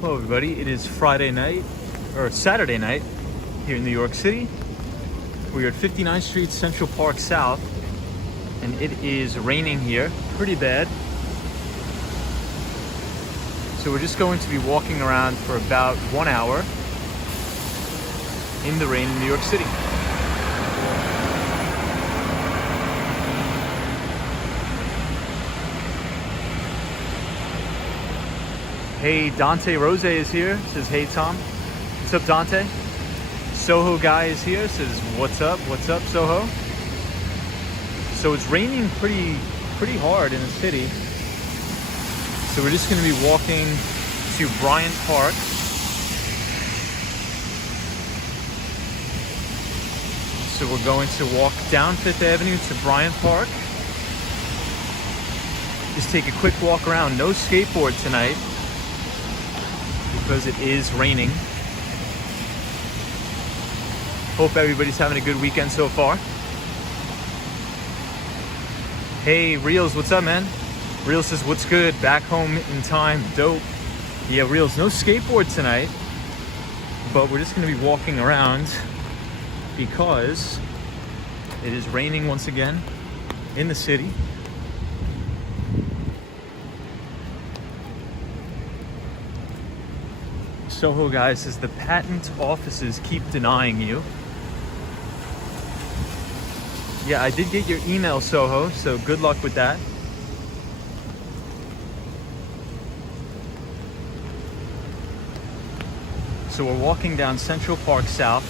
Hello everybody, it is Friday night, or Saturday night, here in New York City. We are at 59th Street, Central Park South, and it is raining here, pretty bad. So we're just going to be walking around for about 1 hour in the rain in New York City. Hey, Dante Rose is here, says, hey Tom. What's up, Dante? Soho guy is here, says, what's up, Soho? So it's raining pretty hard in the city. So we're just gonna be walking to Bryant Park. So we're going to walk down 5th Avenue to Bryant Park. Just take a quick walk around, no skateboard tonight, because it is raining. Hope everybody's having a good weekend so far. Hey, Reels, what's up, man? Reels says, what's good? Back home in time, dope. Yeah, Reels, no skateboard tonight, but we're just gonna be walking around because it is raining once again in the city. Soho guy says the patent offices keep denying you. Yeah, I did get your email, Soho, so good luck with that. So we're walking down Central Park South.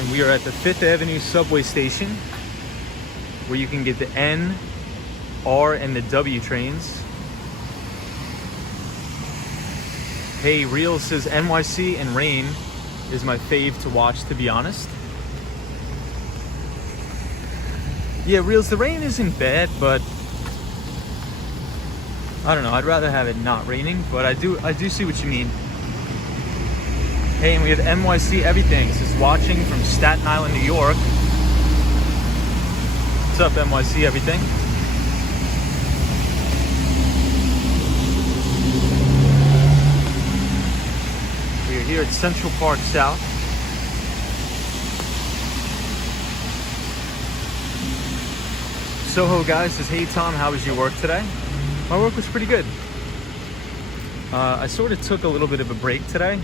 And we are at the 5th Avenue subway station, where you can get the N, R, and the W trains. Hey, Real says NYC and rain is my fave to watch, to be honest. Yeah, Reals, the rain isn't bad, but I don't know, I'd rather have it not raining, but I do see what you mean. Hey, and we have NYC Everything. This is watching from Staten Island, New York. What's up, NYC Everything? We're here at Central Park South. Soho guy says, hey Tom, how was your work today? My work was pretty good. I sort of took a little bit of a break today,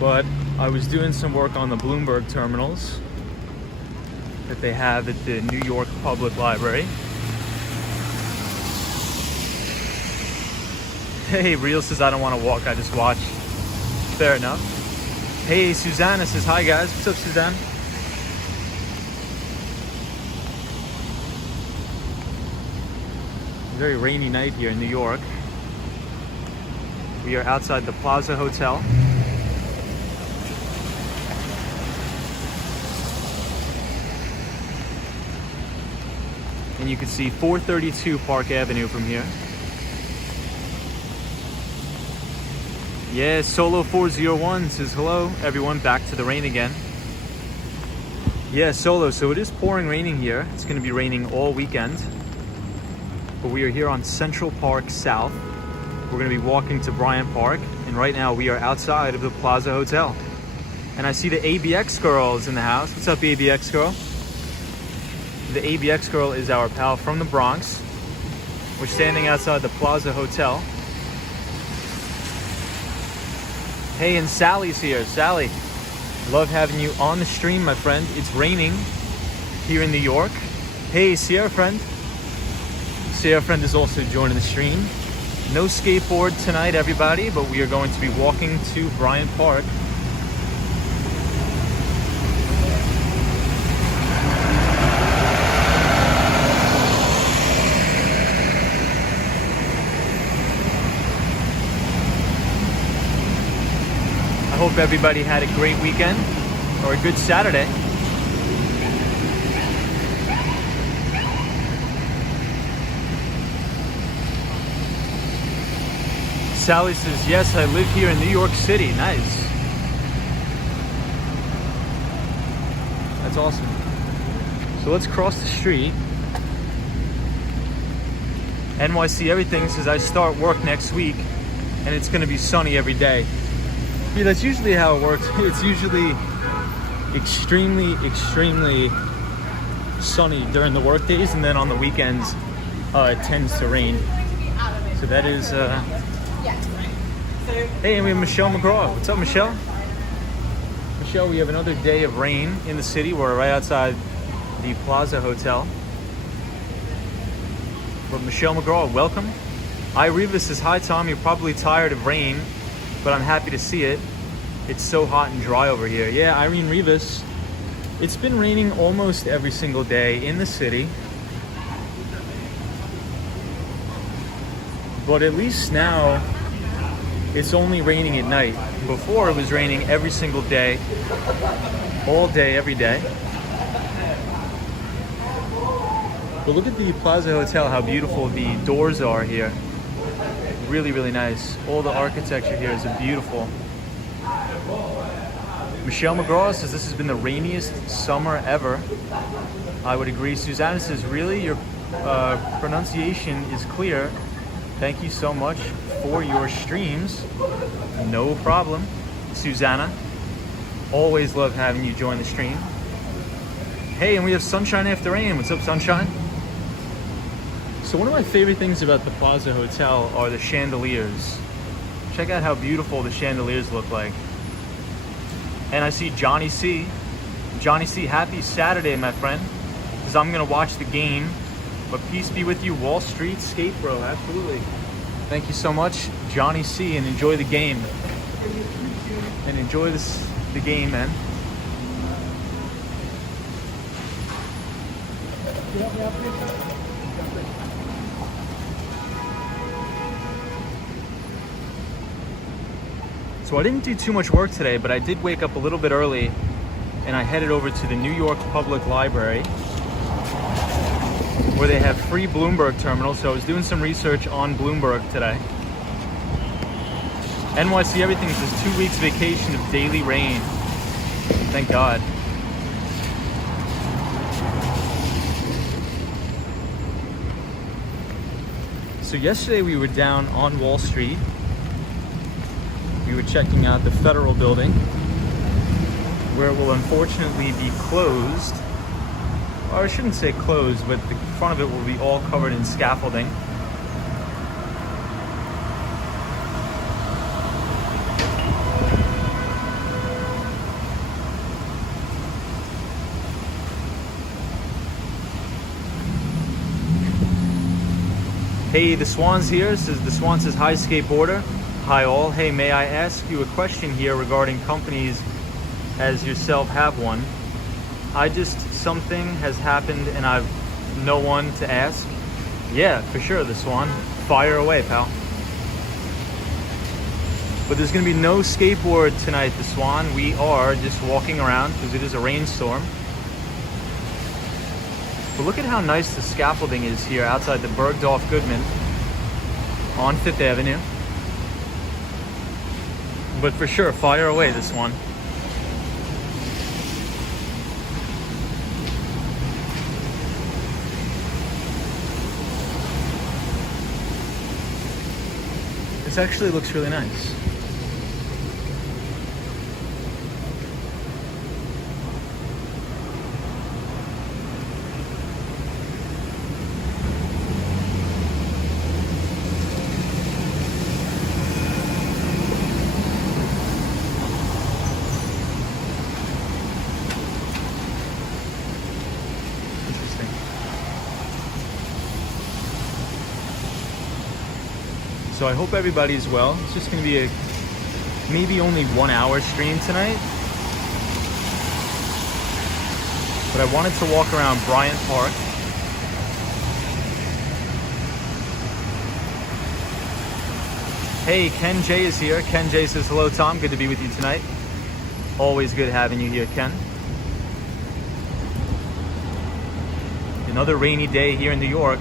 but I was doing some work on the Bloomberg terminals that they have at the New York Public Library. Hey, Real says I don't want to walk, I just watch. Fair enough. Hey, Susanna says, hi guys. What's up, Suzanne? Very rainy night here in New York. We are outside the Plaza Hotel. And you can see 432 Park Avenue from here. Yeah, Solo 401 says hello, everyone, back to the rain again. Yeah, Solo, so it is pouring raining here. It's gonna be raining all weekend. But we are here on Central Park South. We're gonna be walking to Bryant Park, and right now we are outside of the Plaza Hotel. And I see the ABX girl is in the house. What's up, ABX girl? The ABX girl is our pal from the Bronx. We're standing outside the Plaza Hotel. Hey, and Sally's here. Sally, love having you on the stream, my friend. It's raining here in New York. Hey, Sierra friend. Sierra friend is also joining the stream. No skateboard tonight, everybody, but we are going to be walking to Bryant Park. I hope everybody had a great weekend or a good Saturday. Sally says, yes, I live here in New York City. Nice. That's awesome. So let's cross the street NYC Everything says I start work next week and it's gonna be sunny every day. Yeah, that's usually how it works. It's usually extremely sunny during the work days, and then on the weekends it tends to rain. So that is hey, and we have Michelle McGraw. What's up, Michelle? Michelle, we have another day of rain in the city. We're right outside the Plaza Hotel. But Michelle McGraw, welcome. Revis says, hi Tom, you're probably tired of rain, but I'm happy to see it. It's so hot and dry over here. Yeah, Irene Revis, it's been raining almost every single day in the city. But at least now, it's only raining at night. Before, it was raining every single day, all day, every day. But look at the Plaza Hotel, how beautiful the doors are here. Really nice. All the architecture here is beautiful. Michelle McGraw says this has been the rainiest summer ever. I would agree. Susanna says, really? Your pronunciation is clear. Thank you so much for your streams. No problem, Susanna. Always love having you join the stream. Hey, and we have sunshine after rain. What's up, sunshine? So one of my favorite things about the Plaza Hotel are the chandeliers. Check out how beautiful the chandeliers look like. And I see Johnny C. Johnny C, happy Saturday, my friend. Because I'm gonna watch the game. But peace be with you, Wall Street Skate Bro. Absolutely. Thank you so much, Johnny C, and enjoy the game. And enjoy the game, man. So I didn't do too much work today, but I did wake up a little bit early and I headed over to the New York Public Library where they have free Bloomberg terminals. So I was doing some research on Bloomberg today. NYC Everything says 2 weeks vacation of daily rain. Thank God. So yesterday we were down on Wall Street. We were checking out the Federal Building, where it will unfortunately be closed. Or I shouldn't say closed, but the front of it will be all covered in scaffolding. Hey, the Swan's here. The Swan says, hi skateboarder. Hi all. Hey, may I ask you a question here regarding companies as yourself have one? Something has happened and I've no one to ask. Yeah, for sure, the Swan. Fire away, pal. But there's gonna be no skateboard tonight, the Swan. We are just walking around because it is a rainstorm. But look at how nice the scaffolding is here outside the Bergdorf Goodman on 5th Avenue. But for sure, fire away, this one. This actually looks really nice. So I hope everybody's well. It's just gonna be a maybe only 1 hour stream tonight. But I wanted to walk around Bryant Park. Hey, Ken J is here. Ken J says, hello Tom, good to be with you tonight. Always good having you here, Ken. Another rainy day here in New York.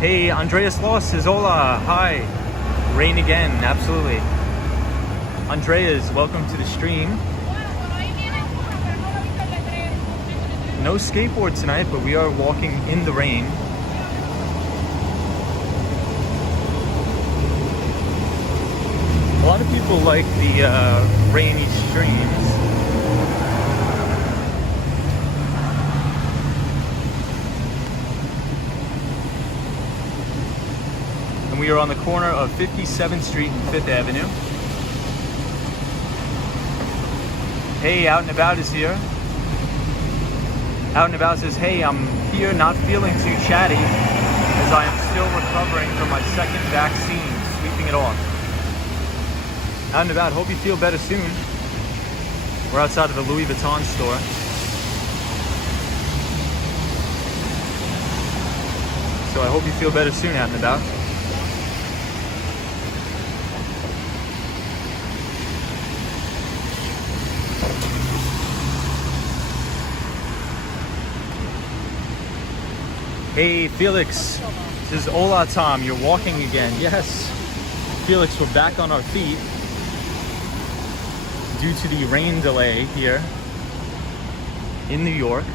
Hey, Andreas Loss says, hola, hi. Rain again, absolutely. Andreas, welcome to the stream. no skateboard tonight, but we are walking in the rain. A lot of people like the rainy streams. And we are on the corner of 57th Street and 5th Avenue. Hey, Out and About is here. Out and About says, hey, I'm here not feeling too chatty as I am still recovering from my second vaccine, sleeping it off. Out and About, hope you feel better soon. We're outside of the Louis Vuitton store. So I hope you feel better soon, Out and About. Hey, Felix. This is Hola, Tom. You're walking again. Yes. Felix, we're back on our feet due to the rain delay here in New York.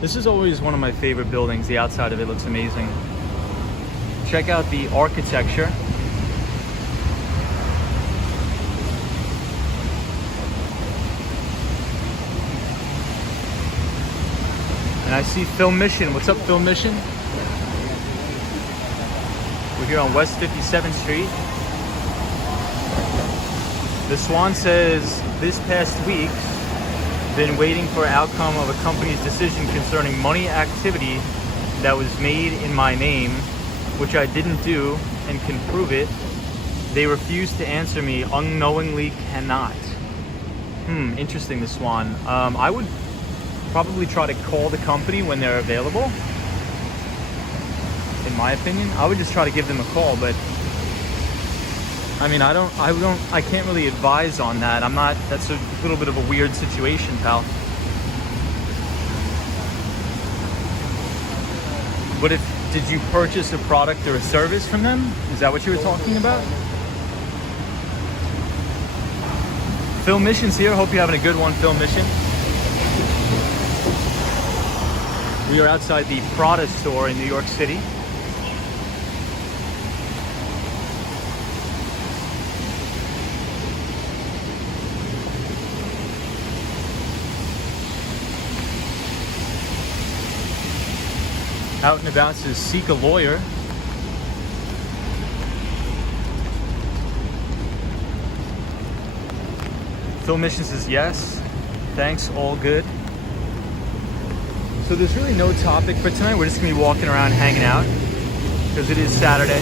This is always one of my favorite buildings. The outside of it looks amazing. Check out the architecture. And I see Film Mission. What's up, Film Mission? We're here on West 57th Street. The Swan says, this past week, been waiting for outcome of a company's decision concerning money activity that was made in my name, which I didn't do and can prove it. They refused to answer me, unknowingly cannot. Interesting, the Swan. I would probably try to call the company when they're available. In my opinion, I would just try to give them a call, but I mean, I can't really advise on that. That's a little bit of a weird situation, pal. But did you purchase a product or a service from them? Is that what you were talking about? Film Mission's here. Hope you're having a good one, Film Mission. We are outside the Prada store in New York City. Out and About says, seek a lawyer. Film Mission says, yes. Thanks, all good. So there's really no topic for tonight. We're just gonna be walking around, hanging out, because it is Saturday.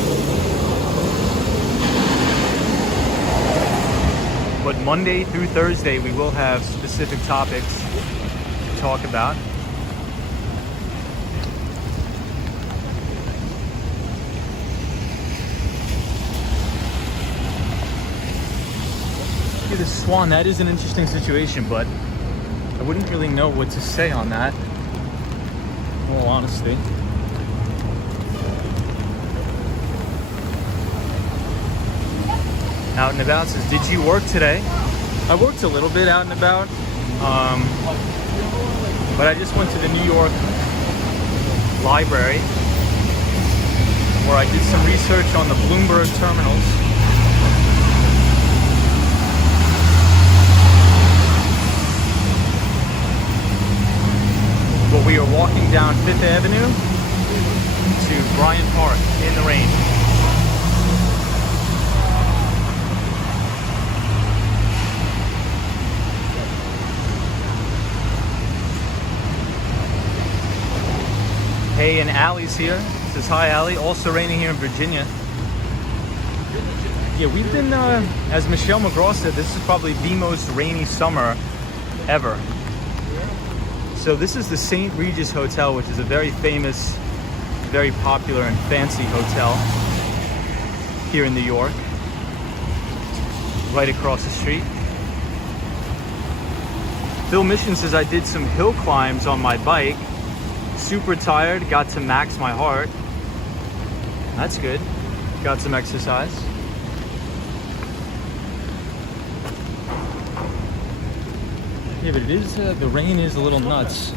But Monday through Thursday, we will have specific topics to talk about. Look at this Swan. That is an interesting situation, but I wouldn't really know what to say on that. In all honesty. Out and About says, did you work today? I worked a little bit out and about, but I just went to the New York Library where I did some research on the Bloomberg terminals. But we are walking down 5th Avenue to Bryant Park in the rain. Hey, and Allie's here. Says hi, Allie. Also raining here in Virginia. Yeah, we've been, as Michelle McGraw said, this is probably the most rainy summer ever. So this is the St. Regis Hotel, which is a very famous, very popular and fancy hotel here in New York, right across the street. Phil Mission says, I did some hill climbs on my bike. Super tired, got to max my heart. That's good. Got some exercise. Yeah, but it is, the rain is a little nuts.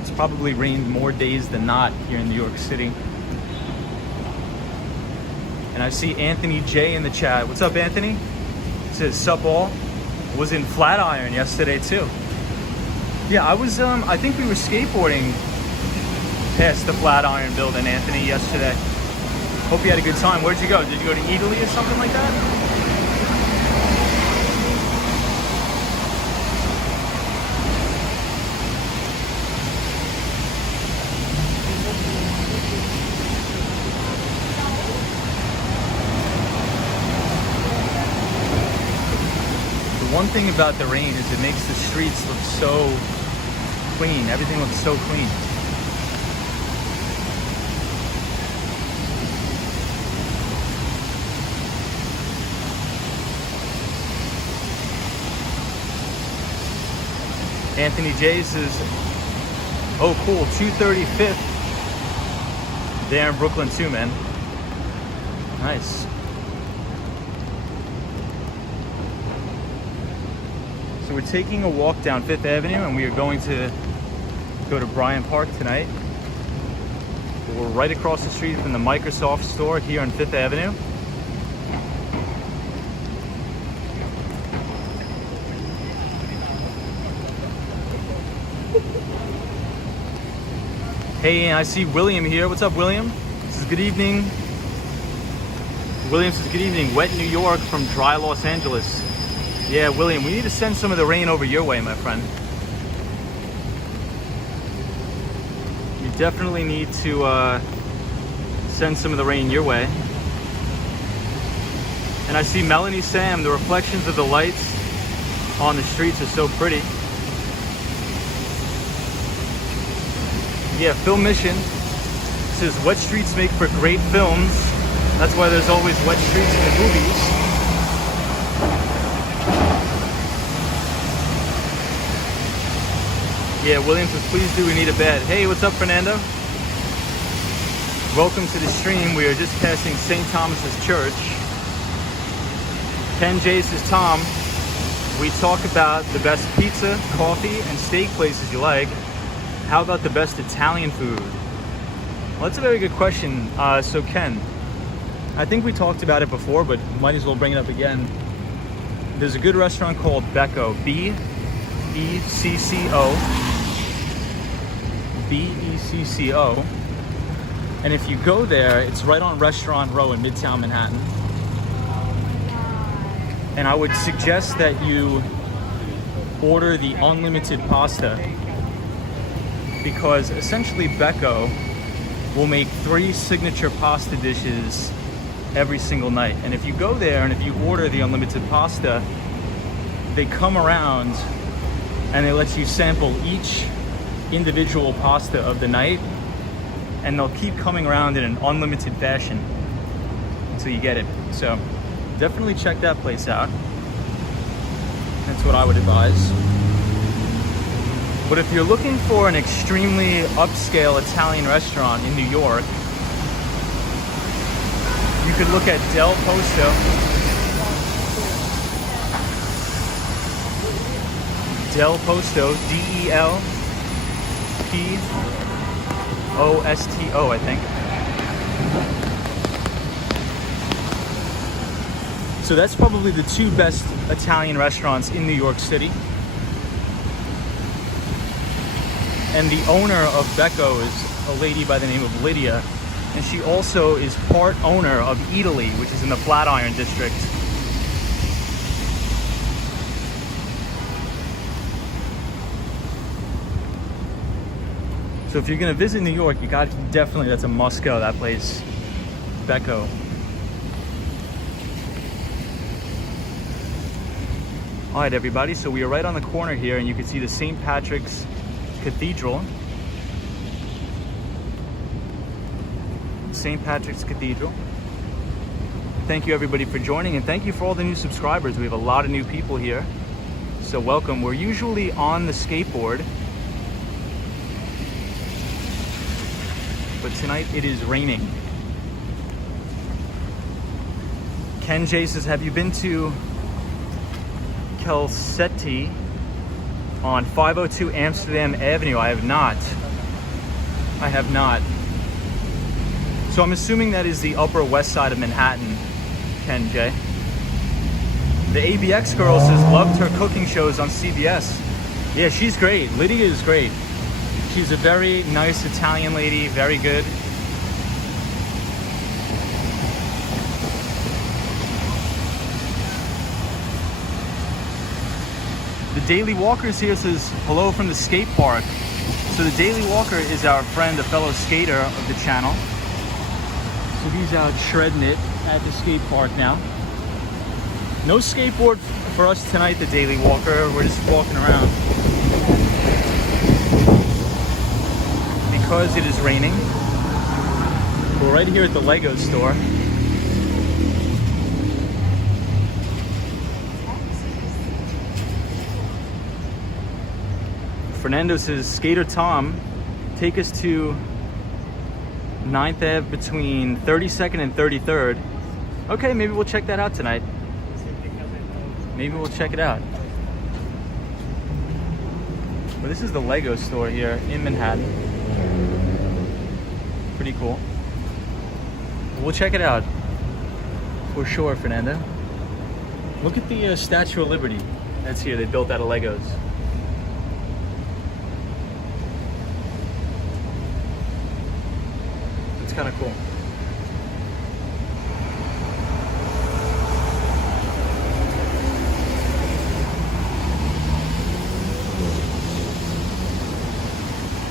It's probably rained more days than not here in New York City. And I see Anthony J in the chat. What's up, Anthony? It says, sup all. Was in Flatiron yesterday too. Yeah, I was, I think we were skateboarding past the Flatiron building, Anthony, yesterday. Hope you had a good time. Where'd you go? Did you go to Italy or something like that? One thing about the rain is it makes the streets look so clean. Everything looks so clean. Anthony J says, oh cool, 235th. There in Brooklyn too, man. Nice. So we're taking a walk down Fifth Avenue and we are going to go to Bryant Park tonight. We're right across the street from the Microsoft store here on Fifth Avenue. Hey, I see William here. What's up, William? This is good evening. William says good evening. Wet New York from dry Los Angeles. Yeah, William, we need to send some of the rain over your way, my friend. You definitely need to send some of the rain your way. And I see Melanie Sam, the reflections of the lights on the streets are so pretty. Yeah, Film Mission says wet streets make for great films. That's why there's always wet streets in the movies. Yeah, William says, please do, we need a bed. Hey, what's up, Fernando? Welcome to the stream. We are just passing St. Thomas's Church. Ken J says, Tom, we talk about the best pizza, coffee, and steak places you like. How about the best Italian food? Well, that's a very good question. So Ken, I think we talked about it before, but might as well bring it up again. There's a good restaurant called Becco, B-E-C-C-O. B-E-C-C-O. And if you go there, it's right on Restaurant Row in Midtown Manhattan. And I would suggest that you order the unlimited pasta, because essentially Becco will make 3 signature pasta dishes every single night. And if you go there and if you order the unlimited pasta, they come around and they let you sample each individual pasta of the night, and they'll keep coming around in an unlimited fashion until you get it. So definitely check that place out. That's what I would advise. But if you're looking for an extremely upscale Italian restaurant in New York, you could look at Del Posto. Del Posto, D-E-L-P-O-S-T-O, I think. So that's probably the 2 best Italian restaurants in New York City. And the owner of Becco is a lady by the name of Lydia. And she also is part owner of Italy, which is in the Flatiron district. So if you're gonna visit New York, you got definitely, that's a must go, that place, Becco. All right, everybody, so we are right on the corner here and you can see the St. Patrick's Cathedral. St. Patrick's Cathedral. Thank you everybody for joining, and thank you for all the new subscribers. We have a lot of new people here, so welcome. We're usually on the skateboard, but tonight it is raining. Ken J says, have you been to Kelsetti on 502 Amsterdam Avenue? I have not. I have not. So I'm assuming that is the Upper West Side of Manhattan, Ken J. The ABX girl says, loved her cooking shows on CBS. Yeah, she's great. Lydia is great. She's a very nice Italian lady, very good. The Daily Walkers here says, hello from the skate park. So the Daily Walker is our friend, a fellow skater of the channel. So he's out shredding it at the skate park now. No skateboard for us tonight, the Daily Walker. We're just walking around. Because it is raining. We're right here at the Lego store. Fernando says, Skater Tom, take us to 9th Ave between 32nd and 33rd. Okay, maybe we'll check that out tonight. Maybe we'll check it out. Well, this is the Lego store here in Manhattan. Pretty cool. We'll check it out for sure, Fernando. Look at the Statue of Liberty that's here. They built out of Legos. It's kind of cool.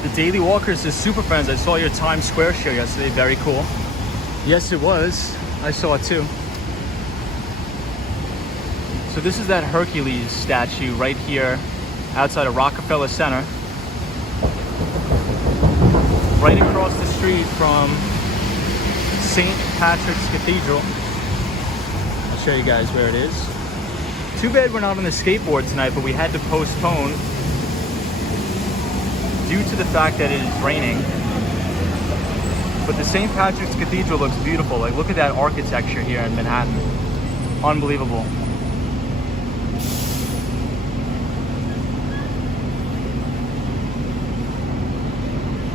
The Daily Walkers is super friends. I saw your Times Square show yesterday. Very cool. Yes, it was. I saw it too. So this is that Hercules statue right here outside of Rockefeller Center. Right across the street from St. Patrick's Cathedral. I'll show you guys where it is. Too bad we're not on the skateboard tonight, but we had to postpone due to the fact that it is raining. But the St. Patrick's Cathedral looks beautiful. Like, look at that architecture here in Manhattan. Unbelievable.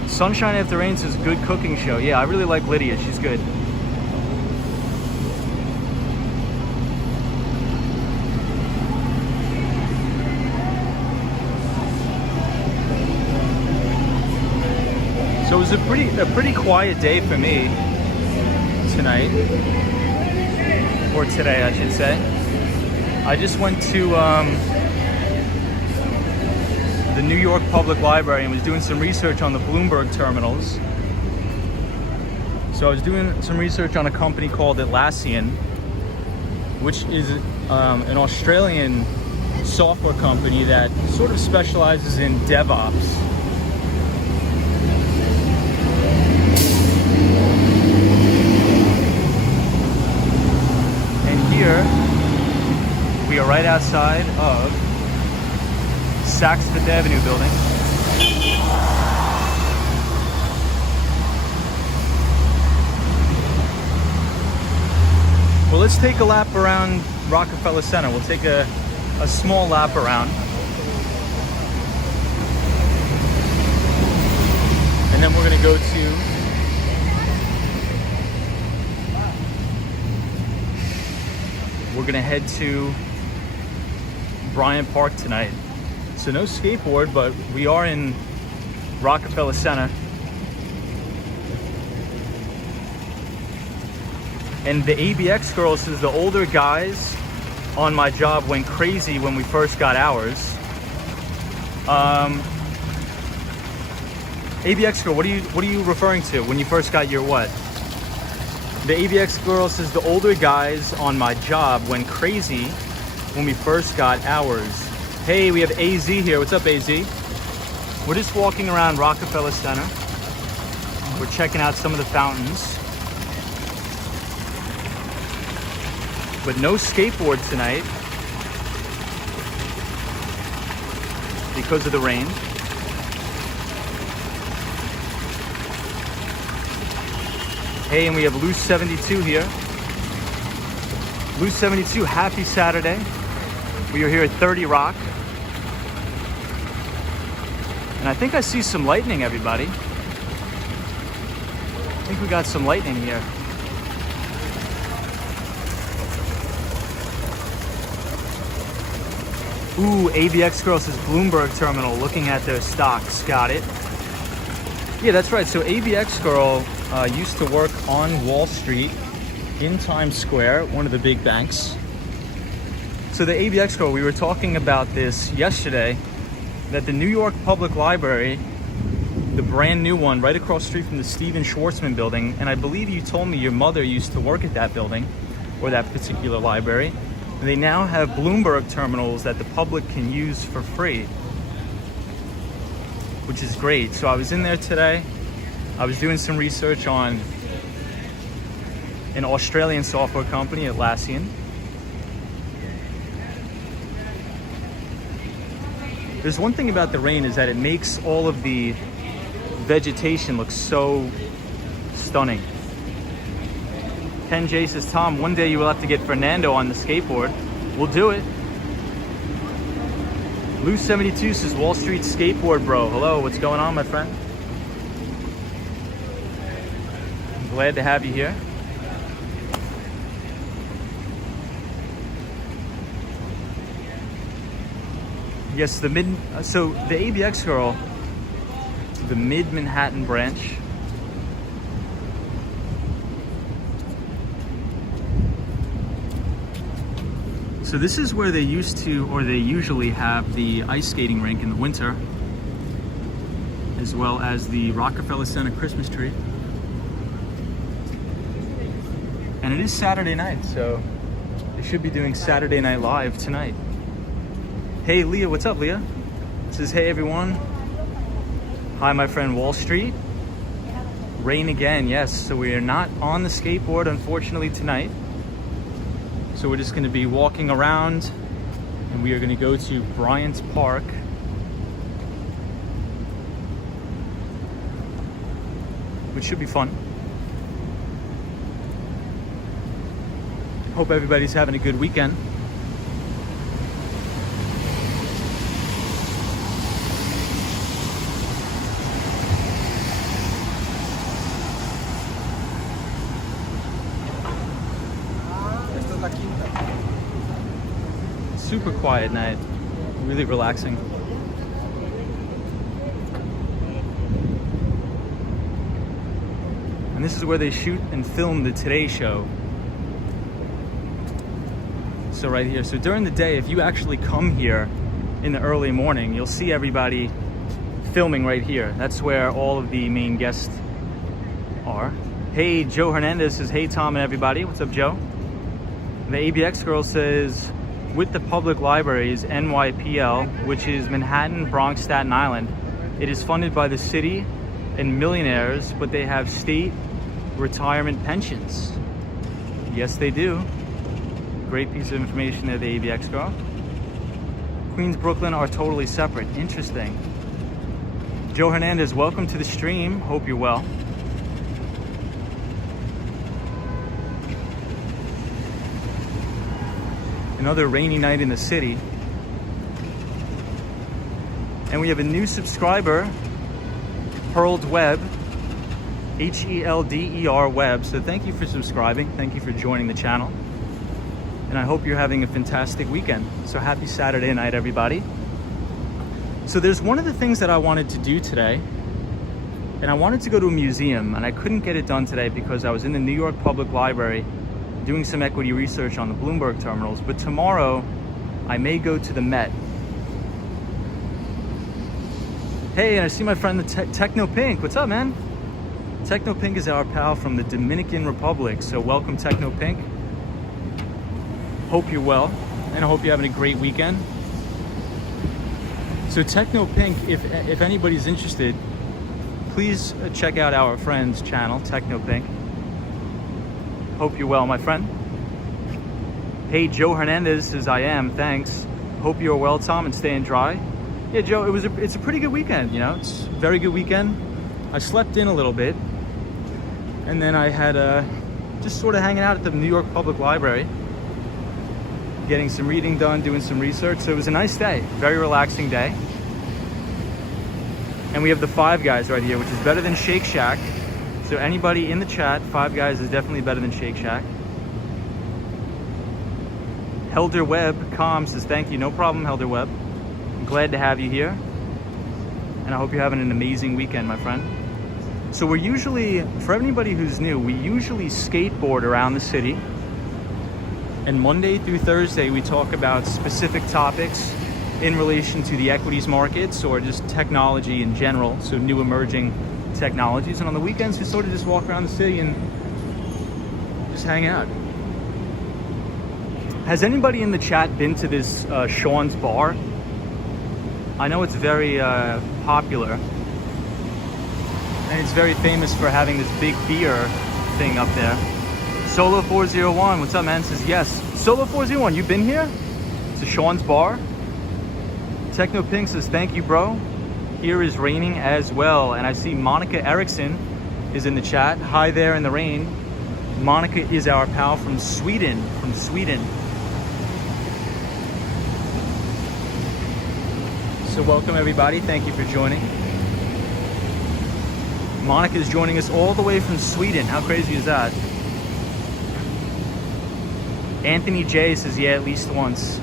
Sunshine After Rain says, good cooking show. Yeah, I really like Lydia. She's good. So it was a pretty quiet day for me tonight, or today I should say. I just went to the New York Public Library and was doing some research on the Bloomberg terminals. So I was doing some research on a company called Atlassian, which is an Australian software company that sort of specializes in DevOps. Here, we are right outside of Saks Fifth Avenue building. Well, let's take a lap around Rockefeller Center. We'll take a small lap around. And then we're going to go to We're gonna head to Bryant Park tonight. So no skateboard, but we are in Rockefeller Center. And the ABX girl says the older guys on my job went crazy when we first got ours. ABX girl, what are you referring to when you first got your what? The ABX girl says the older guys on my job went crazy when we first got ours. Hey, we have AZ here. What's up, AZ? We're just walking around Rockefeller Center. We're checking out some of the fountains. But no skateboard tonight because of the rain. Hey, and we have Loose 72 here. Blue 72, happy Saturday. We are here at 30 Rock. And I think I see some lightning, everybody. I think we got some lightning here. Ooh, ABX Girl says Bloomberg Terminal, looking at their stocks. Got it. Yeah, that's right. So ABX Girl used to work on Wall Street in Times Square, one of the big banks. So the ABX Girl, we were talking about this yesterday, that the New York Public Library, the brand new one right across the street from the Stephen Schwarzman building, and I believe you told me your mother used to work at that building or that particular library. They now have Bloomberg terminals that the public can use for free, which is great. So I was in there today. I was doing some research on an Australian software company, Atlassian. There's one thing about the rain is that it makes all of the vegetation look so stunning. Ken J says, Tom, one day you will have to get Fernando on the skateboard. We'll do it. Lou 72 says, Wall Street skateboard bro. Hello, what's going on, my friend? I'm glad to have you here. Yes, so the ABX Girl, the Mid-Manhattan branch. So this is where they used to, or they usually have, the ice skating rink in the winter, as well as the Rockefeller Center Christmas tree. And it is Saturday night, so they should be doing Saturday Night Live tonight. Hey Leah, what's up Leah? It says, hey everyone. Hi my friend Wall Street. Rain again, yes. So we are not on the skateboard unfortunately tonight. So we're just gonna be walking around and we are gonna go to Bryant Park. Which should be fun. Hope everybody's having a good weekend. Super quiet night, really relaxing. And this is where they shoot and film the Today Show. So right here, so during the day, if you actually come here in the early morning, you'll see everybody filming right here. That's where all of the main guests are. Hey, Joe Hernandez says, hey Tom and everybody. What's up, Joe? The ABX Girl says, with the public libraries, NYPL, which is Manhattan, Bronx, Staten Island, it is funded by the city and millionaires, but they have state retirement pensions. Yes, they do. Great piece of information there, the ABX Girl. Queens, Brooklyn are totally separate. Interesting. Joe Hernandez, welcome to the stream. Hope you're well. Another rainy night in the city. And we have a new subscriber, Herald Web, Helder Web. So thank you for subscribing. Thank you for joining the channel. And I hope you're having a fantastic weekend. So happy Saturday night, everybody. So there's one of the things that I wanted to do today, and I wanted to go to a museum, and I couldn't get it done today because I was in the New York Public Library doing some equity research on the Bloomberg terminals, but tomorrow I may go to the Met. Hey, and I see my friend the Techno Pink. What's up, man? Techno Pink is our pal from the Dominican Republic, so welcome Techno Pink. Hope you're well, and I hope you're having a great weekend. So Techno Pink, if anybody's interested, please check out our friend's channel, Techno Pink. Hope you're well, my friend. Hey, Joe Hernandez says, I am, thanks. Hope you're well, Tom, and staying dry. Yeah, Joe, it's a pretty good weekend, you know? It's a very good weekend. I slept in a little bit, and then I had just sort of hanging out at the New York Public Library. getting some reading done, doing some research. So it was a nice day, very relaxing day. And we have the Five Guys right here, which is better than Shake Shack. So anybody in the chat, Five Guys is definitely better than Shake Shack. Helder Webb says, thank you. No problem, Helder Webb. I'm glad to have you here. And I hope you're having an amazing weekend, my friend. So we're usually, for anybody who's new, we usually skateboard around the city. And Monday through Thursday, we talk about specific topics in relation to the equities markets or just technology in general. So new emerging technologies. And on the weekends, we sort of just walk around the city and just hang out. Has anybody in the chat been to this Sean's Bar? I know it's very popular. And it's very famous for having this big beer thing up there. Solo 401, what's up, man? Says yes. Solo 401, you been here? It's a Sean's Bar. Techno Pink says thank you, bro. Here is raining as well, and I see Monica Erickson is in the chat. Hi there in the rain. Monica is our pal from Sweden. So welcome everybody. Thank you for joining. Monica is joining us all the way from Sweden. How crazy is that? Anthony J says, yeah, at least once.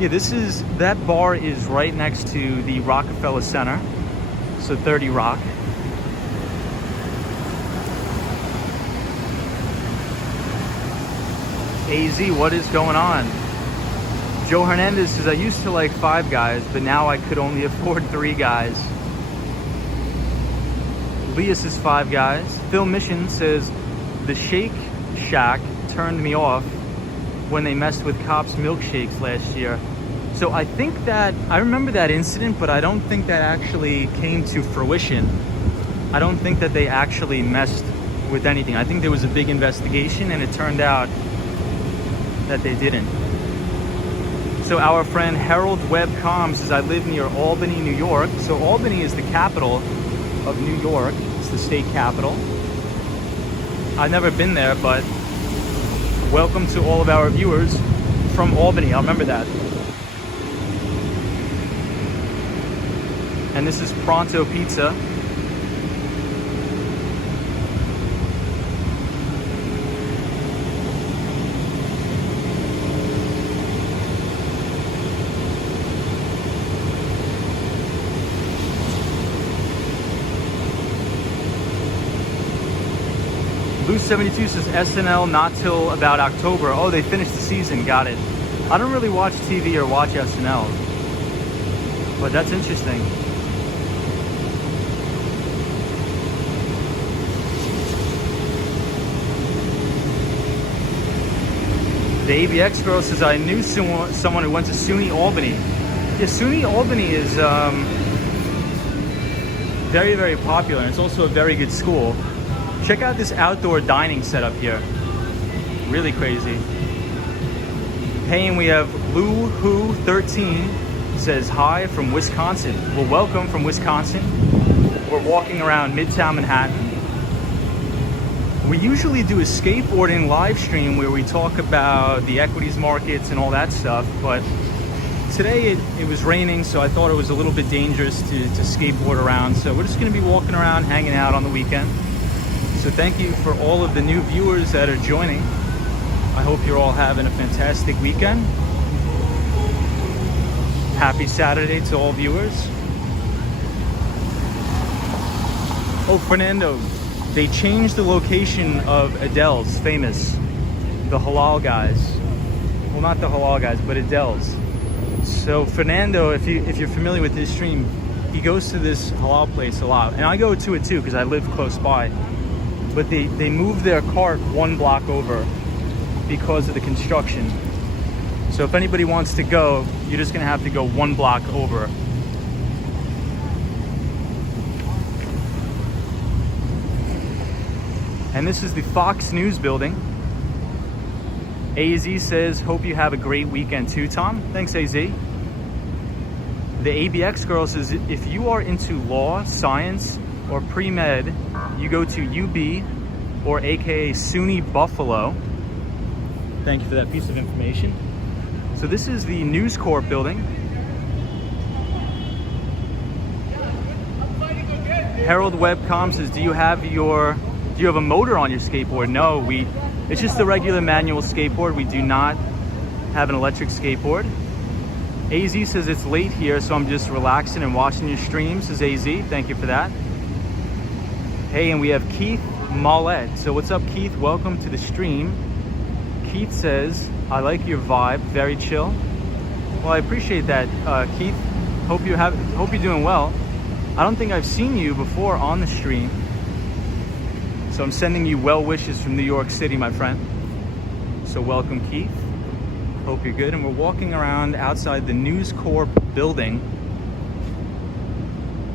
Yeah, that bar is right next to the Rockefeller Center. So 30 Rock. AZ, what is going on? Joe Hernandez says, I used to like Five Guys, but now I could only afford Three Guys. Leah says Five Guys. Phil Mission says, the Shake Shack turned me off when they messed with cops' milkshakes last year. So I think that, I remember that incident, but I don't think that actually came to fruition. I don't think that they actually messed with anything. I think there was a big investigation and it turned out that they didn't. So our friend Herald Webb says, I live near Albany, New York. So Albany is the capital of New York. It's the state capital. I've never been there, but welcome to all of our viewers from Albany. I'll remember that. And this is Pronto Pizza. Loose 72 says SNL not till about October. Oh, they finished the season. Got it. I don't really watch TV or watch SNL, but that's interesting. The ABX girl says, I knew someone who went to SUNY Albany. Yeah, SUNY Albany is very, very popular, and it's also a very good school. Check out this outdoor dining setup here. Really crazy. Hey, and we have Lou Who 13 says hi from Wisconsin. Well, welcome from Wisconsin. We're walking around Midtown Manhattan. We usually do a skateboarding live stream where we talk about the equities markets and all that stuff, but today it was raining, so I thought it was a little bit dangerous to skateboard around. So we're just gonna be walking around, hanging out on the weekend. So thank you for all of the new viewers that are joining. I hope you're all having a fantastic weekend. Happy Saturday to all viewers. Oh, Fernando, they changed the location of Adele's Famous, the Halal Guys. Well, not the Halal Guys, but Adele's. So Fernando, if you're familiar with his stream, he goes to this halal place a lot, and I go to it too because I live close by. But they moved their cart one block over because of the construction. So if anybody wants to go, you're just gonna have to go one block over. And this is the Fox News building. AZ says, hope you have a great weekend too, Tom. Thanks, AZ. The ABX girl says, if you are into law, science, or pre-med, you go to UB or AKA SUNY Buffalo. Thank you for that piece of information. So this is the News Corp building. Herald Webcom says, do you have a motor on your skateboard? No, it's just a regular manual skateboard. We do not have an electric skateboard. AZ says it's late here, so I'm just relaxing and watching your stream, says AZ. Thank you for that. Hey, and we have Keith Mollett. So what's up, Keith? Welcome to the stream. Keith says, I like your vibe, very chill. Well, I appreciate that, Keith. Hope you're doing well. I don't think I've seen you before on the stream, so I'm sending you well wishes from New York City, my friend. So welcome, Keith. Hope you're good. And we're walking around outside the News Corp building.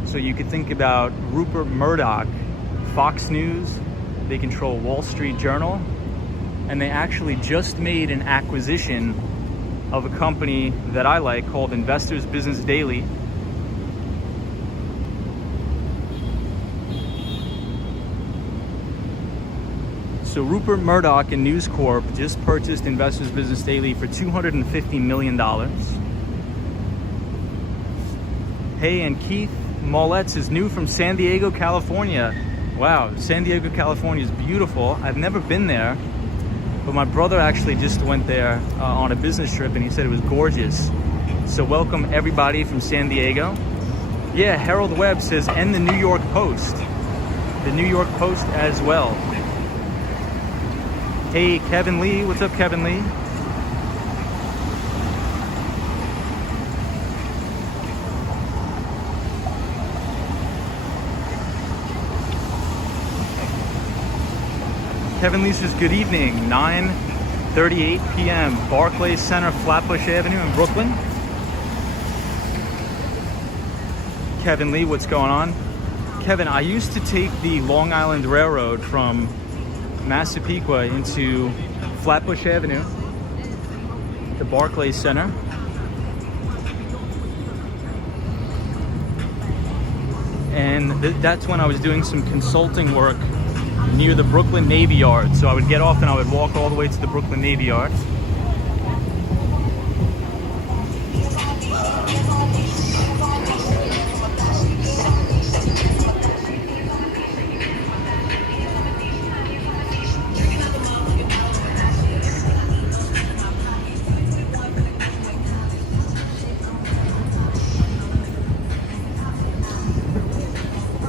So you could think about Rupert Murdoch, Fox News. They control Wall Street Journal, and they actually just made an acquisition of a company that I like called Investors Business Daily. So Rupert Murdoch and News Corp just purchased Investors Business Daily for $250 million. Hey, and Keith Mollett is new from San Diego, California. Wow, San Diego, California is beautiful. I've never been there, but my brother actually just went there on a business trip, and he said it was gorgeous. So welcome everybody from San Diego. Yeah, Harold Webb says, and the New York Post. The New York Post as well. Hey, Kevin Lee. What's up, Kevin Lee? Kevin Lee says, good evening. 9:38 p.m. Barclays Center, Flatbush Avenue in Brooklyn. Kevin Lee, what's going on? Kevin, I used to take the Long Island Railroad from Massapequa into Flatbush Avenue, the Barclays Center. And that's when I was doing some consulting work near the Brooklyn Navy Yard. So I would get off and I would walk all the way to the Brooklyn Navy Yard.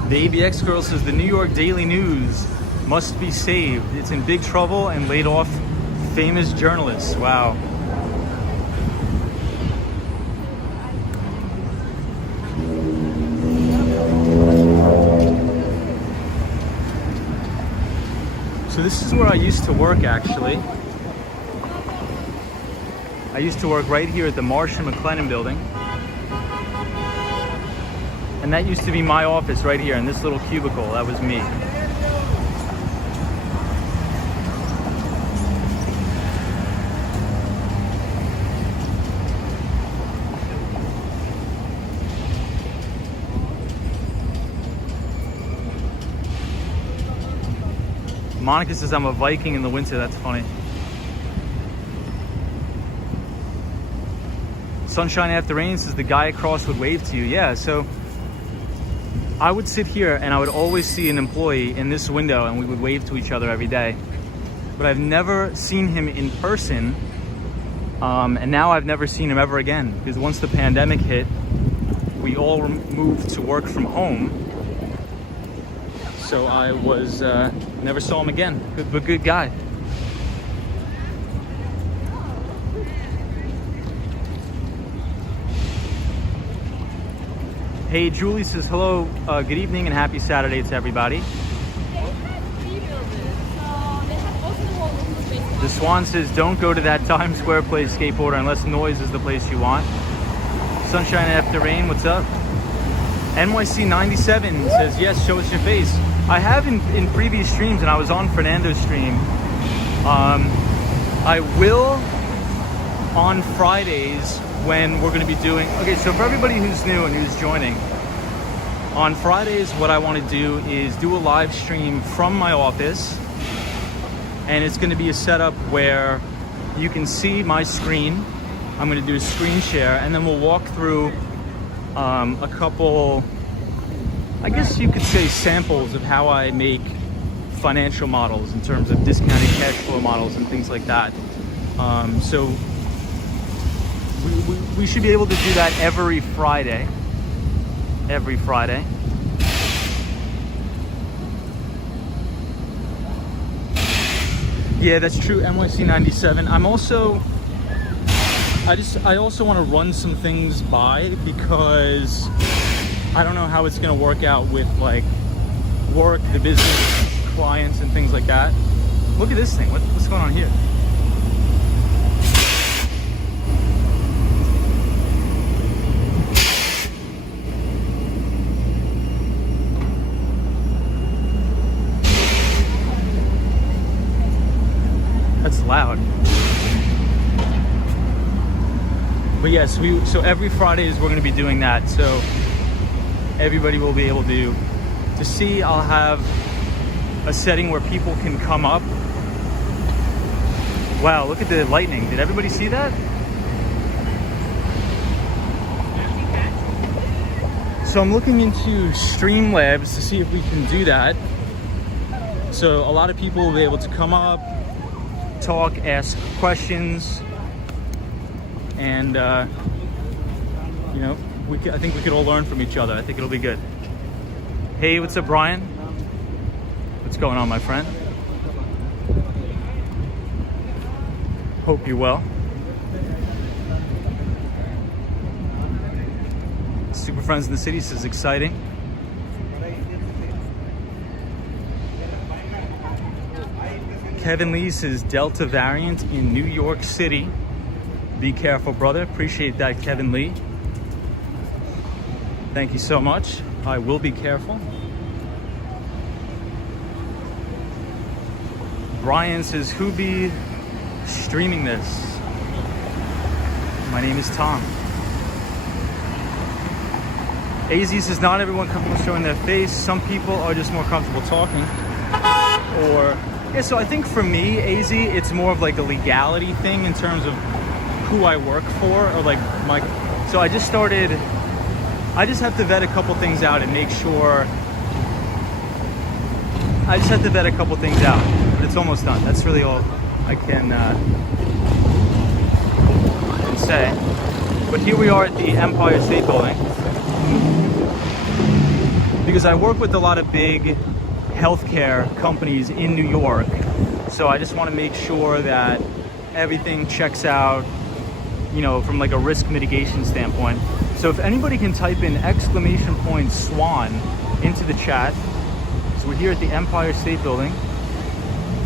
The ABX girl says the New York Daily News must be saved. It's in big trouble and laid off famous journalists. Wow. So this is where I used to work, actually. I used to work right here at the Marsh and McLennan building. And that used to be my office right here in this little cubicle. That was me. Monica says I'm a Viking in the winter. That's funny. Sunshine After Rain says the guy across would wave to you. Yeah, so I would sit here and I would always see an employee in this window and we would wave to each other every day. But I've never seen him in person. And now I've never seen him ever again, because once the pandemic hit, we all moved to work from home. So I was, never saw him again, but good guy. Hey, Julie says, hello, good evening and happy Saturday to everybody. The Swan says, don't go to that Times Square place, skateboarder, unless noise is the place you want. Sunshine After Rain, what's up? NYC 97 says, yes, show us your face. I have in previous streams, and I was on Fernando's stream. I will on Fridays when we're going to be doing, okay, so for everybody who's new and who's joining, on Fridays what I want to do is do a live stream from my office, and it's going to be a setup where you can see my screen. I'm going to do a screen share, and then we'll walk through a couple, I guess you could say, samples of how I make financial models in terms of discounted cash flow models and things like that. So we should be able to do that every Friday. Every Friday. Yeah, that's true. NYC 97. I'm also, I also want to run some things by, because I don't know how it's going to work out with like work, the business, clients, and things like that. Look at this thing. What's going on here? That's loud. But yes, so every Fridays we're going to be doing that. So everybody will be able to see. I'll have a setting where people can come up. Wow, look at the lightning. Did everybody see that? So I'm looking into Streamlabs to see if we can do that. So a lot of people will be able to come up, talk, ask questions, and you know, I think we could all learn from each other. I think it'll be good. Hey, what's up, Bryant? What's going on, my friend? Hope you're well. Super Friends in the City says exciting. Kevin Lee says Delta variant in New York City. Be careful, brother. Appreciate that, Kevin Lee. Thank you so much. I will be careful. Brian says, who be streaming this? My name is Tom. AZ says, not everyone comfortable showing their face. Some people are just more comfortable talking. Or, yeah, so I think for me, AZ, it's more of like a legality thing in terms of who I work for, or like my, so I just have to vet a couple things out and make sure, I just have to vet a couple things out, but it's almost done. That's really all I can say. But here we are at the Empire State Building, because I work with a lot of big healthcare companies in New York. So I just want to make sure that everything checks out, you know, from like a risk mitigation standpoint. So if anybody can type in !SWAN into the chat. So we're here at the Empire State Building.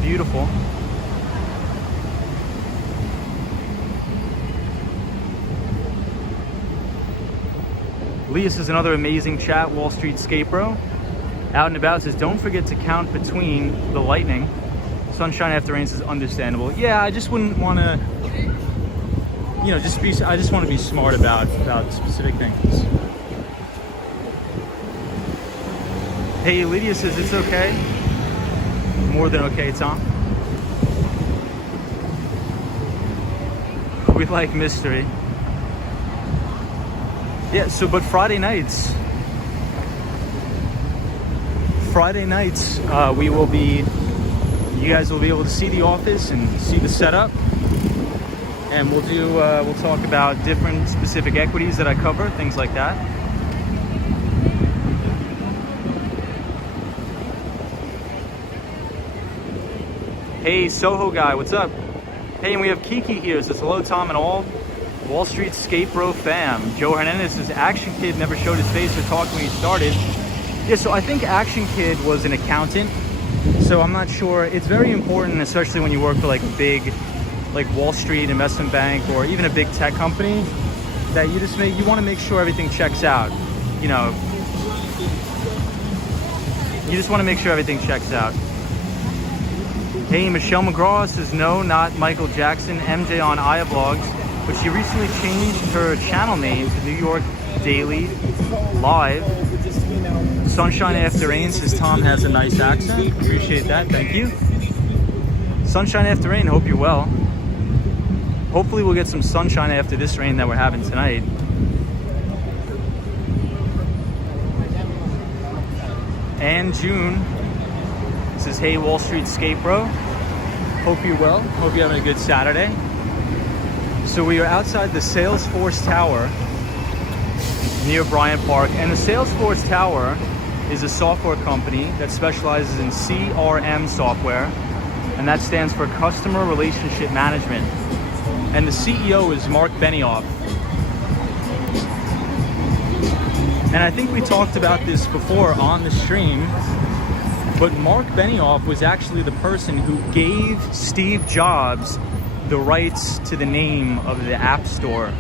Beautiful. Leah says another amazing chat. Wall Street Skate Bro. Out and About says, don't forget to count between the lightning. Sunshine After Rain says, understandable. Yeah, I just wouldn't want to, you know, I just want to be smart about specific things. Hey, Lydia says, it's okay. More than okay, Tom. We like mystery. Yeah, so, but Friday nights, we will be, you guys will be able to see the office and see the setup. And we'll talk about different specific equities that I cover, things like that. Hey, Soho guy, what's up? Hey, and we have Kiki here, says hello, Tom and all. Wall Street Skate Bro fam. Joe Hernandez says, Action Kid never showed his face or talked when he started. Yeah, so I think Action Kid was an accountant. So I'm not sure. It's very important, especially when you work for like a big, like Wall Street investment bank or even a big tech company, that you want to make sure everything checks out. You know, you just want to make sure everything checks out. Hey, Michelle McGraw says, no, not Michael Jackson, MJ on Aya Vlogs, but she recently changed her channel name to New York Daily Live. Sunshine After Rain says, Tom has a nice accent. Appreciate that, thank you. Sunshine After Rain, hope you're well. Hopefully we'll get some sunshine after this rain that we're having tonight. And June. This is Hey Wall Street Skate Bro. Hope you're well. Hope you're having a good Saturday. So we are outside the Salesforce Tower near Bryant Park. And the Salesforce Tower is a software company that specializes in CRM software. And that stands for Customer Relationship Management. And the CEO is Mark Benioff. And I think we talked about this before on the stream, but Mark Benioff was actually the person who gave Steve Jobs the rights to the name of the App Store.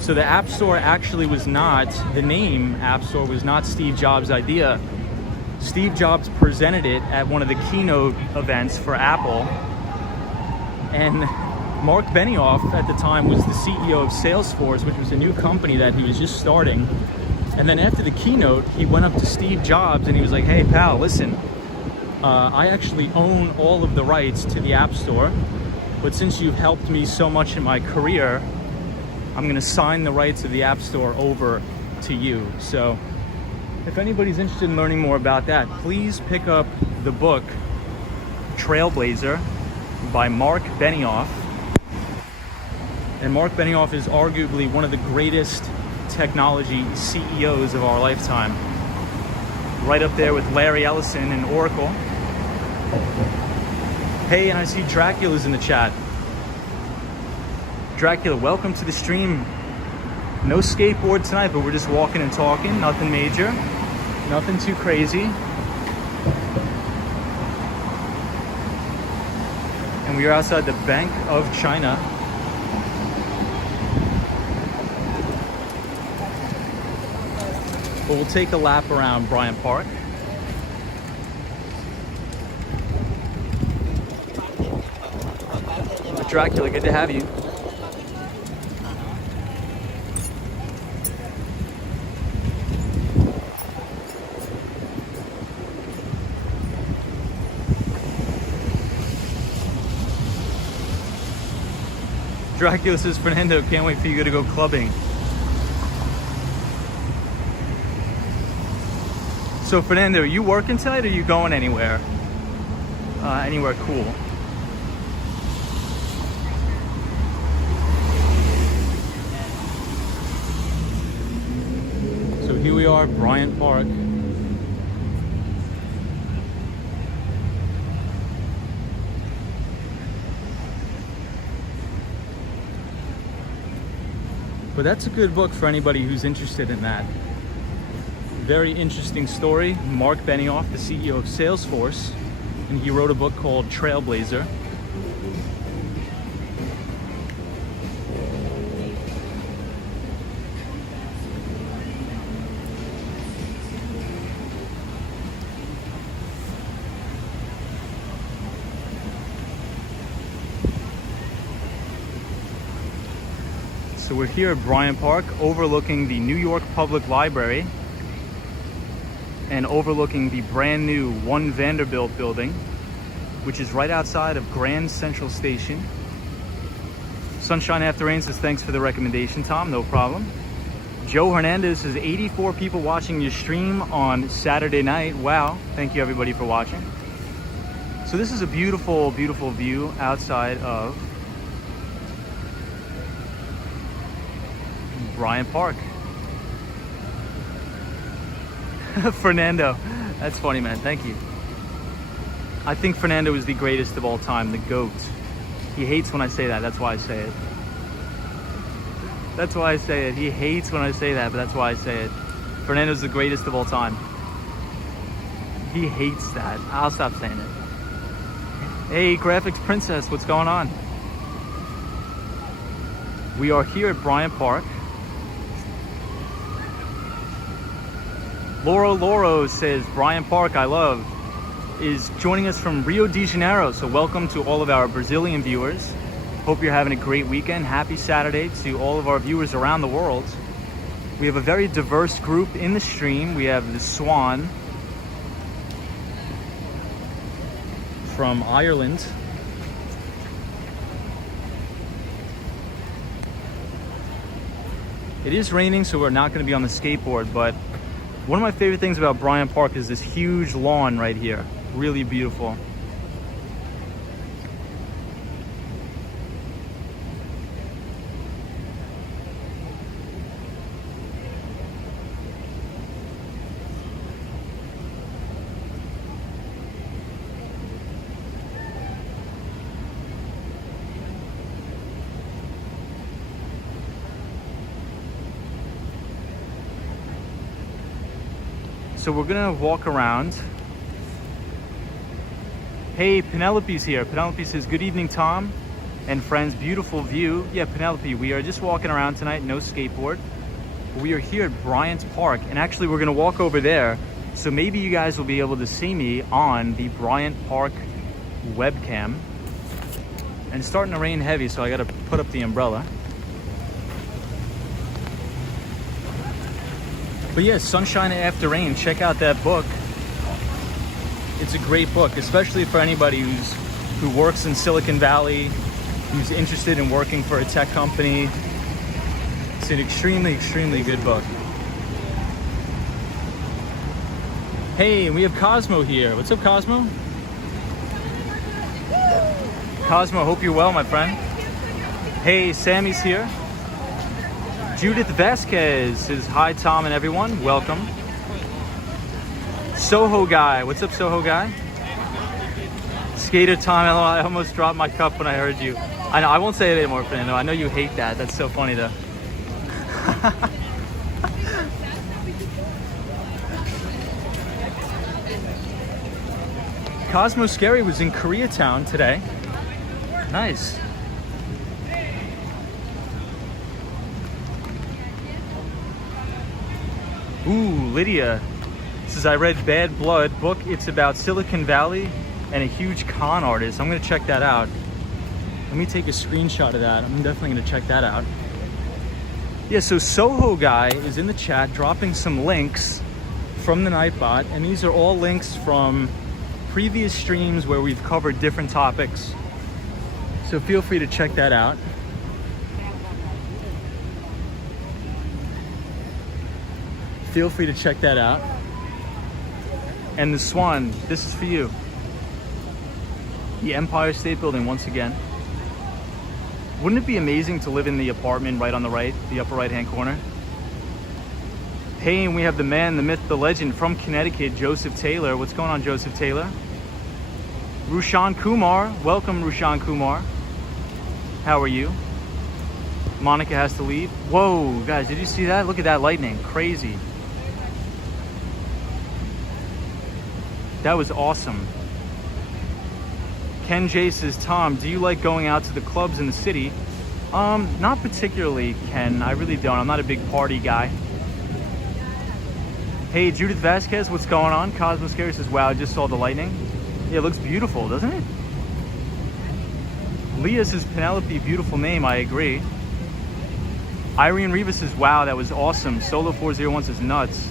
So the App Store actually was not, the name App Store was not Steve Jobs' idea. Steve Jobs presented it at one of the keynote events for Apple. And Mark Benioff at the time was the CEO of Salesforce, which was a new company that he was just starting. And then after the keynote, he went up to Steve Jobs and he was like, hey pal, listen, I actually own all of the rights to the App Store, but since you've helped me so much in my career, I'm gonna sign the rights of the App Store over to you. So if anybody's interested in learning more about that, please pick up the book Trailblazer by Mark Benioff. And Mark Benioff is arguably one of the greatest technology CEOs of our lifetime. Right up there with Larry Ellison and Oracle. Hey, and I see Dracula's in the chat. Dracula, welcome to the stream. No skateboard tonight, but we're just walking and talking. Nothing major. Nothing too crazy. And we are outside the Bank of China. But we'll take a lap around Bryant Park. Dracula, good to have you. Dracula says, Fernando, can't wait for you to go clubbing. So Fernando, are you working tonight or are you going anywhere? Anywhere cool? So here we are, Bryant Park. But that's a good book for anybody who's interested in that. Very interesting story. Mark Benioff, the CEO of Salesforce, and he wrote a book called Trailblazer. So we're here at Bryant Park, overlooking the New York Public Library and overlooking the brand new One Vanderbilt building, which is right outside of Grand Central Station. Sunshine After Rain says, thanks for the recommendation, Tom, no problem. Joe Hernandez says, 84 people watching your stream on Saturday night. Wow, thank you everybody for watching. So this is a beautiful, beautiful view outside of Bryant Park. Fernando, that's funny, man. Thank you. I think Fernando is the greatest of all time, the GOAT. He hates when I say that. That's why I say it. That's why I say it. He hates when I say that, but that's why I say it. Fernando's the greatest of all time. He hates that. I'll stop saying it. Hey, Graphics Princess, what's going on? We are here at Bryant Park. Loro says, Bryant Park, I love, is joining us from Rio de Janeiro. So welcome to all of our Brazilian viewers. Hope you're having a great weekend. Happy Saturday to all of our viewers around the world. We have a very diverse group in the stream. We have the Swan from Ireland. It is raining, so we're not going to be on the skateboard, but one of my favorite things about Bryant Park is this huge lawn right here. Really beautiful. So we're gonna walk around. Hey, Penelope's here. Penelope says, good evening, Tom and friends. Beautiful view. Yeah, Penelope, we are just walking around tonight, no skateboard. We are here at Bryant Park, and actually we're gonna walk over there. So maybe you guys will be able to see me on the Bryant Park webcam. And it's starting to rain heavy, so I gotta put up the umbrella. But yeah, Sunshine After Rain, check out that book. It's a great book, especially for anybody who works in Silicon Valley, who's interested in working for a tech company. It's an extremely, extremely good book. Hey, we have Cosmo here. What's up, Cosmo? Cosmo, hope you're well, my friend. Hey, Sammy's here. Judith Vasquez says, hi, Tom and everyone. Welcome. Soho Guy. What's up, Soho Guy? Skater Tom. I almost dropped my cup when I heard you. I know, I won't say it anymore, Fernando. I know you hate that. That's so funny, though. Cosmo Scary was in Koreatown today. Nice. Ooh, Lydia says, I read Bad Blood book. It's about Silicon Valley and a huge con artist. I'm gonna check that out. Let me take a screenshot of that. I'm definitely gonna check that out. Yeah, so Soho Guy is in the chat dropping some links from the Nightbot, and these are all links from previous streams where we've covered different topics. So feel free to check that out. Feel free to check that out. And the Swan, this is for you. The Empire State Building once again. Wouldn't it be amazing to live in the apartment right on the right, the upper right-hand corner? Hey, and we have the man, the myth, the legend from Connecticut, Joseph Taylor. What's going on, Joseph Taylor? Rushan Kumar, welcome, Rushan Kumar. How are you? Monica has to leave. Whoa, guys, did you see that? Look at that lightning, crazy. That was awesome. Ken J says, Tom, do you like going out to the clubs in the city? Not particularly, Ken. I really don't. I'm not a big party guy. Hey, Judith Vasquez, what's going on? Cosmo Scary says, wow, I just saw the lightning. Yeah, it looks beautiful, doesn't it? Leah says, Penelope, beautiful name. I agree. Irene Rivas says, wow, that was awesome. Solo 401 says, nuts.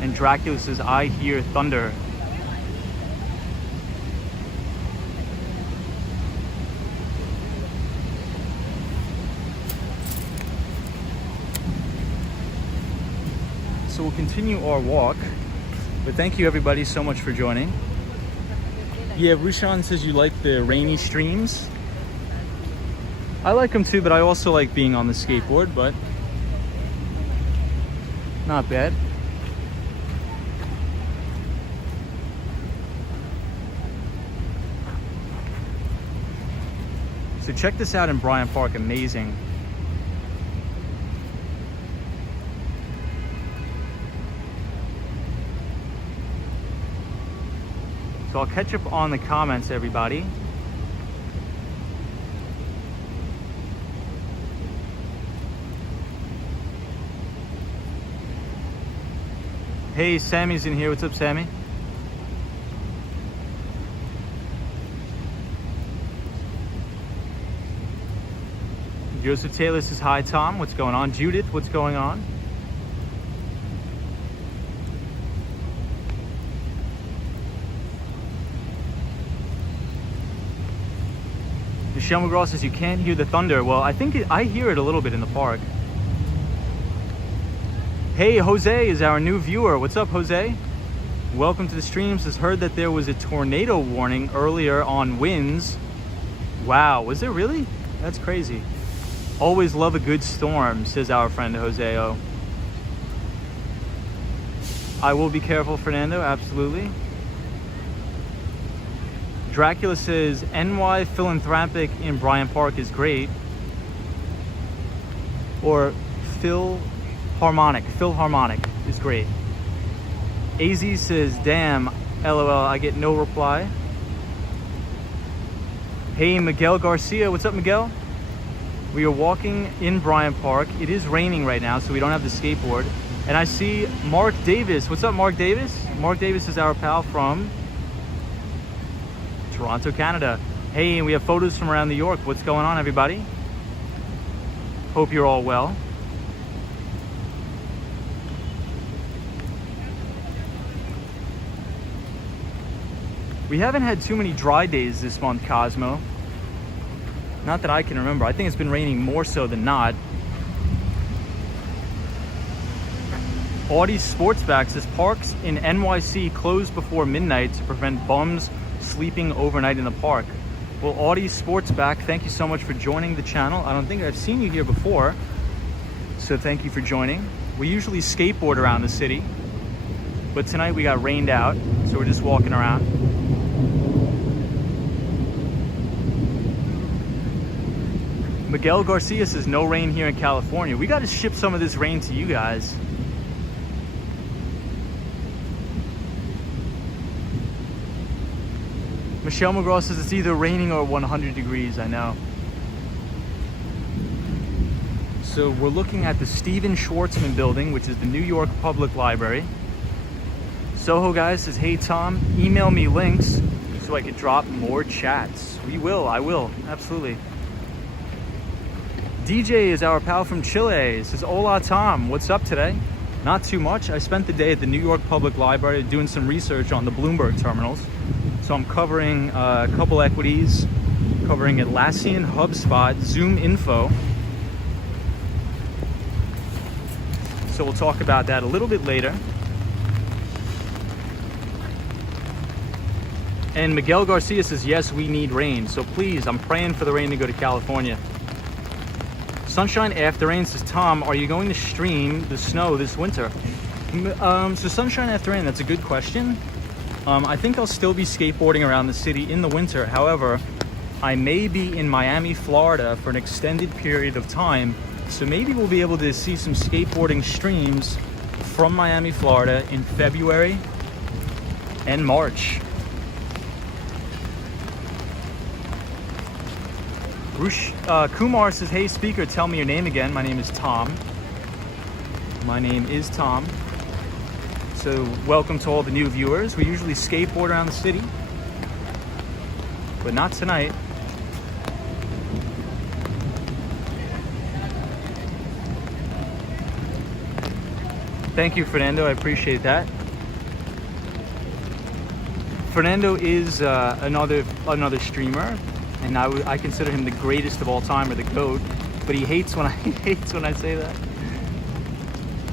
And Dracula says, I hear thunder. So we'll continue our walk, but thank you everybody so much for joining. Yeah, Rushan says you like the rainy streams. I like them too, but I also like being on the skateboard, but not bad. So check this out in Bryant Park, amazing. So I'll catch up on the comments, everybody. Hey, Sammy's in here. What's up, Sammy? Joseph Taylor says, hi, Tom. What's going on? Judith, what's going on? Michelle McGraw says, you can't hear the thunder. Well, I think I hear it a little bit in the park. Hey, Jose is our new viewer. What's up, Jose? Welcome to the stream. Says, heard that there was a tornado warning earlier on winds. Wow, was there really? That's crazy. Always love a good storm, says our friend Jose O. I will be careful, Fernando, absolutely. Dracula says, NY Philanthropic in Bryant Park is great. Or Philharmonic is great. AZ says, damn, LOL, I get no reply. Hey, Miguel Garcia, what's up, Miguel? We are walking in Bryant Park. It is raining right now, so we don't have the skateboard. And I see Mark Davis. What's up, Mark Davis? Mark Davis is our pal from Toronto, Canada. Hey, and we have photos from around New York. What's going on, everybody? Hope you're all well. We haven't had too many dry days this month, Cosmo. Not that I can remember. I think it's been raining more so than not. Audi Sportsback says parks in NYC close before midnight to prevent bums sleeping overnight in the park. Well, Audi Sportsback, thank you so much for joining the channel. I don't think I've seen you here before, so thank you for joining. We usually skateboard around the city, but tonight we got rained out, so we're just walking around. Miguel Garcia says no rain here in California. We got to ship some of this rain to you guys. Michelle McGraw says it's either raining or 100 degrees. I know. So we're looking at the Stephen Schwartzman building, which is the New York Public Library. Soho Guy says, hey Tom, email me links so I could drop more chats. We will, I will, absolutely. DJ is our pal from Chile. Says, hola Tom, what's up today? Not too much. I spent the day at the New York Public Library doing some research on the Bloomberg terminals. So I'm covering a couple equities, covering Atlassian, HubSpot, Zoom Info. So we'll talk about that a little bit later. And Miguel Garcia says, yes, we need rain. So please, I'm praying for the rain to go to California. Sunshine After Rain says, Tom, are you going to stream the snow this winter? So Sunshine After Rain, that's a good question. I think I'll still be skateboarding around the city in the winter. However, I may be in Miami, Florida for an extended period of time. So maybe we'll be able to see some skateboarding streams from Miami, Florida in February and March. Kumar says, hey speaker, tell me your name again. My name is Tom. My name is Tom. So welcome to all the new viewers. We usually skateboard around the city, but not tonight. Thank you, Fernando. I appreciate that. Fernando is another streamer, and I consider him the greatest of all time, or the GOAT. But he hates when I say that.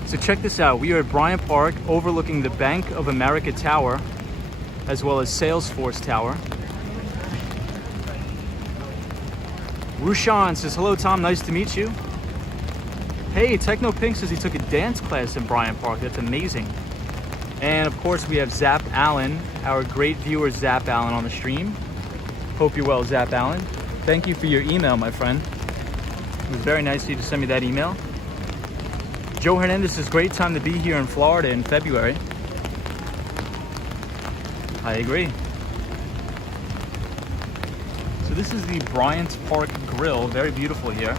So check this out. We are at Bryant Park, overlooking the Bank of America Tower, as well as Salesforce Tower. Rushan says, hello Tom, nice to meet you. Hey, Techno Pink says he took a dance class in Bryant Park. That's amazing. And of course we have Zap Allen, our great viewer Zap Allen on the stream. Hope you're well, Zap Allen. Thank you for your email, my friend. It was very nice of you to send me that email. Joe Hernandez says, great time to be here in Florida in February. I agree. So this is the Bryant Park Grill. Very beautiful here.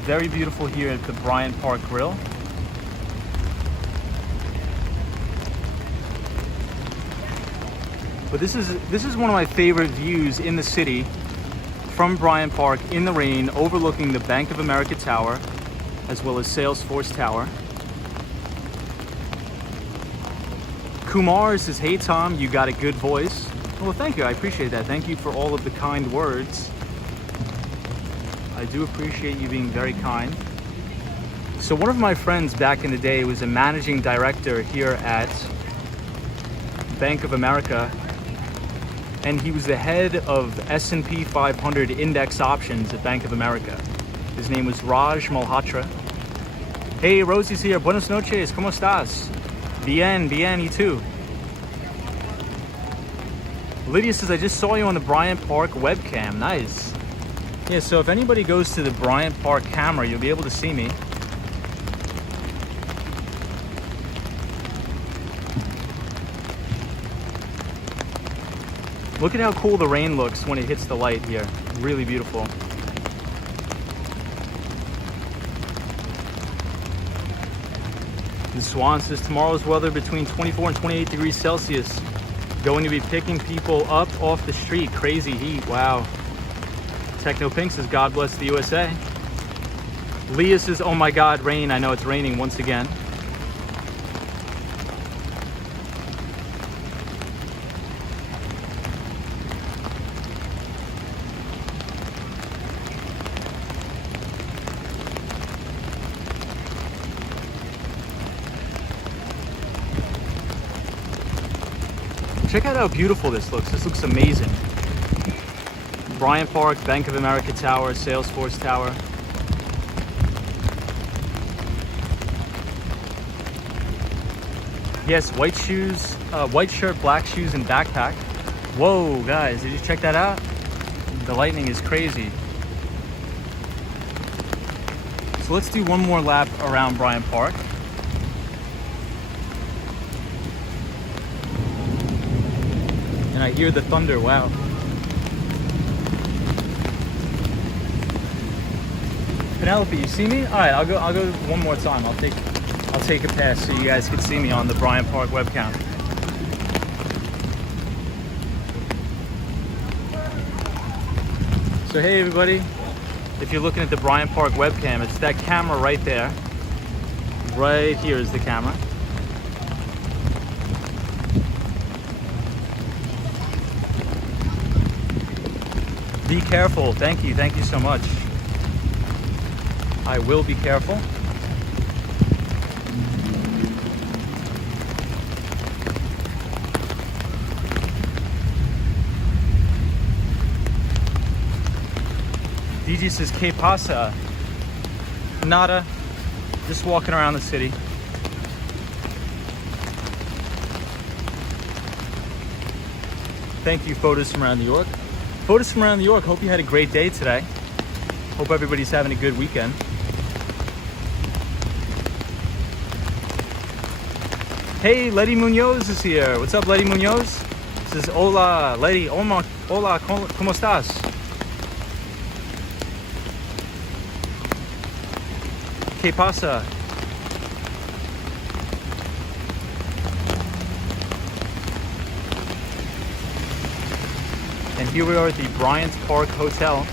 Very beautiful here at the Bryant Park Grill. But this is one of my favorite views in the city from Bryant Park in the rain, overlooking the Bank of America Tower, as well as Salesforce Tower. Kumar says, hey Tom, you got a good voice. Well, thank you, I appreciate that. Thank you for all of the kind words. I do appreciate you being very kind. So one of my friends back in the day was a managing director here at Bank of America, and he was the head of S&P 500 index options at Bank of America. His name was Raj Malhotra. Hey, Rosie's here. Buenas noches. ¿Cómo estás? Bien, bien, y tú? Lydia says, I just saw you on the Bryant Park webcam. Nice. Yeah, so if anybody goes to the Bryant Park camera, you'll be able to see me. Look at how cool the rain looks when it hits the light here. Really beautiful. The Swan says tomorrow's weather between 24 and 28 degrees Celsius. Going to be picking people up off the street. Crazy heat. Wow. Techno Pink says God bless the USA. Leah says, oh my God, rain. I know it's raining once again. Check out how beautiful this looks. This looks amazing. Bryant Park, Bank of America Tower, Salesforce Tower. Yes, white shoes, white shirt, black shoes, and backpack. Whoa, guys, did you check that out? The lightning is crazy. So let's do one more lap around Bryant Park. And I hear the thunder. Wow. Penelope, you see me? All right, I'll go one more time. I'll take a pass so you guys can see me on the Bryant Park webcam. So hey everybody, if you're looking at the Bryant Park webcam, it's that camera right there. Right here is the camera. Be careful. Thank you so much. I will be careful. DJ says, ¿Qué pasa? Nada. Just walking around the city. Thank you, photos from around New York. Photos from around New York. Hope you had a great day today. Hope everybody's having a good weekend. Hey, Letty Munoz is here. What's up, Letty Munoz? Says, hola, Letty. Hola, ¿cómo estás? ¿Qué pasa? And here we are at the Bryant Park Hotel.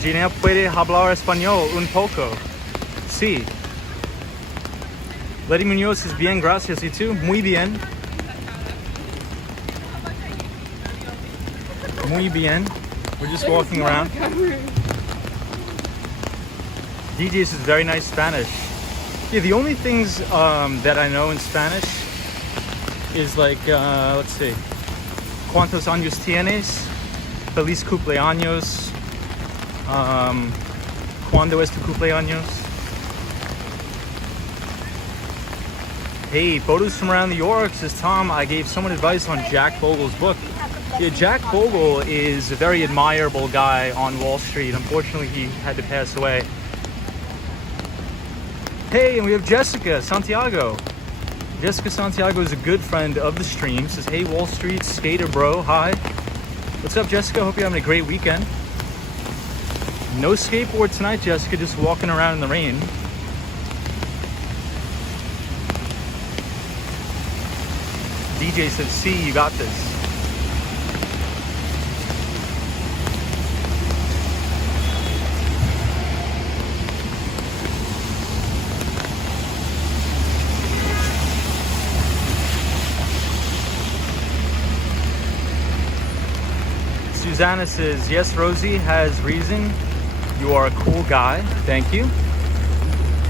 Gina puede hablar español un poco. Sí. Letty Munoz is bien, gracias. ¿Y tú? Muy bien. Muy bien. We're just walking around. DJ says very nice Spanish. Yeah, the only things that I know in Spanish is like, let's see. ¿Cuántos años tienes? Feliz cumpleaños. ¿Cuándo es tu cumpleaños? Hey, photos from around New York, says Tom. I gave someone advice on Jack Bogle's book. Yeah, Jack Bogle is a very admirable guy on Wall Street. Unfortunately, he had to pass away. Hey, and we have Jessica Santiago. Jessica Santiago is a good friend of the stream. Says, hey, Wall Street skater bro, hi. What's up, Jessica? Hope you're having a great weekend. No skateboard tonight, Jessica, just walking around in the rain. DJ said, see, you got this. Susanna says, yes, Rosie has reason. You are a cool guy. Thank you.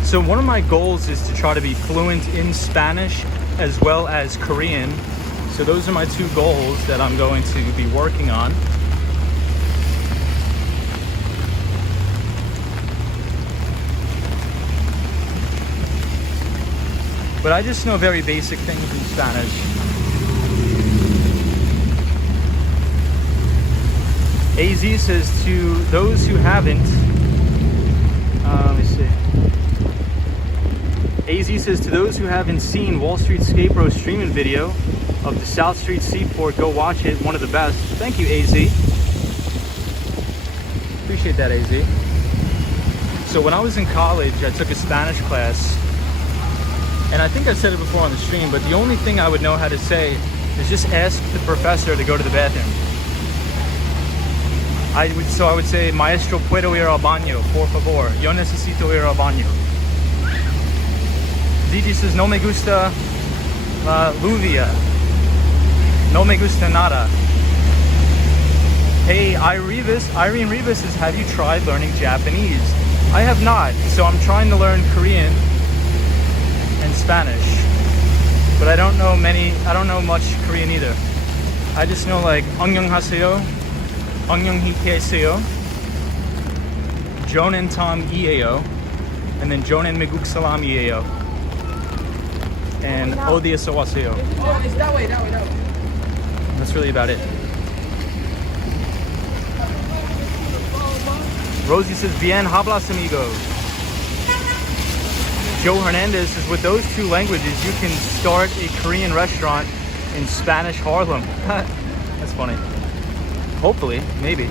So one of my goals is to try to be fluent in Spanish as well as Korean. So those are my two goals that I'm going to be working on. But I just know very basic things in Spanish. AZ says, to those who haven't, let me see. AZ says, to those who haven't seen Wall Street Escape Row streaming video of the South Street Seaport, go watch it, one of the best. Thank you, AZ. Appreciate that, AZ. So when I was in college, I took a Spanish class, and I think I said it before on the stream, but the only thing I would know how to say is just ask the professor to go to the bathroom. I would say, maestro, puedo ir al baño, por favor. Yo necesito ir al baño. Gigi says, no me gusta la lluvia. No me gusta nada. Hey, Irene Rivas says, have you tried learning Japanese? I have not, so I'm trying to learn Korean and Spanish. But I don't know much Korean either. I just know like, 안녕하세요, 안녕히 Jonan Tom Ieo, and then Jonan Miguk Salam Ieo. And Odia Sawaseo. Oh, it's that way. That's really about it. Rosie says, bien hablas amigos. Joe Hernandez says, with those two languages, you can start a Korean restaurant in Spanish Harlem. That's funny. Hopefully, maybe.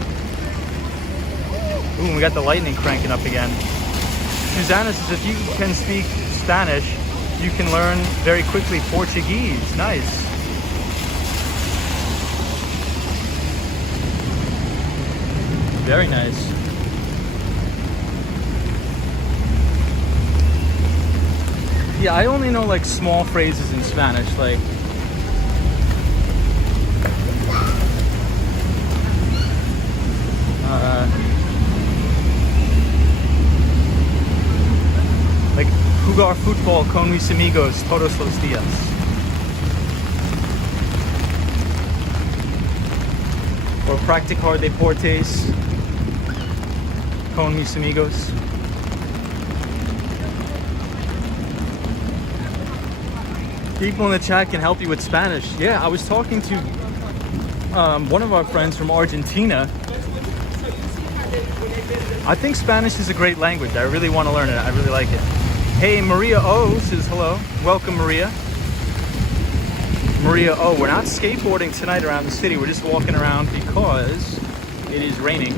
Ooh, we got the lightning cranking up again. Susanna says, if you can speak Spanish, you can learn very quickly Portuguese. Nice. Very nice. Yeah, I only know like small phrases in Spanish, like jugar fútbol con mis amigos todos los días. Or practicar deportes con mis amigos. People in the chat can help you with Spanish. Yeah, I was talking to one of our friends from Argentina. I think Spanish is a great language. I really want to learn it. I really like it. Hey, Maria O says hello. Welcome, Maria. Maria O, we're not skateboarding tonight around the city. We're just walking around because it is raining.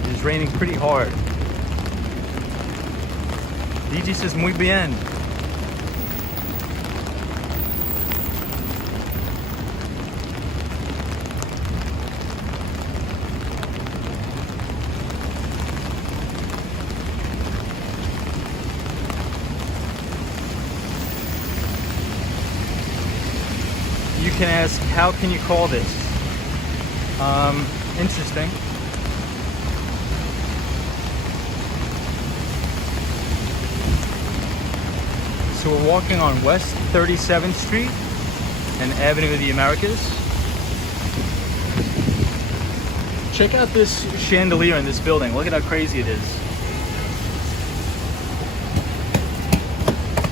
It is raining pretty hard. DG says muy bien. You can ask, how can you call this? Interesting. So we're walking on West 37th Street and Avenue of the Americas. Check out this chandelier in this building. Look at how crazy it is.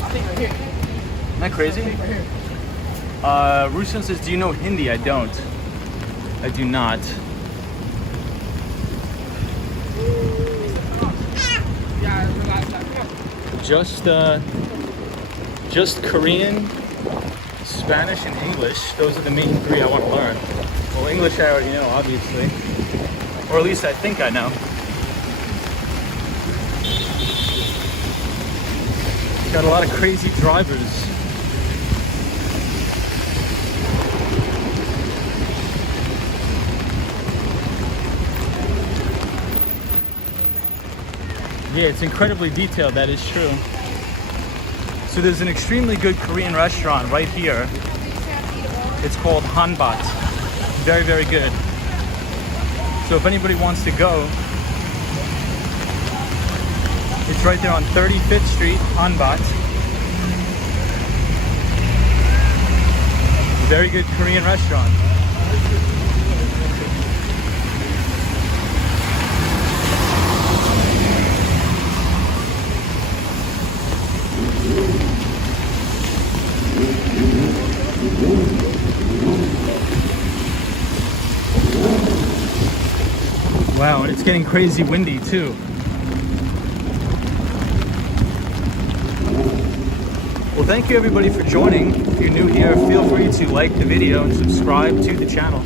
I think right here. Isn't that crazy? Right here. Rushan says, do you know Hindi? I don't. I do not. Just Korean, Spanish, and English. Those are the main three I want to learn. Well, English I already know, obviously. Or at least I think I know. Got a lot of crazy drivers. Yeah, it's incredibly detailed, that is true. So there's an extremely good Korean restaurant right here. It's called Hanbat. very, very good. So if anybody wants to go, it's right there on 35th Street, Hanbat. Very good Korean restaurant. Wow, and it's getting crazy windy too. Well, thank you everybody for joining. If you're new here, feel free to like the video and subscribe to the channel.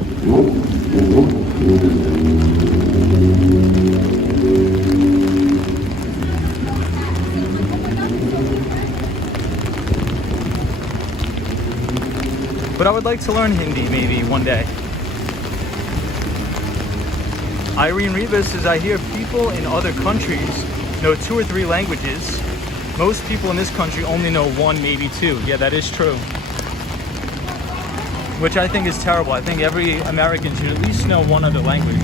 But I would like to learn Hindi maybe one day. Irene Rivas says, I hear people in other countries know 2 or 3 languages. Most people in this country only know 1, maybe 2. Yeah, that is true. Which I think is terrible. I think every American should at least know 1 other language.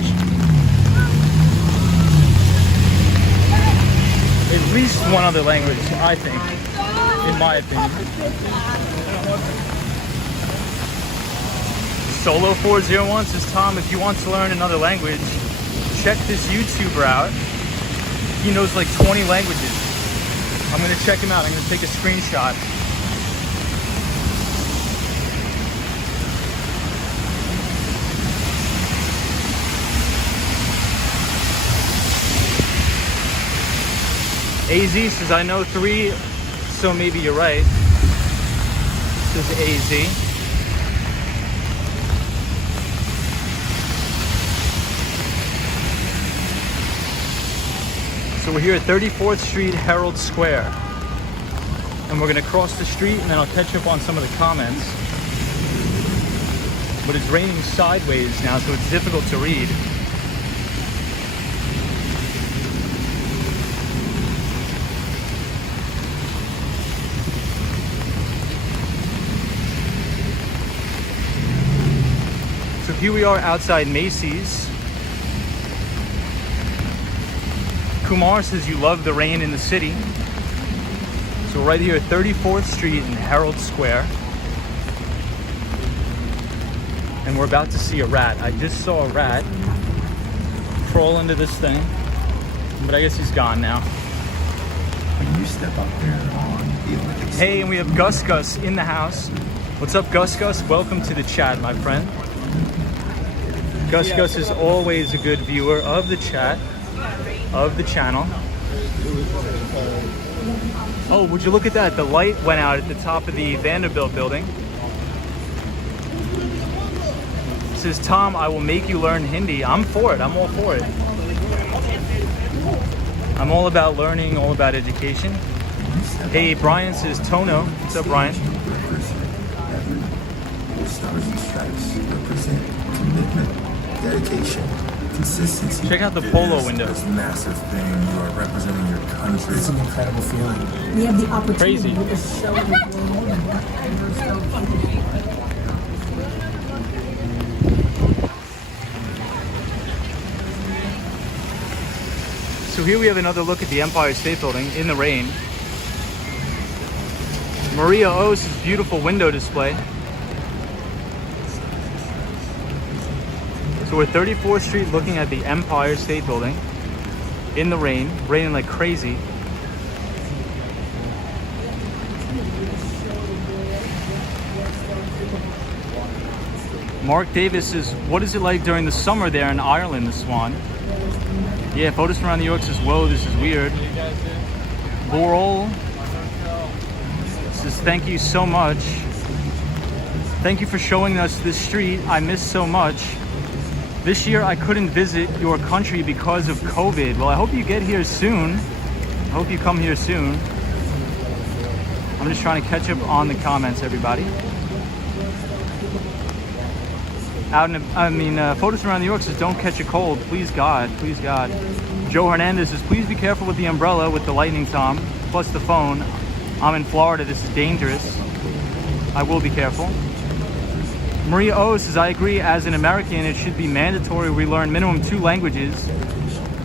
At least 1 other language, I think, in my opinion. Solo401 says, Tom, if you want to learn another language, check this YouTuber out. He knows like 20 languages. I'm gonna check him out. I'm gonna take a screenshot. AZ says, I know 3, so maybe you're right. Says AZ. So we're here at 34th Street, Herald Square. And we're gonna cross the street and then I'll catch up on some of the comments. But it's raining sideways now, so it's difficult to read. So here we are outside Macy's. Kumar says you love the rain in the city. So we're right here at 34th Street in Herald Square. And we're about to see a rat. I just saw a rat crawl into this thing, but I guess he's gone now. When you step up there on the Olympics. Hey, and we have Gus Gus in the house. What's up, Gus Gus? Welcome to the chat, my friend. Gus Gus is always a good viewer of the chat, of the channel. Oh, would you look at that? The light went out at the top of the Vanderbilt building. It says, Tom, I will make you learn Hindi. I'm for it. I'm all for it. I'm all about learning, all about education. Hey, Bryant says, Tono. What's up, Bryant? Stars and stripes represent commitment, dedication, consistency. Check out the polo window. This massive thing, you are representing your country. It's an incredible feeling. We have the opportunity Crazy. to show the So here we have another look at the Empire State Building in the rain. Maria O's beautiful window display. So we're 34th Street looking at the Empire State Building in the rain, raining like crazy. Mark Davis says, what is it like during the summer there in Ireland, the Swan? Yeah, photos from around New York says, whoa, this is weird. Boral says, thank you so much. Thank you for showing us this street. I miss so much. This year I couldn't visit your country because of COVID. Well, I hope you get here soon. I hope you come here soon. I'm just trying to catch up on the comments, everybody. Photos from around New York says, don't catch a cold. Please God, please God. Joe Hernandez says, please be careful with the umbrella with the lightning, Tom, plus the phone. I'm in Florida, this is dangerous. I will be careful. Maria O says, I agree, as an American, it should be mandatory we learn minimum 2 languages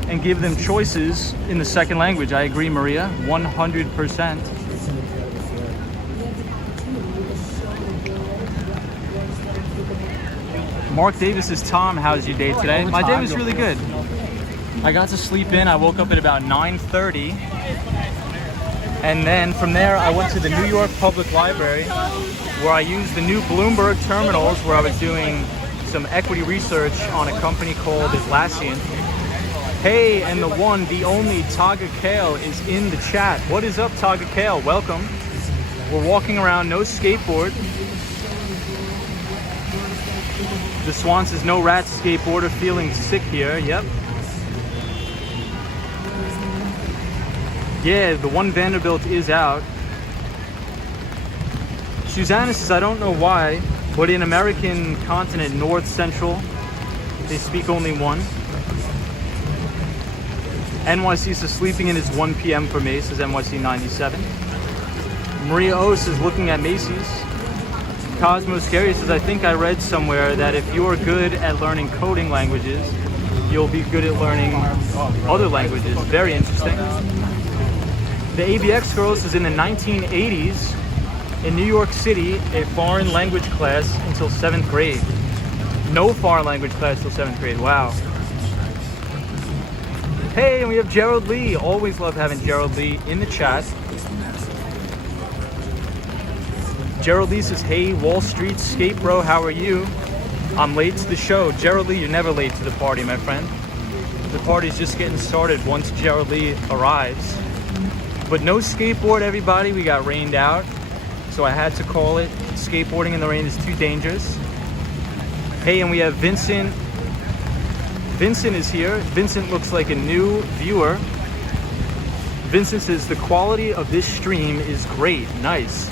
and give them choices in the second language. I agree, Maria, 100%. Mark Davis says, Tom, how's your day today? My day was really good. I got to sleep in. I woke up at about 9:30. And then from there, I went to the New York Public Library, where I used the new Bloomberg terminals, where I was doing some equity research on a company called Atlassian. Hey, and the one, the only Taga Kale is in the chat. What is up, Taga Kale? Welcome. We're walking around, no skateboard. The Swan says, no rat skateboarder, feeling sick here. Yep. Yeah, the one Vanderbilt is out. Susanna says, I don't know why, but in American continent, North Central, they speak only one. NYC says, sleeping in is 1 p.m. for me, says NYC 97. Maria O says, looking at Macy's. Cosmo Scary says, I think I read somewhere that if you're good at learning coding languages, you'll be good at learning other languages. Very interesting. The ABX Girls is in the 1980s in New York City, a foreign language class until 7th grade. No foreign language class till 7th grade. Wow. Hey, and we have Gerald Lee. Always love having Gerald Lee in the chat. Gerald Lee says, hey, Wall Street Skate Bro, how are you? I'm late to the show. Gerald Lee, you're never late to the party, my friend. The party's just getting started once Gerald Lee arrives. But no skateboard, everybody. We got rained out, so I had to call it. Skateboarding in the rain is too dangerous. Hey, and we have Vincent. Vincent is here. Vincent looks like a new viewer. Vincent says, the quality of this stream is great. Nice.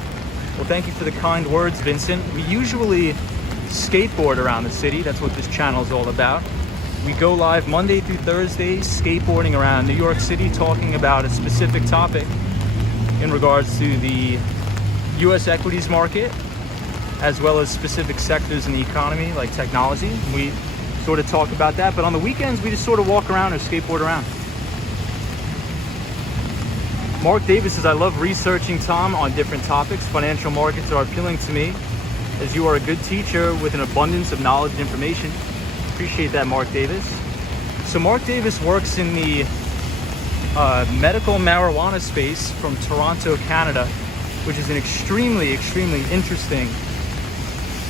Well, thank you for the kind words, Vincent. We usually skateboard around the city. That's what this channel is all about. We go live Monday through Thursday, skateboarding around New York City, talking about a specific topic in regards to the U.S. equities market, as well as specific sectors in the economy, like technology. We sort of talk about that, but on the weekends, we just sort of walk around or skateboard around. Mark Davis says, I love researching, Tom, on different topics. Financial markets are appealing to me, as you are a good teacher with an abundance of knowledge and information. Appreciate that, Mark Davis. So Mark Davis works in the medical marijuana space from Toronto, Canada, which is an extremely, extremely interesting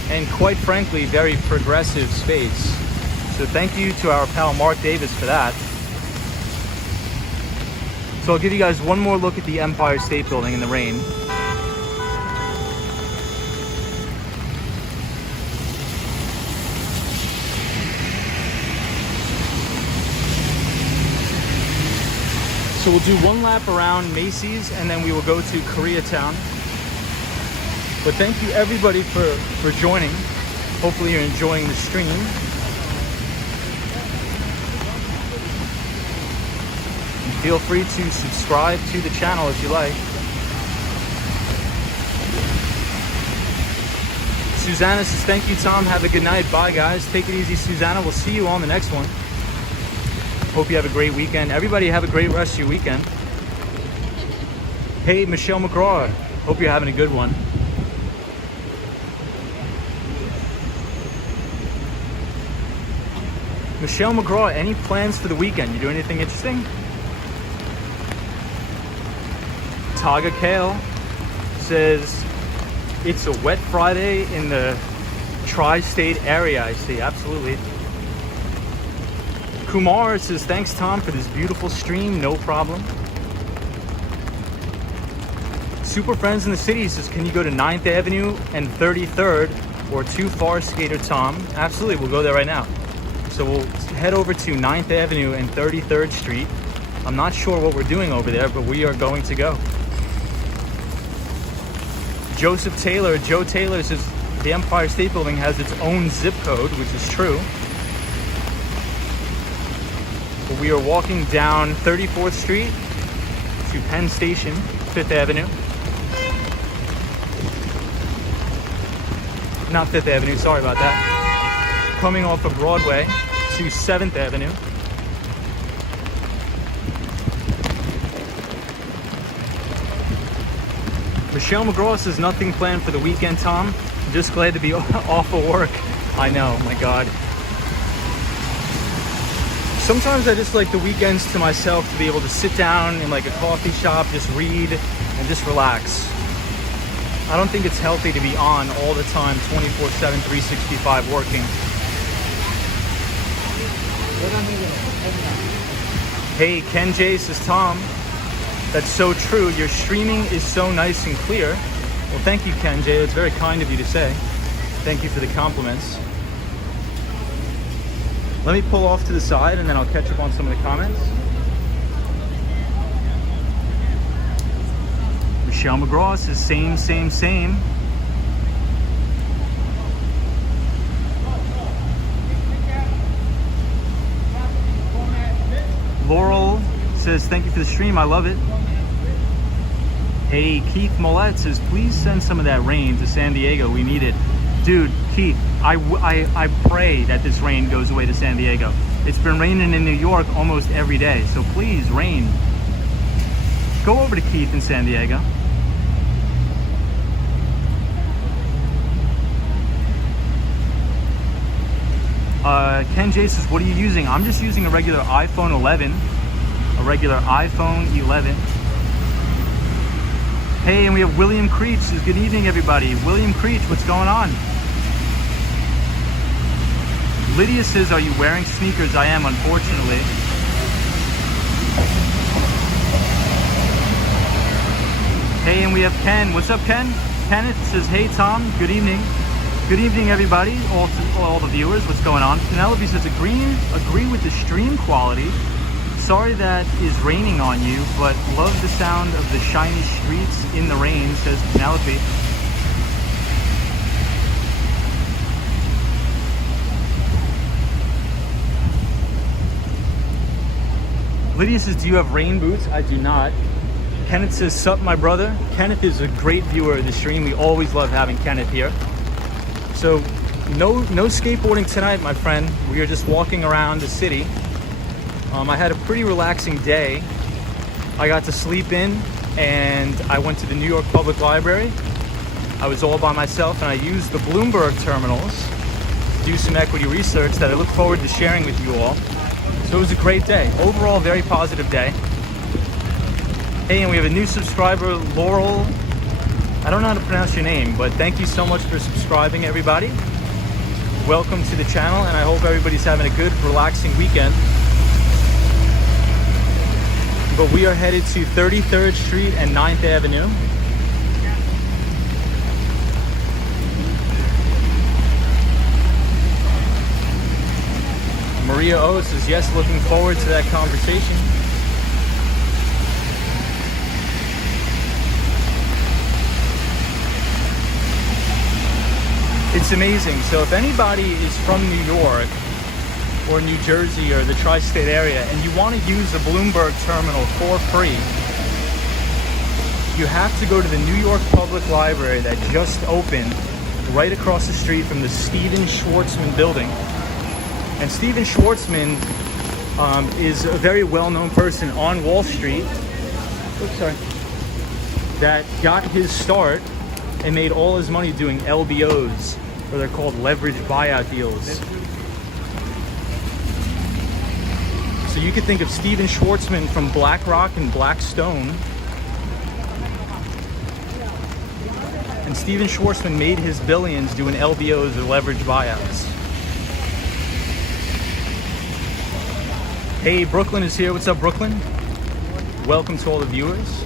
and, quite frankly, very progressive space. So thank you to our pal Mark Davis for that. So I'll give you guys one more look at the Empire State Building in the rain. So we'll do one lap around Macy's and then we will go to Koreatown. But thank you everybody for joining. Hopefully you're enjoying the stream. And feel free to subscribe to the channel if you like. Susanna says, thank you, Tom. Have a good night. Bye, guys. Take it easy, Susanna. We'll see you on the next one. Hope you have a great weekend. Everybody have a great rest of your weekend. Hey, Michelle McGraw. Hope you're having a good one. Michelle McGraw, any plans for the weekend? You doing anything interesting? Taga Kale says, it's a wet Friday in the tri-state area. I see, absolutely. Kumar says, thanks, Tom, for this beautiful stream. No problem. Super Friends in the City says, can you go to 9th Avenue and 33rd or too far, Skater Tom? Absolutely, we'll go there right now. So we'll head over to 9th Avenue and 33rd Street. I'm not sure what we're doing over there, but we are going to go. Joseph Taylor, Joe Taylor says, the Empire State Building has its own zip code, which is true. But we are walking down 34th Street to Penn Station, 5th Avenue. not 5th Avenue, sorry about that. Coming off of Broadway to 7th Avenue. Michelle McGraw says nothing planned for the weekend, Tom. I'm just glad to be off of work. I know, my God. Sometimes I just like the weekends to myself to be able to sit down in like a coffee shop, just read and just relax. I don't think it's healthy to be on all the time, 24/7, 365 working. Hey, Ken J says, Tom, that's so true. Your streaming is so nice and clear. Well, thank you, Ken J. It's very kind of you to say. Thank you for the compliments. Let me pull off to the side and then I'll catch up on some of the comments. Michelle McGraw says same. Laurel says thank you for the stream, I love it. Hey, Keith Mollett says please send some of that rain to San Diego, we need it. Dude, Keith, I pray that this rain goes away to San Diego. It's been raining in New York almost every day, so please, rain. Go over to Keith in San Diego. Ken J says, what are you using? I'm just using a regular iPhone 11. A regular iPhone 11. Hey, and we have William Creech says, good evening, everybody. William Creech, what's going on? Lydia says, are you wearing sneakers? I am, unfortunately. Hey, and we have Ken. What's up, Ken? Kenneth says, hey, Tom, good evening. Good evening, everybody, all the viewers. What's going on? Penelope says, agree with the stream quality. Sorry that is raining on you, but love the sound of the shiny streets in the rain, says Penelope. Lydia says, do you have rain boots? I do not. Kenneth says, sup, my brother. Kenneth is a great viewer of the stream. We always love having Kenneth here. So no skateboarding tonight, my friend. We are just walking around the city. I had a pretty relaxing day. I got to sleep in and I went to the New York Public Library. I was all by myself and I used the Bloomberg terminals to do some equity research that I look forward to sharing with you all. So it was a great day. Overall, very positive day. Hey, and we have a new subscriber, Laurel. I don't know how to pronounce your name, but thank you so much for subscribing, everybody. Welcome to the channel, and I hope everybody's having a good, relaxing weekend. But we are headed to 33rd Street and 9th Avenue. Maria O says, yes, looking forward to that conversation. It's amazing. So if anybody is from New York or New Jersey or the tri-state area and you want to use the Bloomberg terminal for free, you have to go to the New York Public Library that just opened right across the street from the Stephen Schwarzman building. And Stephen Schwarzman is a very well-known person on Wall Street that got his start and made all his money doing LBOs, or they're called leveraged buyout deals. So you could think of Stephen Schwarzman from BlackRock and Blackstone. And Stephen Schwarzman made his billions doing LBOs or leveraged buyouts. Hey, Brooklyn is here. What's up, Brooklyn? Welcome to all the viewers.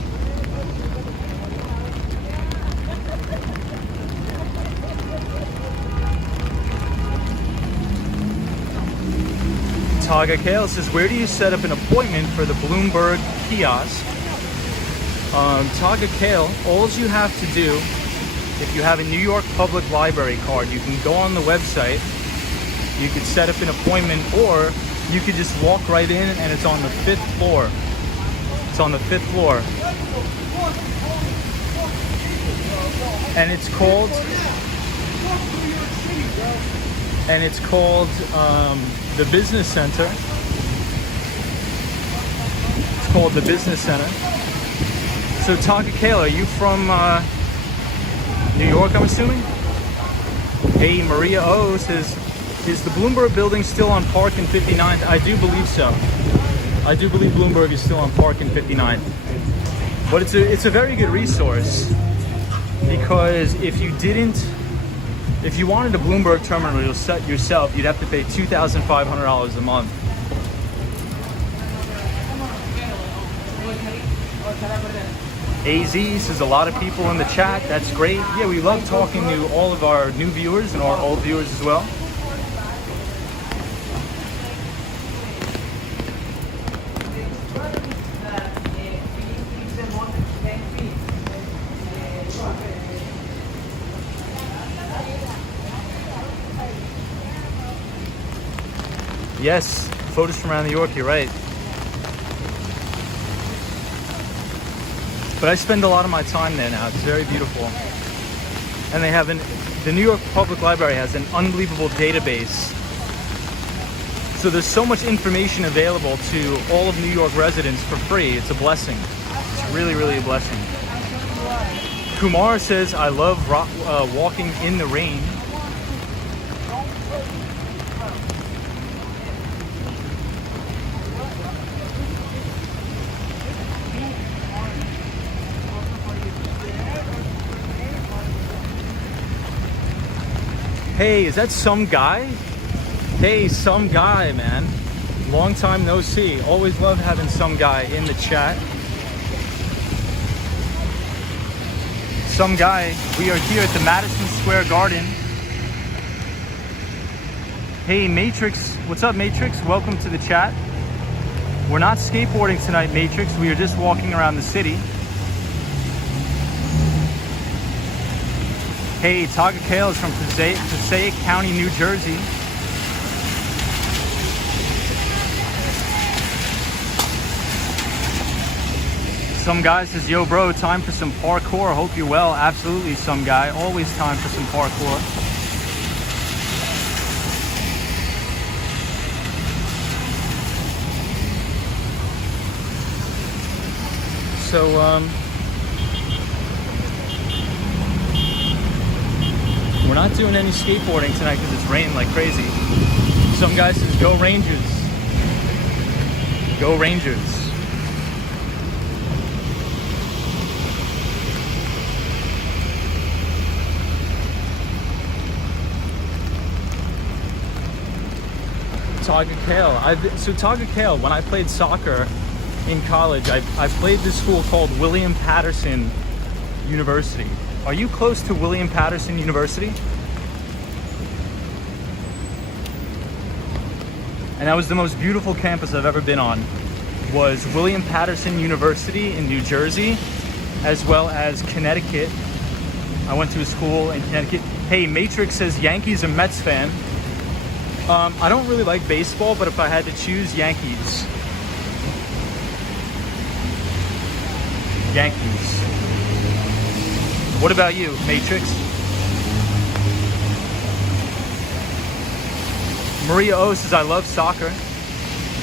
Taga Kale says, where do you set up an appointment for the Bloomberg kiosk? Taga Kale, all you have to do, if you have a New York Public Library card, you can go on the website, you could set up an appointment, or you could just walk right in and it's on the 5th floor. It's on the 5th floor. And it's called and it's called the Business Center. It's called the Business Center. So Tonka Kayla, are you from New York, I'm assuming? Hey, Maria O says, is the Bloomberg building still on Park and 59th? I do believe so. I do believe Bloomberg is still on Park and 59th. But it's a very good resource, because if you wanted a Bloomberg terminal set yourself, you'd have to pay $2,500 a month. AZ says a lot of people in the chat. That's great. Yeah, we love talking to all of our new viewers and our old viewers as well. Yes, photos from around New York, you're right. But I spend a lot of my time there now. It's very beautiful. And they have the New York Public Library has an unbelievable database. So there's so much information available to all of New York residents for free. It's a blessing. It's really, really a blessing. Kumar says, I love walking in the rain. Hey, is that some guy? Hey, some guy, man. Long time no see. Always love having some guy in the chat. Some guy, we are here at the Madison Square Garden. Hey, Matrix. What's up, Matrix? Welcome to the chat. We're not skateboarding tonight, Matrix. We are just walking around the city. Hey, Tonka Kale is from Passaic County, New Jersey. Some guy says, yo bro, time for some parkour. Hope you're well. Absolutely, some guy. Always time for some parkour. So, we're not doing any skateboarding tonight because it's raining like crazy. Some guy says, go Rangers. Go Rangers. Tonka Kale. So Tonka Kale, when I played soccer in college, I played this school called William Patterson University. Are you close to William Patterson University? And that was the most beautiful campus I've ever been on, was William Patterson University in New Jersey, as well as Connecticut. I went to a school in Connecticut. Hey, Matrix says Yankees or Mets fan. I don't really like baseball, but if I had to choose, Yankees. Yankees. What about you, Matrix? Maria O says, I love soccer.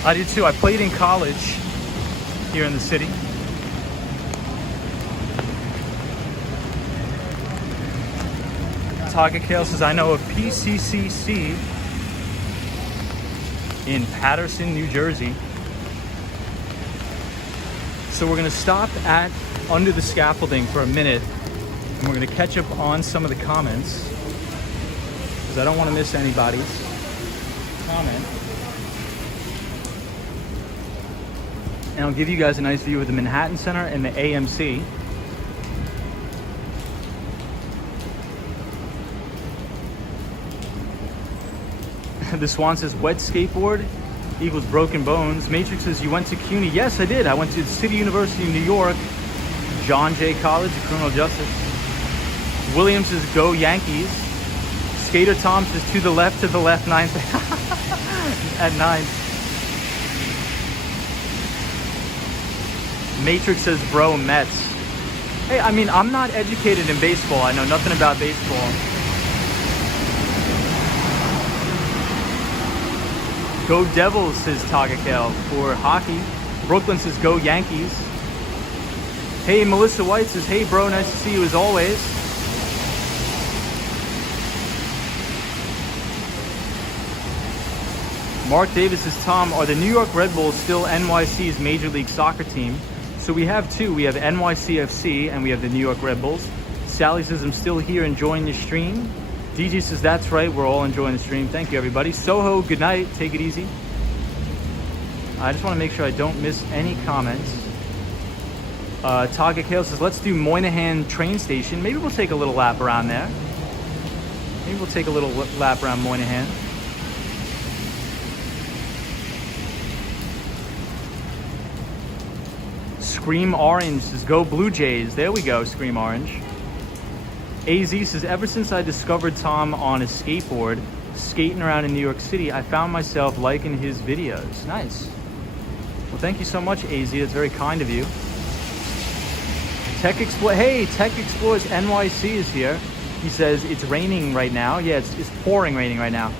I do too. I played in college here in the city. Tonka Kale says, I know of PCCC in Patterson, New Jersey. So we're gonna stop at under the scaffolding for a minute, and we're gonna catch up on some of the comments, because I don't wanna miss anybody's comment. And I'll give you guys a nice view of the Manhattan Center and the AMC. The Swan says, wet skateboard equals broken bones. Matrix says, you went to CUNY. Yes, I did. I went to the City University of New York, John Jay College of Criminal Justice. Williams says, go Yankees. Skater Tom says, to the left, ninth. At 9. Matrix says, bro, Mets. Hey, I mean, I'm not educated in baseball. I know nothing about baseball. Go Devils, says Tagakel for hockey. Brooklyn says go Yankees. Hey, Melissa White says, hey bro, nice to see you as always. Mark Davis says, Tom, are the New York Red Bulls still NYC's Major League Soccer team? So we have two. We have NYCFC and we have the New York Red Bulls. Sally says, I'm still here enjoying the stream. DG says, that's right, we're all enjoying the stream. Thank you, everybody. Soho, good night. Take it easy. I just want to make sure I don't miss any comments. Taga Kale says, let's do Moynihan train station. Maybe we'll take a little lap around there. Maybe we'll take a little lap around Moynihan. Scream Orange says, go Blue Jays. There we go, Scream Orange. AZ says, ever since I discovered Tom on a skateboard, skating around in New York City, I found myself liking his videos. Nice. Well, thank you so much, AZ. That's very kind of you. Hey, Tech Explores NYC is here. He says, it's raining right now. Yeah, it's pouring raining right now.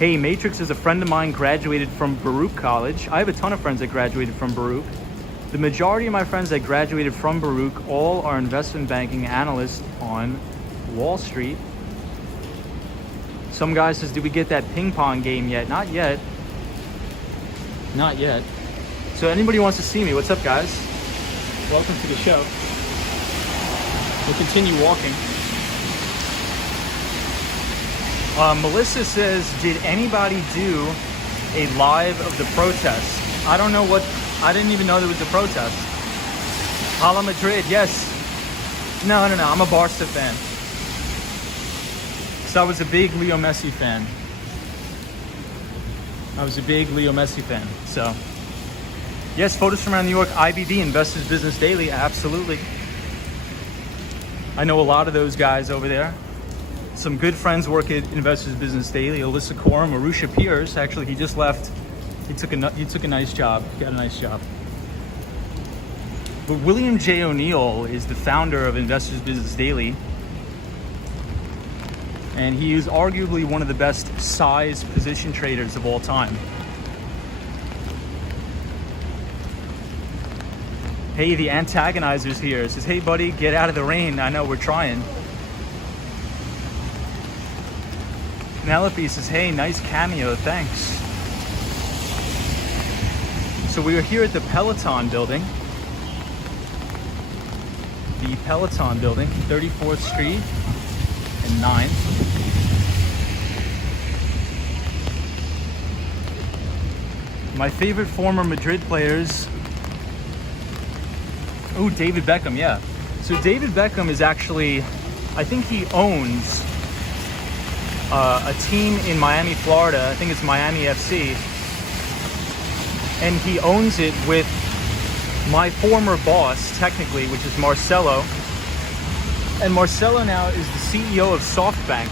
Hey, Matrix is a friend of mine, graduated from Baruch College. I have a ton of friends that graduated from Baruch. The majority of my friends that graduated from Baruch all are investment banking analysts on Wall Street. Some guy says, did we get that ping pong game yet? Not yet. Not yet. So anybody wants to see me, what's up, guys? Welcome to the show. We'll continue walking. Melissa says, did anybody do a live of the protest? I don't know what, I didn't even know there was a protest. Hala Madrid, yes. No, I'm a Barca fan. So I was a big Leo Messi fan. So, yes, photos from around New York, IBD, Investors Business Daily, absolutely. I know a lot of those guys over there. Some good friends work at Investors Business Daily. Alyssa Coram, Marusha Pierce. Actually, he just left. He took a nice job. He got a nice job. But William J. O'Neill is the founder of Investors Business Daily. And he is arguably one of the best size position traders of all time. Hey, the antagonizer's here. Says, hey buddy, get out of the rain. I know, we're trying. Penelope says, hey, nice cameo, thanks. So we are here at the Peloton building. The Peloton building, 34th Street and 9th. My favorite former Madrid players. Oh, David Beckham, yeah. So David Beckham is actually, I think he owns a team in Miami, Florida. I think it's Miami FC. And he owns it with my former boss, technically, which is Marcelo. And Marcelo now is the CEO of SoftBank.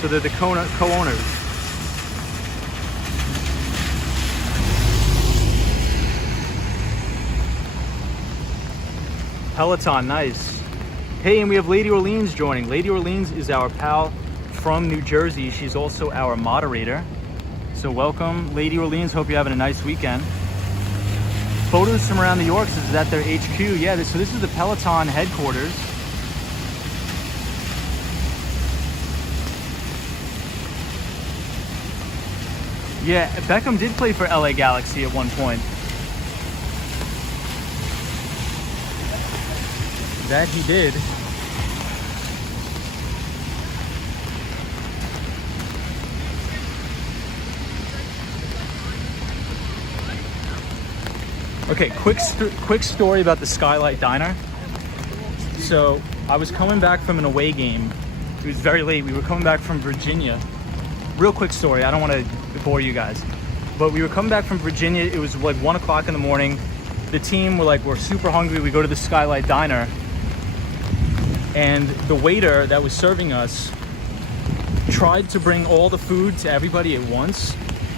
So they're the co-owners. Peloton, nice. Hey, and we have Lady Orleans joining. Lady Orleans is our pal from New Jersey. She's also our moderator. So welcome, Lady Orleans. Hope you're having a nice weekend. Photos from around New York. This is at their HQ. Yeah, so this is the Peloton headquarters. Yeah, Beckham did play for LA Galaxy at one point. That he did. Okay, quick story about the Skylight Diner. So I was coming back from an away game. It was very late. We were coming back from Virginia. Real quick story. I don't want to bore you guys, but we were coming back from Virginia. It was like 1 o'clock in the morning. The team were like, we're super hungry. We go to the Skylight Diner. And the waiter that was serving us tried to bring all the food to everybody at once,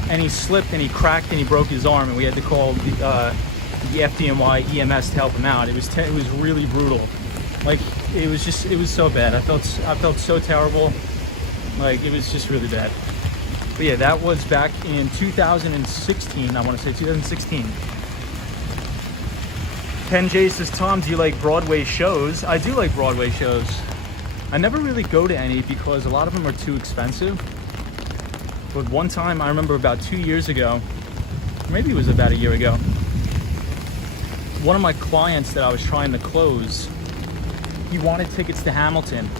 and he slipped and he cracked and he broke his arm, and we had to call the FDNY EMS to help him out. It was really brutal. Like it was so bad. I felt so terrible. Like it was just really bad. But yeah, that was back in 2016. I want to say 2016. Ken J says, Tom, do you like Broadway shows? I do like Broadway shows. I never really go to any because a lot of them are too expensive. But one time, I remember about 2 years ago, maybe it was about a year ago, one of my clients that I was trying to close, he wanted tickets to Hamilton.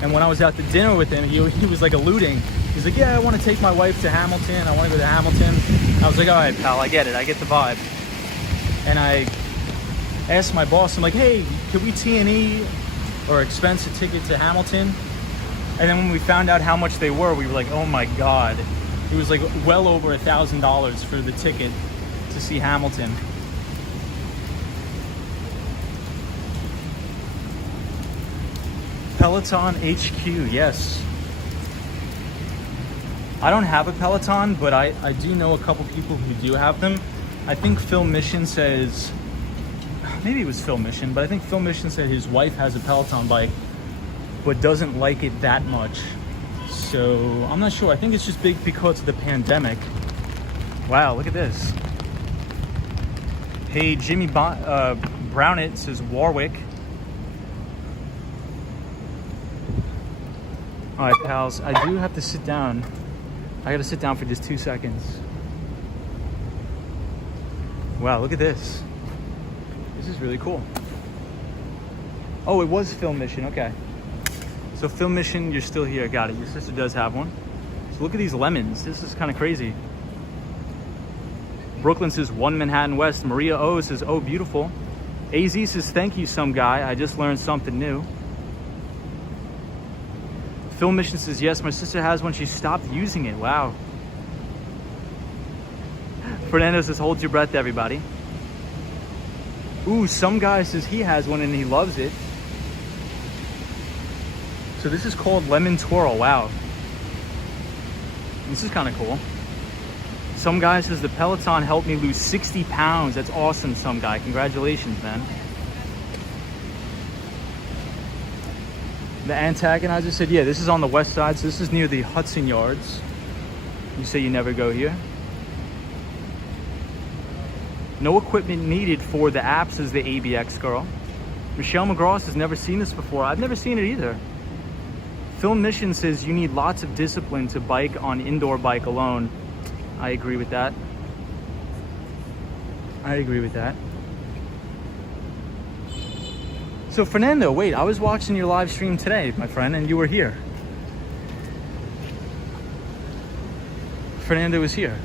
And when I was out to dinner with him, he was like alluding. He's like, yeah, I want to take my wife to Hamilton. I want to go to Hamilton. I was like, all right, pal, I get it. I get the vibe. And I asked my boss, I'm like, hey, could we T&E or expense a ticket to Hamilton? And then when we found out how much they were, we were like, oh my God. It was like well over $1,000 for the ticket to see Hamilton. Peloton HQ, yes. I don't have a Peloton, but I do know a couple people who do have them. I think Phil Mission says, maybe it was Phil Mission, but I think Phil Mission said his wife has a Peloton bike, but doesn't like it that much. So I'm not sure. I think it's just big because of the pandemic. Wow, look at this. Hey, Jimmy Brownett says Warwick. All right, pals, I do have to sit down. I gotta sit down for just 2 seconds. Wow, look at this. This is really cool. Oh, it was Film Mission, okay. So Film Mission, you're still here, got it. Your sister does have one. So look at these lemons, this is kind of crazy. Brooklyn says 1 Manhattan West. Maria O says, oh, beautiful. AZ says, thank you, some guy. I just learned something new. Phil Mission says, yes, my sister has one. She stopped using it. Wow. Fernando says, hold your breath, everybody. Ooh, some guy says he has one and he loves it. So this is called Lemon Twirl. Wow. This is kind of cool. Some guy says the Peloton helped me lose 60 pounds. That's awesome, some guy. Congratulations, man. The Antagonizer said, yeah, this is on the west side, so this is near the Hudson Yards. You say you never go here. No equipment needed for the app, says the ABX girl. Michelle McGraw has never seen this before. I've never seen it either. Film Mission says you need lots of discipline to bike on indoor bike alone. I agree with that. I agree with that. So Fernando, wait, I was watching your live stream today, my friend, and you were here. Fernando was here.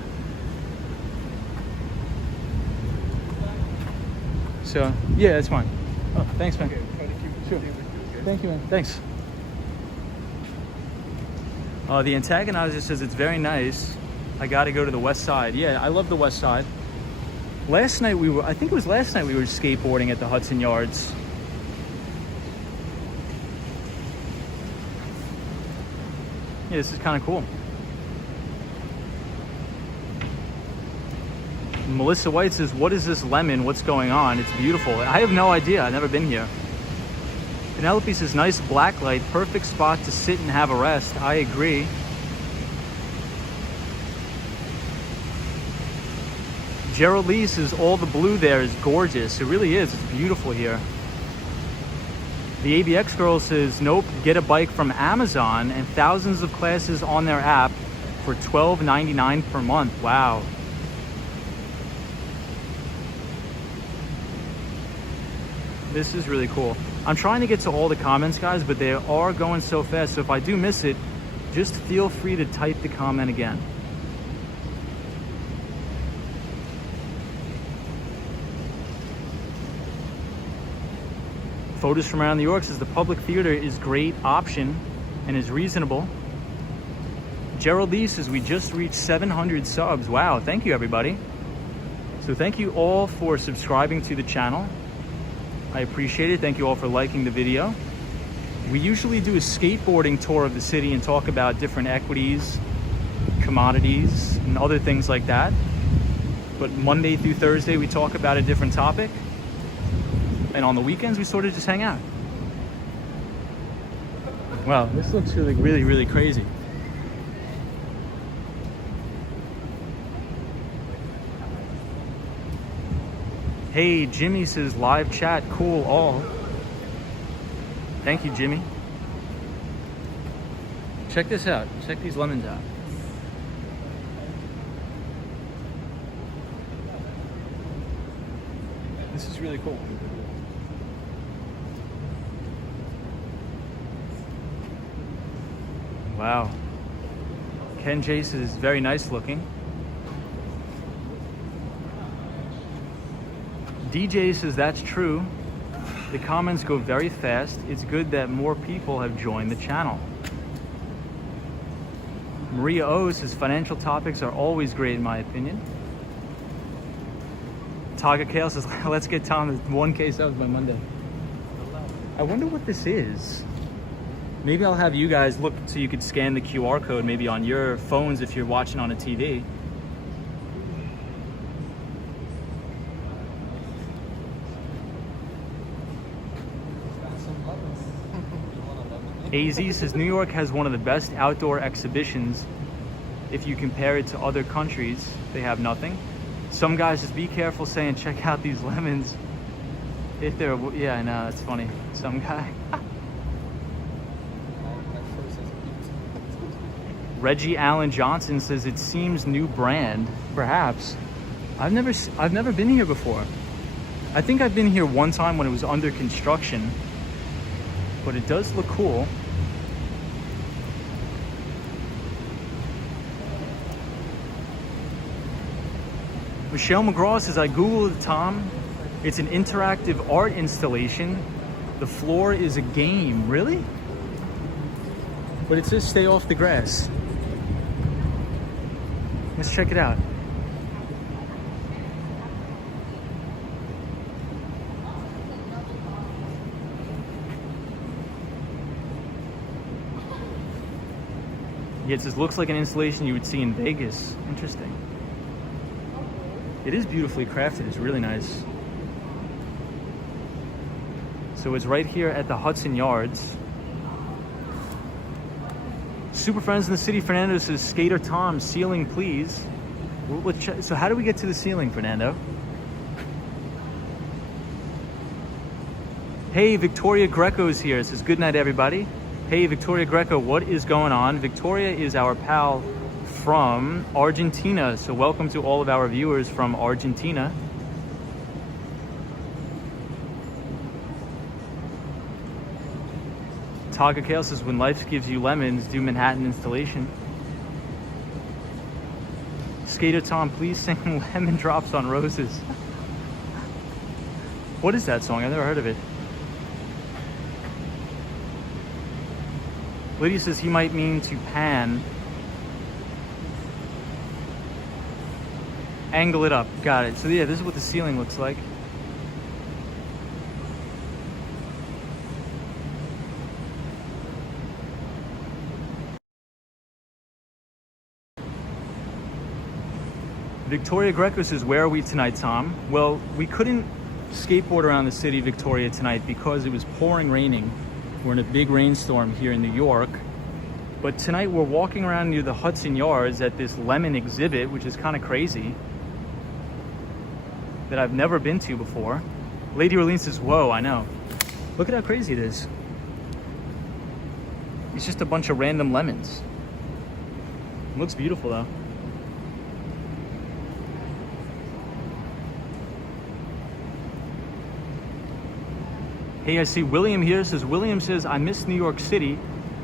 So, yeah, that's fine. Oh, thanks, man. Sure. Thank you, man. Thanks. The Antagonizer says it's very nice. I gotta go to the west side. Yeah, I love the west side. Last night I think it was last night we were skateboarding at the Hudson Yards. Yeah, this is kind of cool. Melissa White says, what is this lemon? What's going on? It's beautiful. I have no idea. I've never been here. Penelope says, nice black light. Perfect spot to sit and have a rest. I agree. Gerald Lee says, all the blue there is gorgeous. It really is. It's beautiful here. The ABX girl says, nope, get a bike from Amazon and thousands of classes on their app for $12.99 per month. Wow. This is really cool. I'm trying to get to all the comments, guys, but they are going so fast. So if I do miss it, just feel free to type the comment again. Photos from around New York says the public theater is great option and is reasonable. Gerald Lee says we just reached 700 subs. Wow, thank you everybody. So thank you all for subscribing to the channel. I appreciate it. Thank you all for liking the video. We usually do a skateboarding tour of the city and talk about different equities, commodities, and other things like that. But Monday through Thursday, we talk about a different topic. And on the weekends, we sort of just hang out. Wow, this looks really, really, really crazy. Hey, Jimmy says live chat, cool all. Thank you, Jimmy. Check this out. Check these lemons out. This is really cool. Wow. Ken Chase is very nice looking. DJ says that's true. The comments go very fast. It's good that more people have joined the channel. Maria O says financial topics are always great in my opinion. Taga Kale says let's get Tom 1K subs by Monday. I wonder what this is. Maybe I'll have you guys look so you could scan the QR code maybe on your phones if you're watching on a TV. AZ says New York has one of the best outdoor exhibitions. If you compare it to other countries, they have nothing. Some guys just be careful saying check out these lemons. If they're, yeah, I know, it's funny. Some guy. Reggie Allen Johnson says it seems new brand, perhaps. I've never been here before. I think I've been here one time when it was under construction, but it does look cool. Michelle McGraw says, I Googled it, Tom. It's an interactive art installation. The floor is a game. Really? But it says stay off the grass. Let's check it out. Yeah, it says looks like an installation you would see in Vegas. Interesting. It is beautifully crafted. It's really nice. So it's right here at the Hudson Yards. Super Friends in the City, Fernando says, Skater Tom, ceiling please. So how do we get to the ceiling, Fernando? Hey, Victoria Greco's here. It says, good night, everybody. Hey, Victoria Greco, what is going on? Victoria is our pal from Argentina. So welcome to all of our viewers from Argentina. Taga Kale says, when life gives you lemons, do Manhattan installation. Skater Tom, please sing Lemon Drops on Roses. What is that song? I've never heard of it. Lydia says he might mean to pan. Angle it up. Got it. So yeah, this is what the ceiling looks like. Victoria Greco says, where are we tonight, Tom? Well, we couldn't skateboard around the city, Victoria, tonight because it was pouring raining. We're in a big rainstorm here in New York. But tonight we're walking around near the Hudson Yards at this lemon exhibit, which is kind of crazy, that I've never been to before. Lady Orleans says, whoa, I know. Look at how crazy it is. It's just a bunch of random lemons. It looks beautiful though. Hey, I see William here. Says William says, I miss New York City.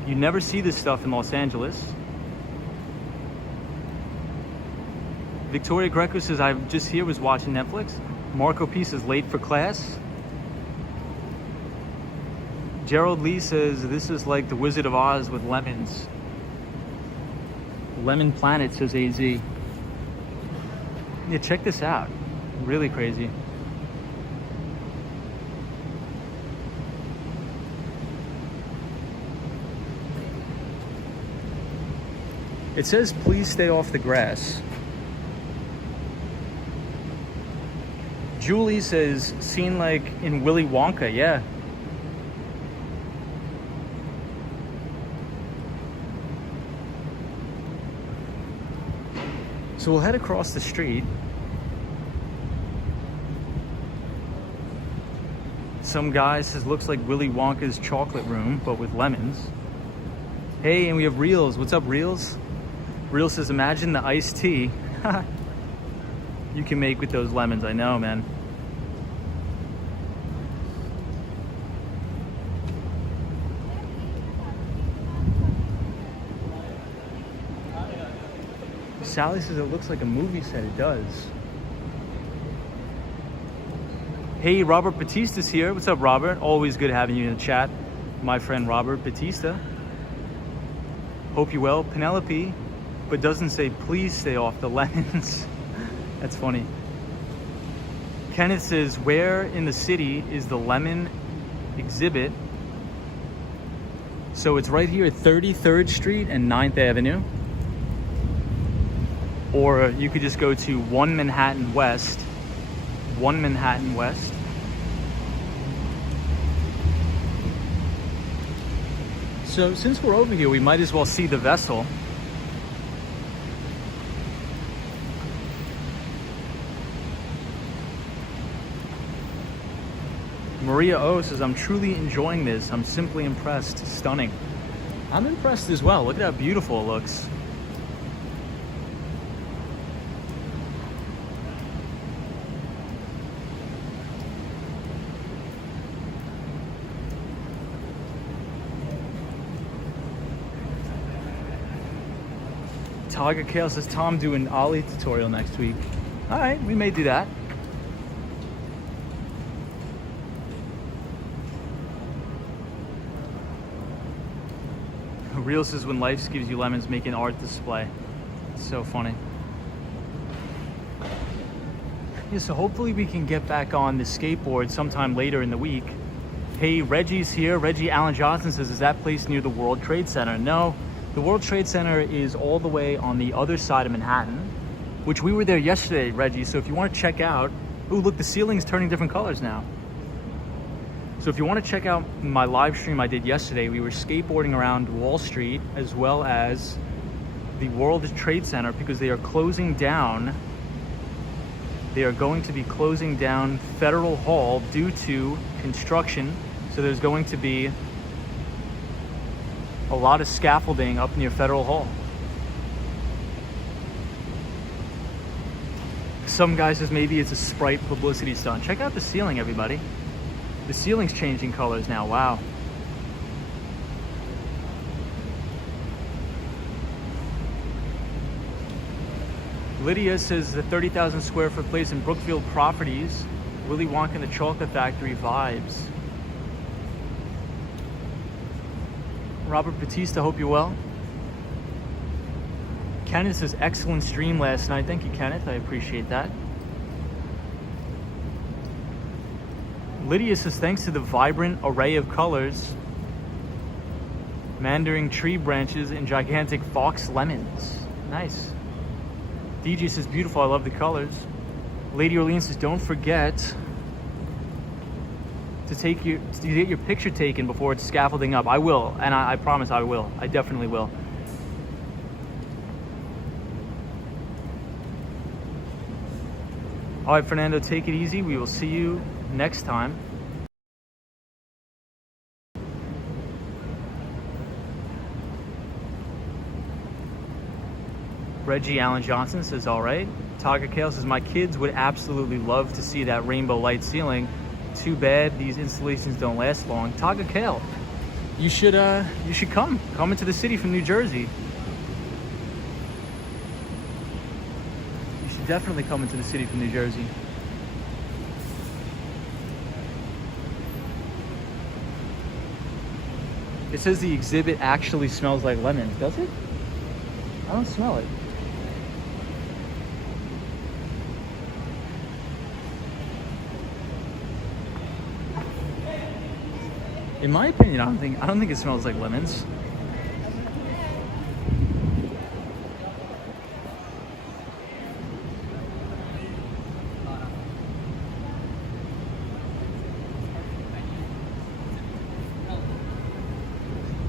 You never see this stuff in Los Angeles. Victoria Greco says, I just here was watching Netflix. Marco P says, late for class. Gerald Lee says, this is like the Wizard of Oz with lemons. Lemon Planet, says AZ. Yeah, check this out. Really crazy. It says, please stay off the grass. Julie says, seen like in Willy Wonka, yeah. So we'll head across the street. Some guy says looks like Willy Wonka's chocolate room, but with lemons. Hey, and we have Reels. What's up, Reels? Reels says, imagine the iced tea you can make with those lemons. I know, man. Sally says it looks like a movie set. It does. Hey, Robert Batista's here. What's up, Robert? Always good having you in the chat. My friend Robert Batista. Hope you're well. Penelope, but doesn't say please stay off the lemons. That's funny. Kenneth says, where in the city is the lemon exhibit? So it's right here at 33rd Street and 9th Avenue. Or you could just go to 1 Manhattan West. 1 Manhattan West. So since we're over here, we might as well see the vessel. Maria O says, I'm truly enjoying this. I'm simply impressed. Stunning. I'm impressed as well. Look at how beautiful it looks. Tiger Kale says, Tom, do an Ollie tutorial next week. All right, we may do that. Real says, when life gives you lemons, make an art display. It's so funny. Yeah, so hopefully we can get back on the skateboard sometime later in the week. Hey, Reggie's here. Reggie Allen Johnson says, is that place near the World Trade Center? No. The World Trade Center is all the way on the other side of Manhattan, which we were there yesterday, Reggie. So if you want to check out, ooh, look, the ceiling's turning different colors now. So if you want to check out my live stream I did yesterday, we were skateboarding around Wall Street as well as the World Trade Center because they are closing down. They are going to be closing down Federal Hall due to construction. So there's going to be a lot of scaffolding up near Federal Hall. Some guy says maybe it's a Sprite publicity stunt. Check out the ceiling, everybody. The ceiling's changing colors now. Wow. Lydia says the 30,000 square foot place in Brookfield Properties, Willy Wonka and the Chocolate Factory vibes. Robert Batista, hope you're well. Kenneth says, excellent stream last night. Thank you, Kenneth. I appreciate that. Lydia says, thanks to the vibrant array of colors, mandarin tree branches and gigantic fox lemons. Nice. DJ says, beautiful. I love the colors. Lady Orleans says, don't forget to get your picture taken before it's scaffolding up. I will, and I promise I will. I definitely will. All right, Fernando, take it easy. We will see you next time. Reggie Allen Johnson says, all right. Tiger Kale says, my kids would absolutely love to see that rainbow light ceiling. Too bad these installations don't last long. Tiger Kale, you should come into the city from New Jersey. You should definitely come into the city from New Jersey. It says the exhibit actually smells like lemons. Does it? I don't smell it. In my opinion, I don't think it smells like lemons.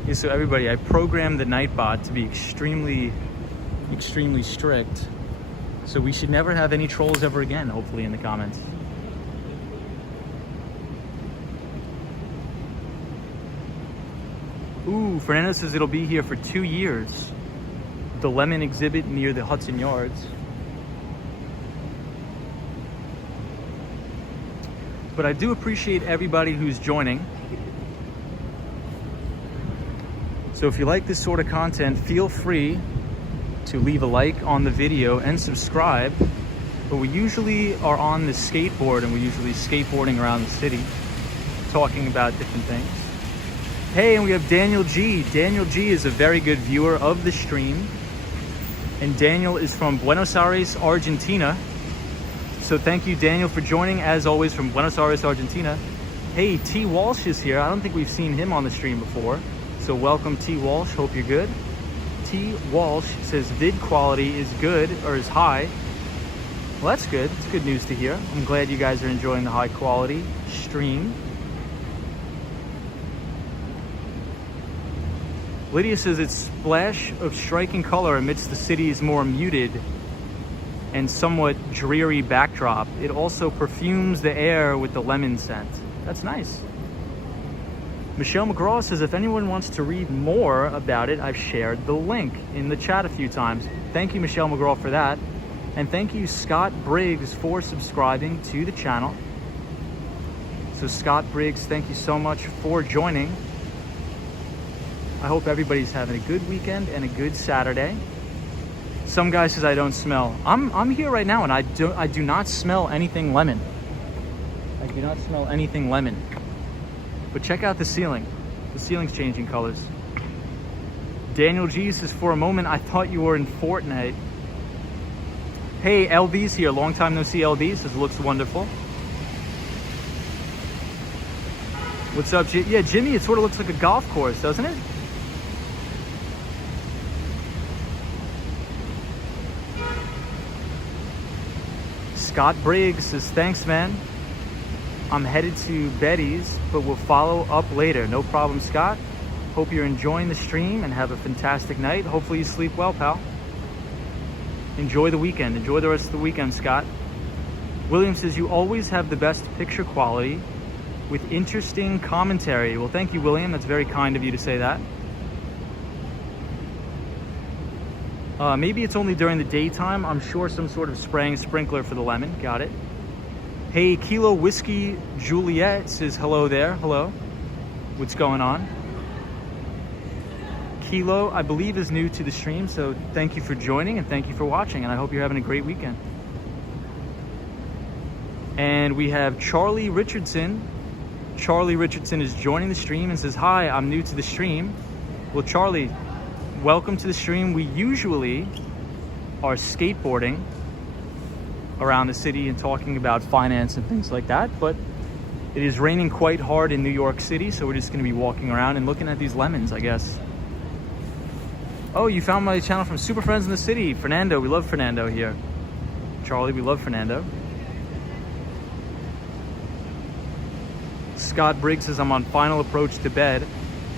Yeah, so everybody, I programmed the Nightbot to be extremely strict. So we should never have any trolls ever again, hopefully, in the comments. Ooh, Fernando says it'll be here for 2 years. The lemon exhibit near the Hudson Yards. But I do appreciate everybody who's joining. So if you like this sort of content, feel free to leave a like on the video and subscribe. But we usually are on the skateboard, and we're usually skateboarding around the city, talking about different things. Hey, and we have Daniel G. Daniel G is a very good viewer of the stream. And Daniel is from Buenos Aires, Argentina. So thank you, Daniel, for joining, as always, from Buenos Aires, Argentina. Hey, T. Walsh is here. I don't think we've seen him on the stream before. So welcome, T. Walsh. Hope you're good. T. Walsh says vid quality is good, or is high. Well, that's good. It's good news to hear. I'm glad you guys are enjoying the high quality stream. Lydia says its splash of striking color amidst the city's more muted and somewhat dreary backdrop. It also perfumes the air with the lemon scent. That's nice. Michelle McGraw says if anyone wants to read more about it, I've shared the link in the chat a few times. Thank you, Michelle McGraw, for that. And thank you, Scott Briggs, for subscribing to the channel. So Scott Briggs, thank you so much for joining. I hope everybody's having a good weekend and a good Saturday. Some guy says I don't smell. I'm here right now, and I do not smell anything lemon. I do not smell anything lemon. But check out the ceiling. The ceiling's changing colors. Daniel G says, for a moment I thought you were in Fortnite. Hey, LB's here. Long time no see. LB says looks wonderful. What's up, yeah, Jimmy? It sort of looks like a golf course, doesn't it? Scott Briggs says, thanks, man. I'm headed to Betty's, but we'll follow up later. No problem, Scott. Hope you're enjoying the stream and have a fantastic night. Hopefully you sleep well, pal. Enjoy the weekend. Enjoy the rest of the weekend, Scott. William says, you always have the best picture quality with interesting commentary. Well, thank you, William. That's very kind of you to say that. Maybe it's only during the daytime. I'm sure some sort of spraying sprinkler for the lemon. Got it. Hey, Kilo Whiskey Juliet says hello there. Hello. What's going on? Kilo, I believe, is new to the stream, so thank you for joining and thank you for watching, and I hope you're having a great weekend. And we have Charlie Richardson. Charlie Richardson is joining the stream and says, hi, I'm new to the stream. Well, Charlie, welcome to the stream. We usually are skateboarding around the city and talking about finance and things like that, but it is raining quite hard in New York City, so we're just going to be walking around and looking at these lemons, I guess. Oh, you found my channel from Super Friends in the City. Fernando, we love Fernando here. Charlie, we love Fernando. Scott Briggs says, I'm on final approach to bed.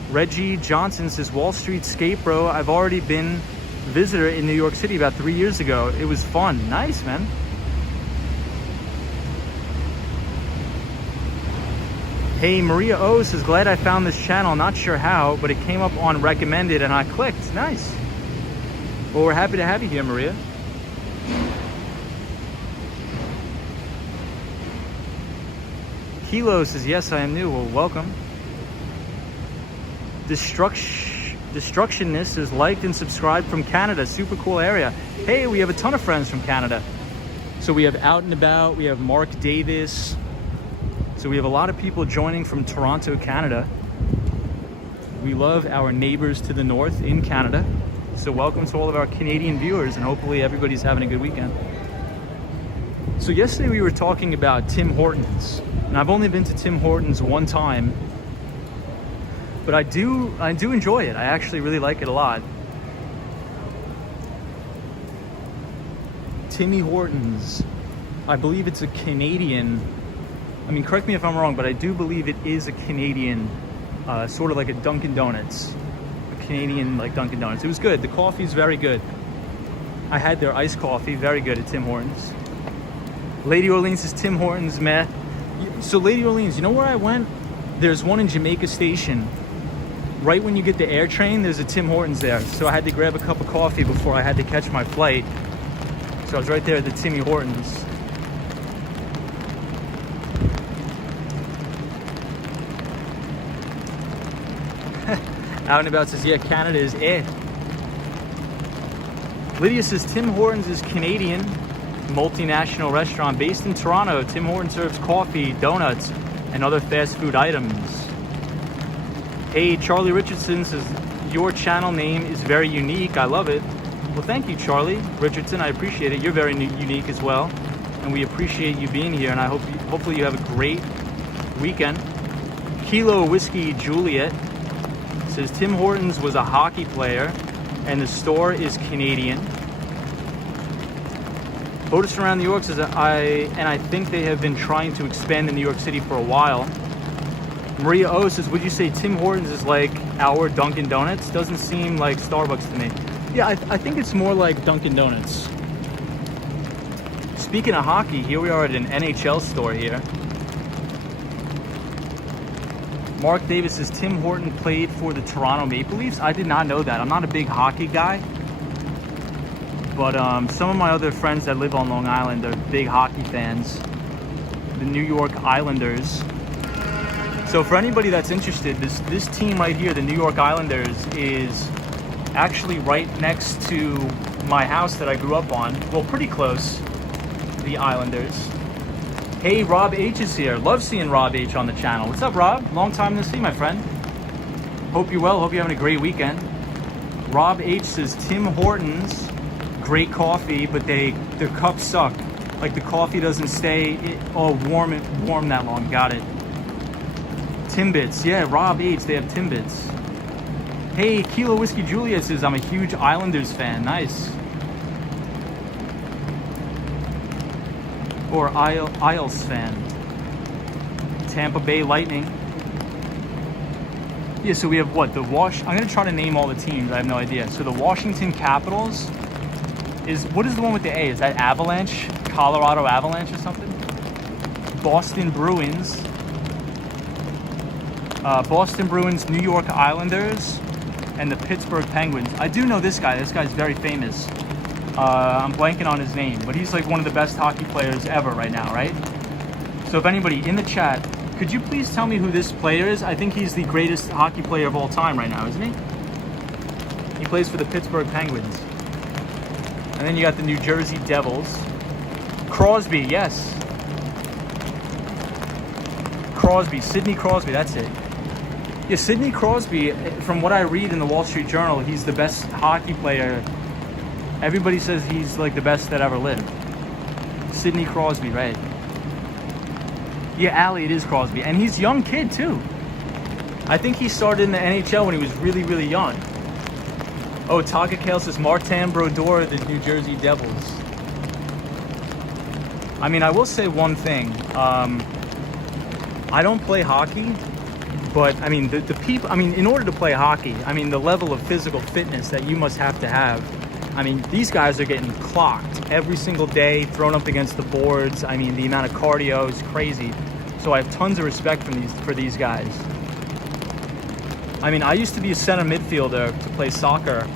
Reggie Johnson says, Wall Street Skate Bro, I've already been visitor in New York City about 3 years ago. It was fun. Nice, man. Hey, Maria O says, glad I found this channel. Not sure how, but it came up on recommended and I clicked. Nice. Well, we're happy to have you here, Maria. Kilo says, yes, I am new. Well, welcome. Destructionist is liked and subscribed from Canada. Super cool area. Hey, we have a ton of friends from Canada. So we have Out and About, we have Mark Davis. So we have a lot of people joining from Toronto, Canada. We love our neighbors to the north in Canada. So welcome to all of our Canadian viewers, and hopefully everybody's having a good weekend. So yesterday we were talking about Tim Hortons, and I've only been to Tim Hortons one time, but I do enjoy it. I actually really like it a lot. Timmy Hortons, I believe it's a Canadian, I mean, correct me if I'm wrong, but I do believe it is a Canadian, sort of like a Dunkin' Donuts. A Canadian, like Dunkin' Donuts. It was good. The coffee's very good. I had their iced coffee, very good at Tim Hortons. Lady Orleans says Tim Hortons, meh. So Lady Orleans, you know where I went? There's one in Jamaica Station. right when you get the air train, there's a Tim Hortons there. So I had to grab a cup of coffee before I had to catch my flight. So I was right there at the Timmy Hortons. Out and About says, yeah, Canada is it. Lydia says, Tim Hortons is Canadian multinational restaurant based in Toronto. Tim Hortons serves coffee, donuts, and other fast food items. Hey, Charlie Richardson says, your channel name is very unique. I love it. Well, thank you, Charlie Richardson. I appreciate it. You're very unique as well. And we appreciate you being here. And I hopefully you have a great weekend. Kilo Whiskey Juliet says, Tim Hortons was a hockey player and the store is Canadian. Otis around New York says, I think they have been trying to expand in New York City for a while. Maria O says, would you say Tim Hortons is like our Dunkin' Donuts? Doesn't seem like Starbucks to me. Yeah, I think it's more like Dunkin' Donuts. Speaking of hockey, here we are at an NHL store here. Mark Davis says, Tim Horton played for the Toronto Maple Leafs. I did not know that. I'm not a big hockey guy. But some of my other friends that live on Long Island are big hockey fans. The New York Islanders. So for anybody that's interested, this team right here, the New York Islanders, is actually right next to my house that I grew up on. Well, pretty close. The Islanders. Hey, Rob H is here. Love seeing Rob H on the channel. What's up, Rob? Long time no see, my friend. Hope you're well. Hope you're having a great weekend. Rob H says, Tim Hortons, great coffee, but their cups suck. Like the coffee doesn't stay warm that long. Got it. Timbits. Yeah, Rob H, they have Timbits. Hey, Kilo Whiskey Juliet says, I'm a huge Islanders fan. Nice. Or Isles fan. Tampa Bay Lightning. Yeah, so we have what? I'm going to try to name all the teams. I have no idea. So the Washington Capitals what is the one with the A? Is that Avalanche? Colorado Avalanche or something? Boston Bruins. Boston Bruins, New York Islanders, and the Pittsburgh Penguins. I do know this guy. This guy's very famous. I'm blanking on his name, but he's like one of the best hockey players ever right now, right? So if anybody in the chat, could you please tell me who this player is? I think he's the greatest hockey player of all time right now, isn't he? He plays for the Pittsburgh Penguins. And then you got the New Jersey Devils. Crosby, yes. Crosby, Sidney Crosby, that's it. Yeah, Sidney Crosby, from what I read in the Wall Street Journal, he's the best hockey player. Everybody says he's like the best that ever lived. Sidney Crosby, right? Yeah, Allie, it is Crosby. And he's a young kid, too. I think he started in the NHL when he was really, really young. Oh, Taga Kale says Martin Brodeur, the New Jersey Devils. I mean, I will say one thing. I don't play hockey, but I mean, the people, I mean, in order to play hockey, I mean, the level of physical fitness that you must have to have. I mean, these guys are getting clocked every single day, thrown up against the boards. I mean, the amount of cardio is crazy. So I have tons of respect for these guys. I mean, I used to be a center midfielder to play soccer,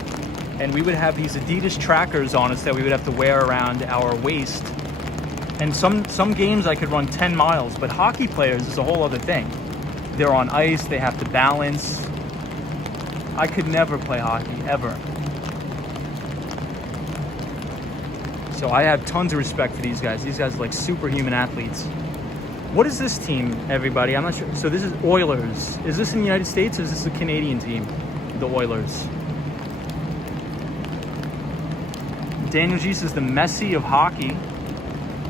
and we would have these Adidas trackers on us that we would have to wear around our waist. And some games I could run 10 miles, but hockey players is a whole other thing. They're on ice, they have to balance. I could never play hockey, ever. So I have tons of respect for these guys. These guys are like superhuman athletes. What is this team, everybody? I'm not sure. So this is Oilers. Is this in the United States or is this a Canadian team? The Oilers. Daniel G says the Messi of hockey.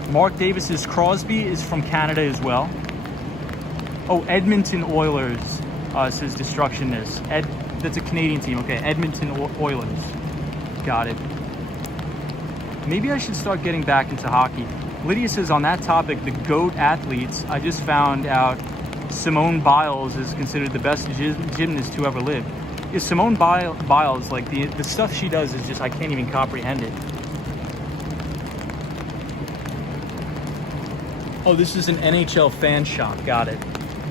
Mark Davis says Crosby is from Canada as well. Oh, Edmonton Oilers says Destructionist. That's a Canadian team. Okay, Edmonton Oilers. Got it. Maybe I should start getting back into hockey. Lydia says on that topic, the GOAT athletes, I just found out Simone Biles is considered the best gymnast to ever live. Yeah, Simone Biles, like the stuff she does is just, I can't even comprehend it. Oh, this is an NHL fan shop. Got it.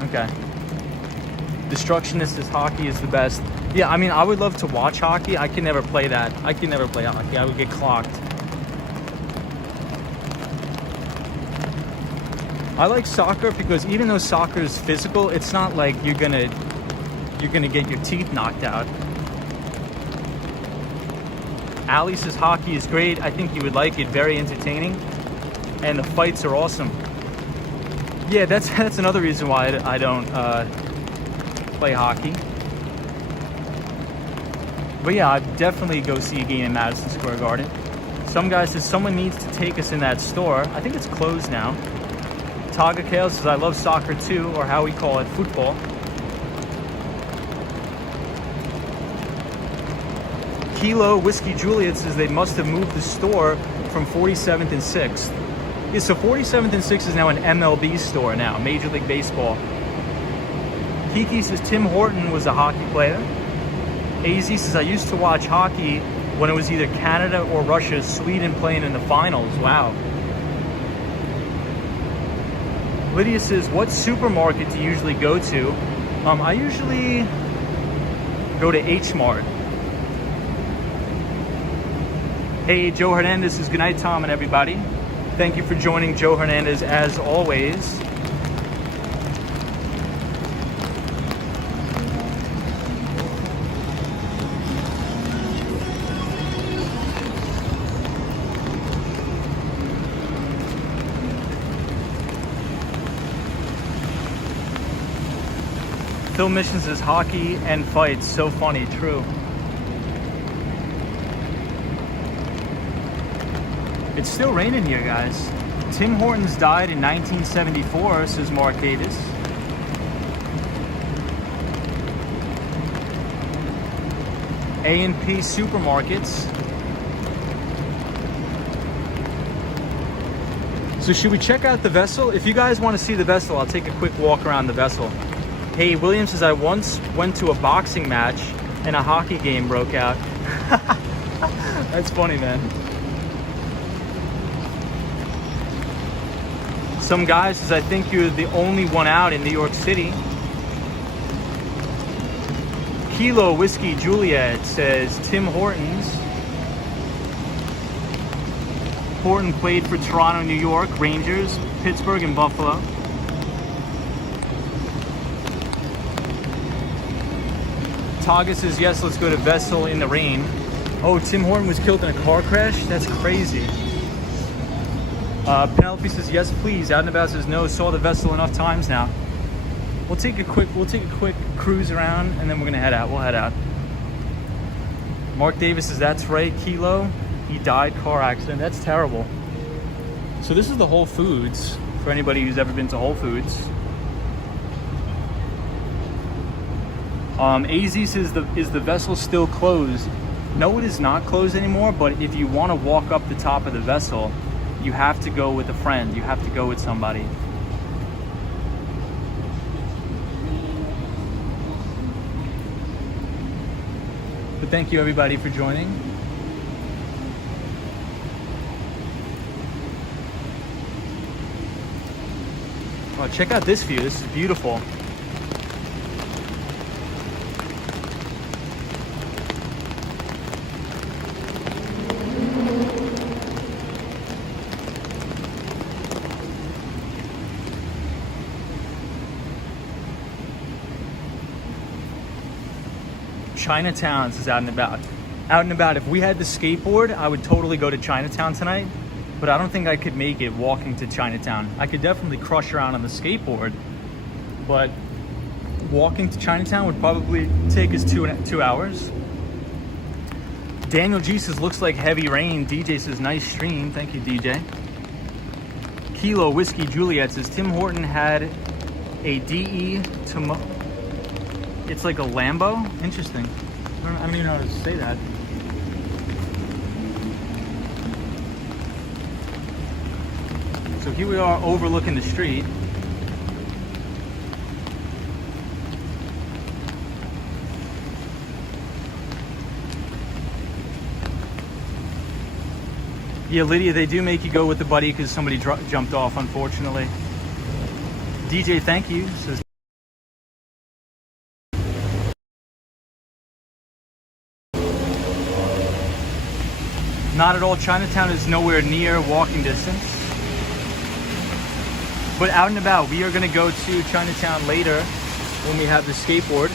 Okay. Destructionist is hockey is the best. Yeah, I mean, I would love to watch hockey. I can never play that. I can never play hockey. I would get clocked. I like soccer because even though soccer is physical, it's not like you're gonna get your teeth knocked out. Ali says hockey is great. I think you would like it. Very entertaining, and the fights are awesome. Yeah, that's another reason why I don't play hockey. But yeah, I'd definitely go see a game in Madison Square Garden. Some guy says someone needs to take us in that store. I think it's closed now. Taga Kale says I love soccer too, or how we call it, football. Kilo Whiskey Juliet says they must have moved the store from 47th and 6th. Yeah, so 47th and 6th is now an MLB store now, Major League Baseball. Kiki says Tim Horton was a hockey player. AZ says I used to watch hockey when it was either Canada or Russia, Sweden playing in the finals. Wow. Lydia says, what supermarket do you usually go to? I usually go to H Mart. Hey, Joe Hernandez says, good night, Tom and everybody. Thank you for joining Joe Hernandez as always. Phil Mission says hockey and fights, so funny, true. It's still raining here, guys. Tim Hortons died in 1974, says Mark Davis. A&P Supermarkets. So should we check out the vessel? If you guys want to see the vessel, I'll take a quick walk around the vessel. Hey, William says, I once went to a boxing match and a hockey game broke out. That's funny, man. Some guy says, I think you're the only one out in New York City. Kilo Whiskey Juliet says, Tim Hortons. Horton played for Toronto, New York, Rangers, Pittsburgh, and Buffalo. Taga says, yes, let's go to Vessel in the rain. Oh, Tim Horton was killed in a car crash? That's crazy. Penelope says, yes, please. Out and About says, no, saw the Vessel enough times now. We'll take a quick cruise around and then we're gonna head out. We'll head out. Mark Davis says, that's right, Kilo. He died car accident. That's terrible. So this is the Whole Foods for anybody who's ever been to Whole Foods. AZ says, is the Vessel still closed? No, it is not closed anymore, but if you want to walk up the top of the Vessel, you have to go with a friend. You have to go with somebody. But thank you everybody for joining. Oh, check out this view. This is beautiful. Chinatown is Out and About. Out and About. If we had the skateboard, I would totally go to Chinatown tonight, but I don't think I could make it walking to Chinatown. I could definitely crush around on the skateboard, but walking to Chinatown would probably take us 2 hours. Daniel G says, looks like heavy rain. DJ says, nice stream. Thank you, DJ. Kilo Whiskey Juliet says, Tim Horton had a DE to... It's like a Lambo? Interesting. I don't even know how to say that. So here we are overlooking the street. Yeah, Lydia, they do make you go with the buddy because somebody jumped off, unfortunately. DJ, thank you. Says Not at all. Chinatown is nowhere near walking distance. But out and about, we are going to go to Chinatown later when we have the skateboard.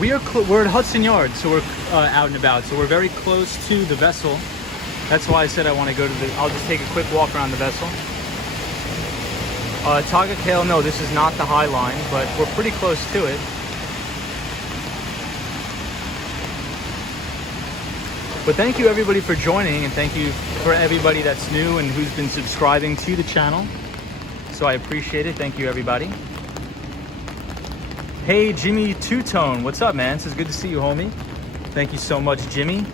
We're at Hudson Yards, so we're out and about. So we're very close to the vessel. That's why I said I want to go to the... I'll just take a quick walk around the vessel. Tagakale, no, this is not the High Line, but we're pretty close to it. But thank you everybody for joining, and thank you for everybody that's new and who's been subscribing to the channel. So I appreciate it. Thank you everybody. Hey Jimmy Two-Tone, what's up man? It says good to see you homie. Thank you so much Jimmy.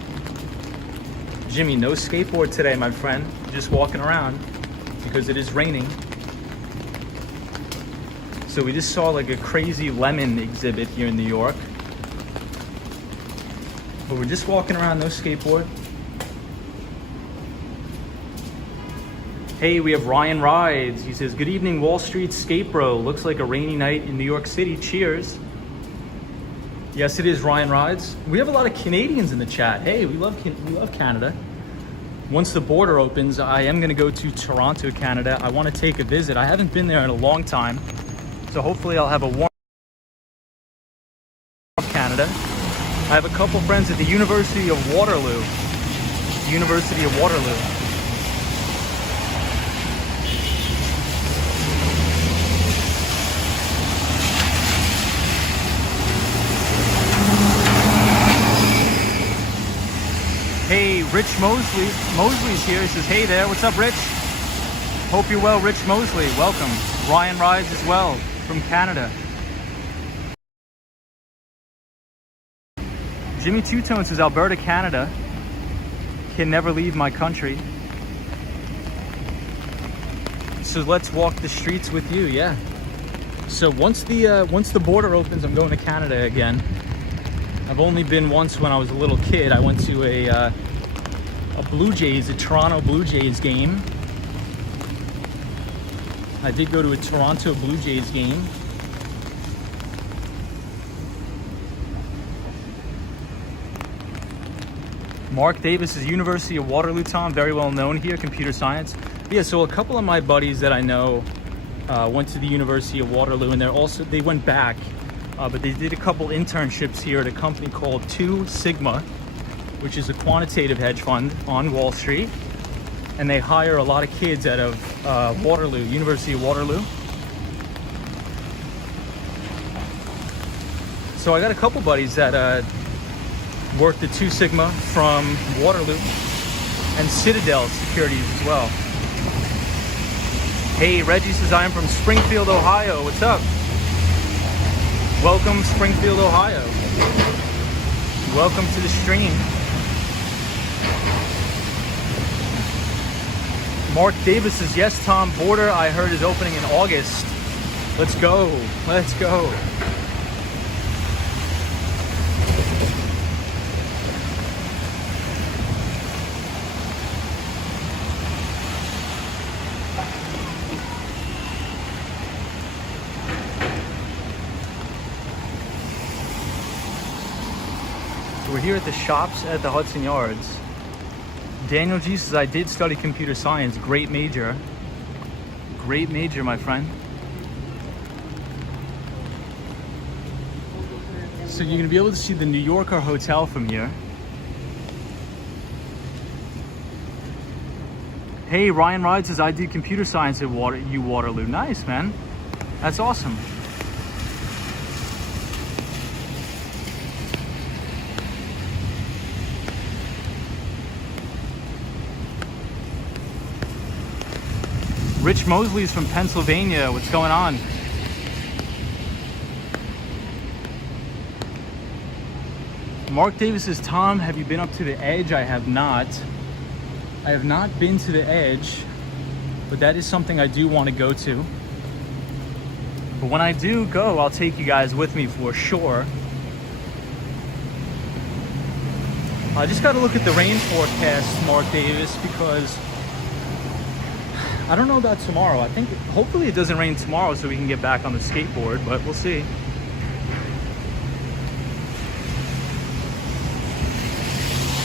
Jimmy, no skateboard today my friend. Just walking around because it is raining. So we just saw like a crazy lemon exhibit here in New York. But we're just walking around, no skateboard. Hey, we have Ryan Rides. He says, good evening, Wall Street Skate Bro. Looks like a rainy night in New York City. Cheers. Yes, it is, Ryan Rides. We have a lot of Canadians in the chat. Hey, we love Canada. Once the border opens, I am going to go to Toronto, Canada. I want to take a visit. I haven't been there in a long time. So hopefully I'll have a warm Canada. I have a couple friends at the University of Waterloo. University of Waterloo. Hey, Rich Mosley's here. He says, hey there, what's up, Rich? Hope you're well, Rich Mosley. Welcome. Ryan Rides as well from Canada. Jimmy Two-Tone says, Alberta, Canada. Can never leave my country. So let's walk the streets with you, yeah. So once the border opens, I'm going to Canada again. I've only been once when I was a little kid. I went to a Toronto Blue Jays game. I did go to a Toronto Blue Jays game. Mark Davis is University of Waterloo, Tom, very well known here, computer science. Yeah, so a couple of my buddies that I know went to the University of Waterloo, and they went back, but they did a couple internships here at a company called 2 Sigma, which is a quantitative hedge fund on Wall Street, and they hire a lot of kids out of Waterloo, University of Waterloo. So I got a couple buddies that worked at 2 Sigma from Waterloo and Citadel Securities as well. Hey, Reggie says, I am from Springfield, Ohio. What's up? Welcome, Springfield, Ohio. Welcome to the stream. Mark Davis says, yes, Tom, border I heard is opening in August. Let's go. Let's go. We're here at the shops at the Hudson Yards. Daniel G says, I did study computer science. Great major. Great major, my friend. So you're gonna be able to see the New Yorker Hotel from here. Hey, Ryan Ride says, I did computer science at Waterloo. Nice, man. That's awesome. Rich Mosley's from Pennsylvania. What's going on? Mark Davis says, Tom, have you been up to the Edge? I have not. I have not been to the Edge, but that is something I do want to go to. But when I do go, I'll take you guys with me for sure. I just got to look at the rain forecast, Mark Davis, because I don't know about tomorrow. I think hopefully it doesn't rain tomorrow so we can get back on the skateboard, but we'll see.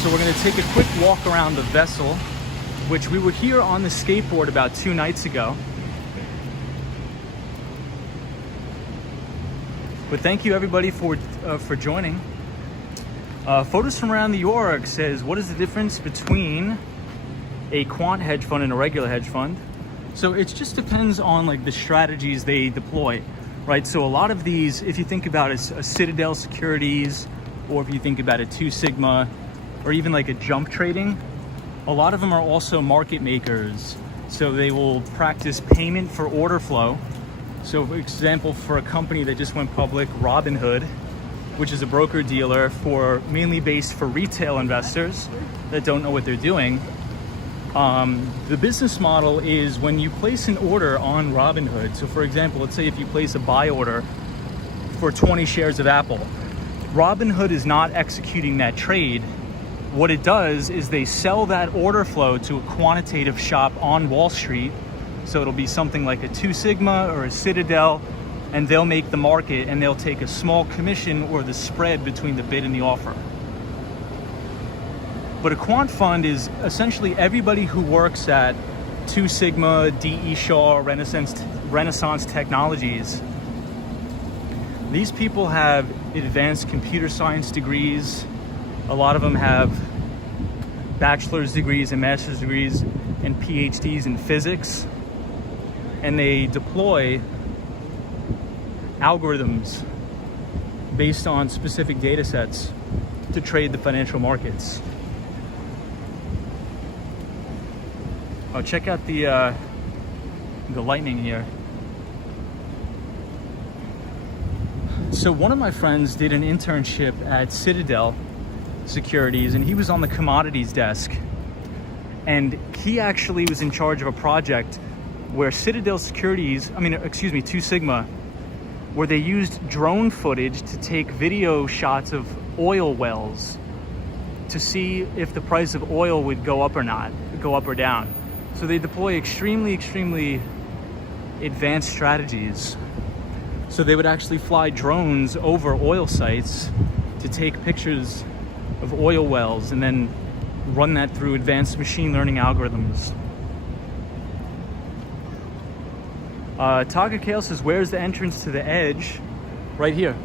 So we're gonna take a quick walk around the vessel, which we were here on the skateboard about 2 nights ago. But thank you everybody for joining. Photos from around New York says, what is the difference between a quant hedge fund and a regular hedge fund? So it just depends on like the strategies they deploy, right? So a lot of these, if you think about a Citadel Securities, or if you think about a 2 Sigma, or even like a jump trading, a lot of them are also market makers. So they will practice payment for order flow. So for example, for a company that just went public, Robinhood, which is a broker dealer mainly based for retail investors that don't know what they're doing. The business model is when you place an order on Robinhood. So for example, let's say if you place a buy order for 20 shares of Apple, Robinhood is not executing that trade. What it does is they sell that order flow to a quantitative shop on Wall Street. So it'll be something like a 2 Sigma or a Citadel, and they'll make the market and they'll take a small commission or the spread between the bid and the offer. But a quant fund is essentially everybody who works at 2 Sigma, D.E. Shaw, Renaissance Technologies. These people have advanced computer science degrees. A lot of them have bachelor's degrees and master's degrees and PhDs in physics. And they deploy algorithms based on specific data sets to trade the financial markets. Oh, check out the lightning here. So one of my friends did an internship at Citadel Securities, and he was on the commodities desk. And he actually was in charge of a project where Citadel Securities, 2 Sigma, where they used drone footage to take video shots of oil wells to see if the price of oil would go up or not, go up or down. So they deploy extremely advanced strategies. So they would actually fly drones over oil sites to take pictures of oil wells and then run that through advanced machine learning algorithms. Taga Kale says, where's the entrance to the edge? Right here.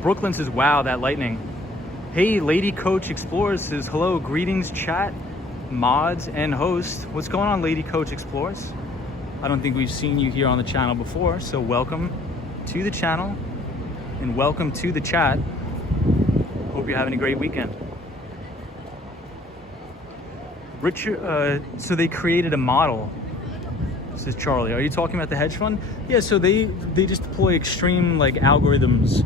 Brooklyn says, wow, that lightning. Hey, Lady Coach Explorers says, hello, greetings chat, mods, and host. What's going on, Lady Coach Explorers? I don't think we've seen you here on the channel before, so welcome to the channel and welcome to the chat. Hope you're having a great weekend. Richard, so they created a model. This is Charlie. Are you talking about the hedge fund? Yeah, so they just deploy extreme like algorithms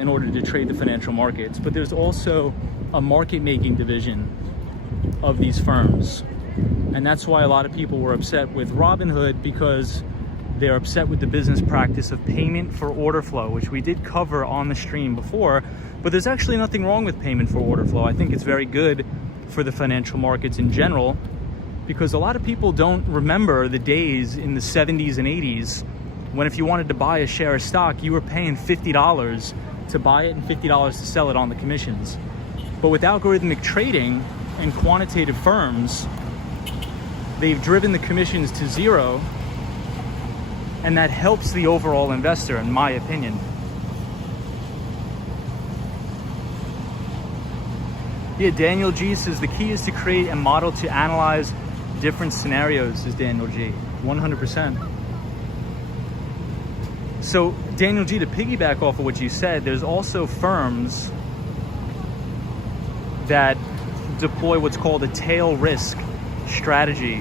in order to trade the financial markets. But there's also a market making division of these firms. And that's why a lot of people were upset with Robinhood, because they're upset with the business practice of payment for order flow, which we did cover on the stream before. But there's actually nothing wrong with payment for order flow. I think it's very good for the financial markets in general, because a lot of people don't remember the days in the 70s and 80s when if you wanted to buy a share of stock, you were paying $50 to buy it and $50 to sell it on the commissions. But with algorithmic trading and quantitative firms, they've driven the commissions to zero, and that helps the overall investor, in my opinion. Yeah, Daniel G says the key is to create a model to analyze different scenarios, says Daniel G. 100%. So Daniel G, to piggyback off of what you said, there's also firms that deploy what's called a tail risk strategy,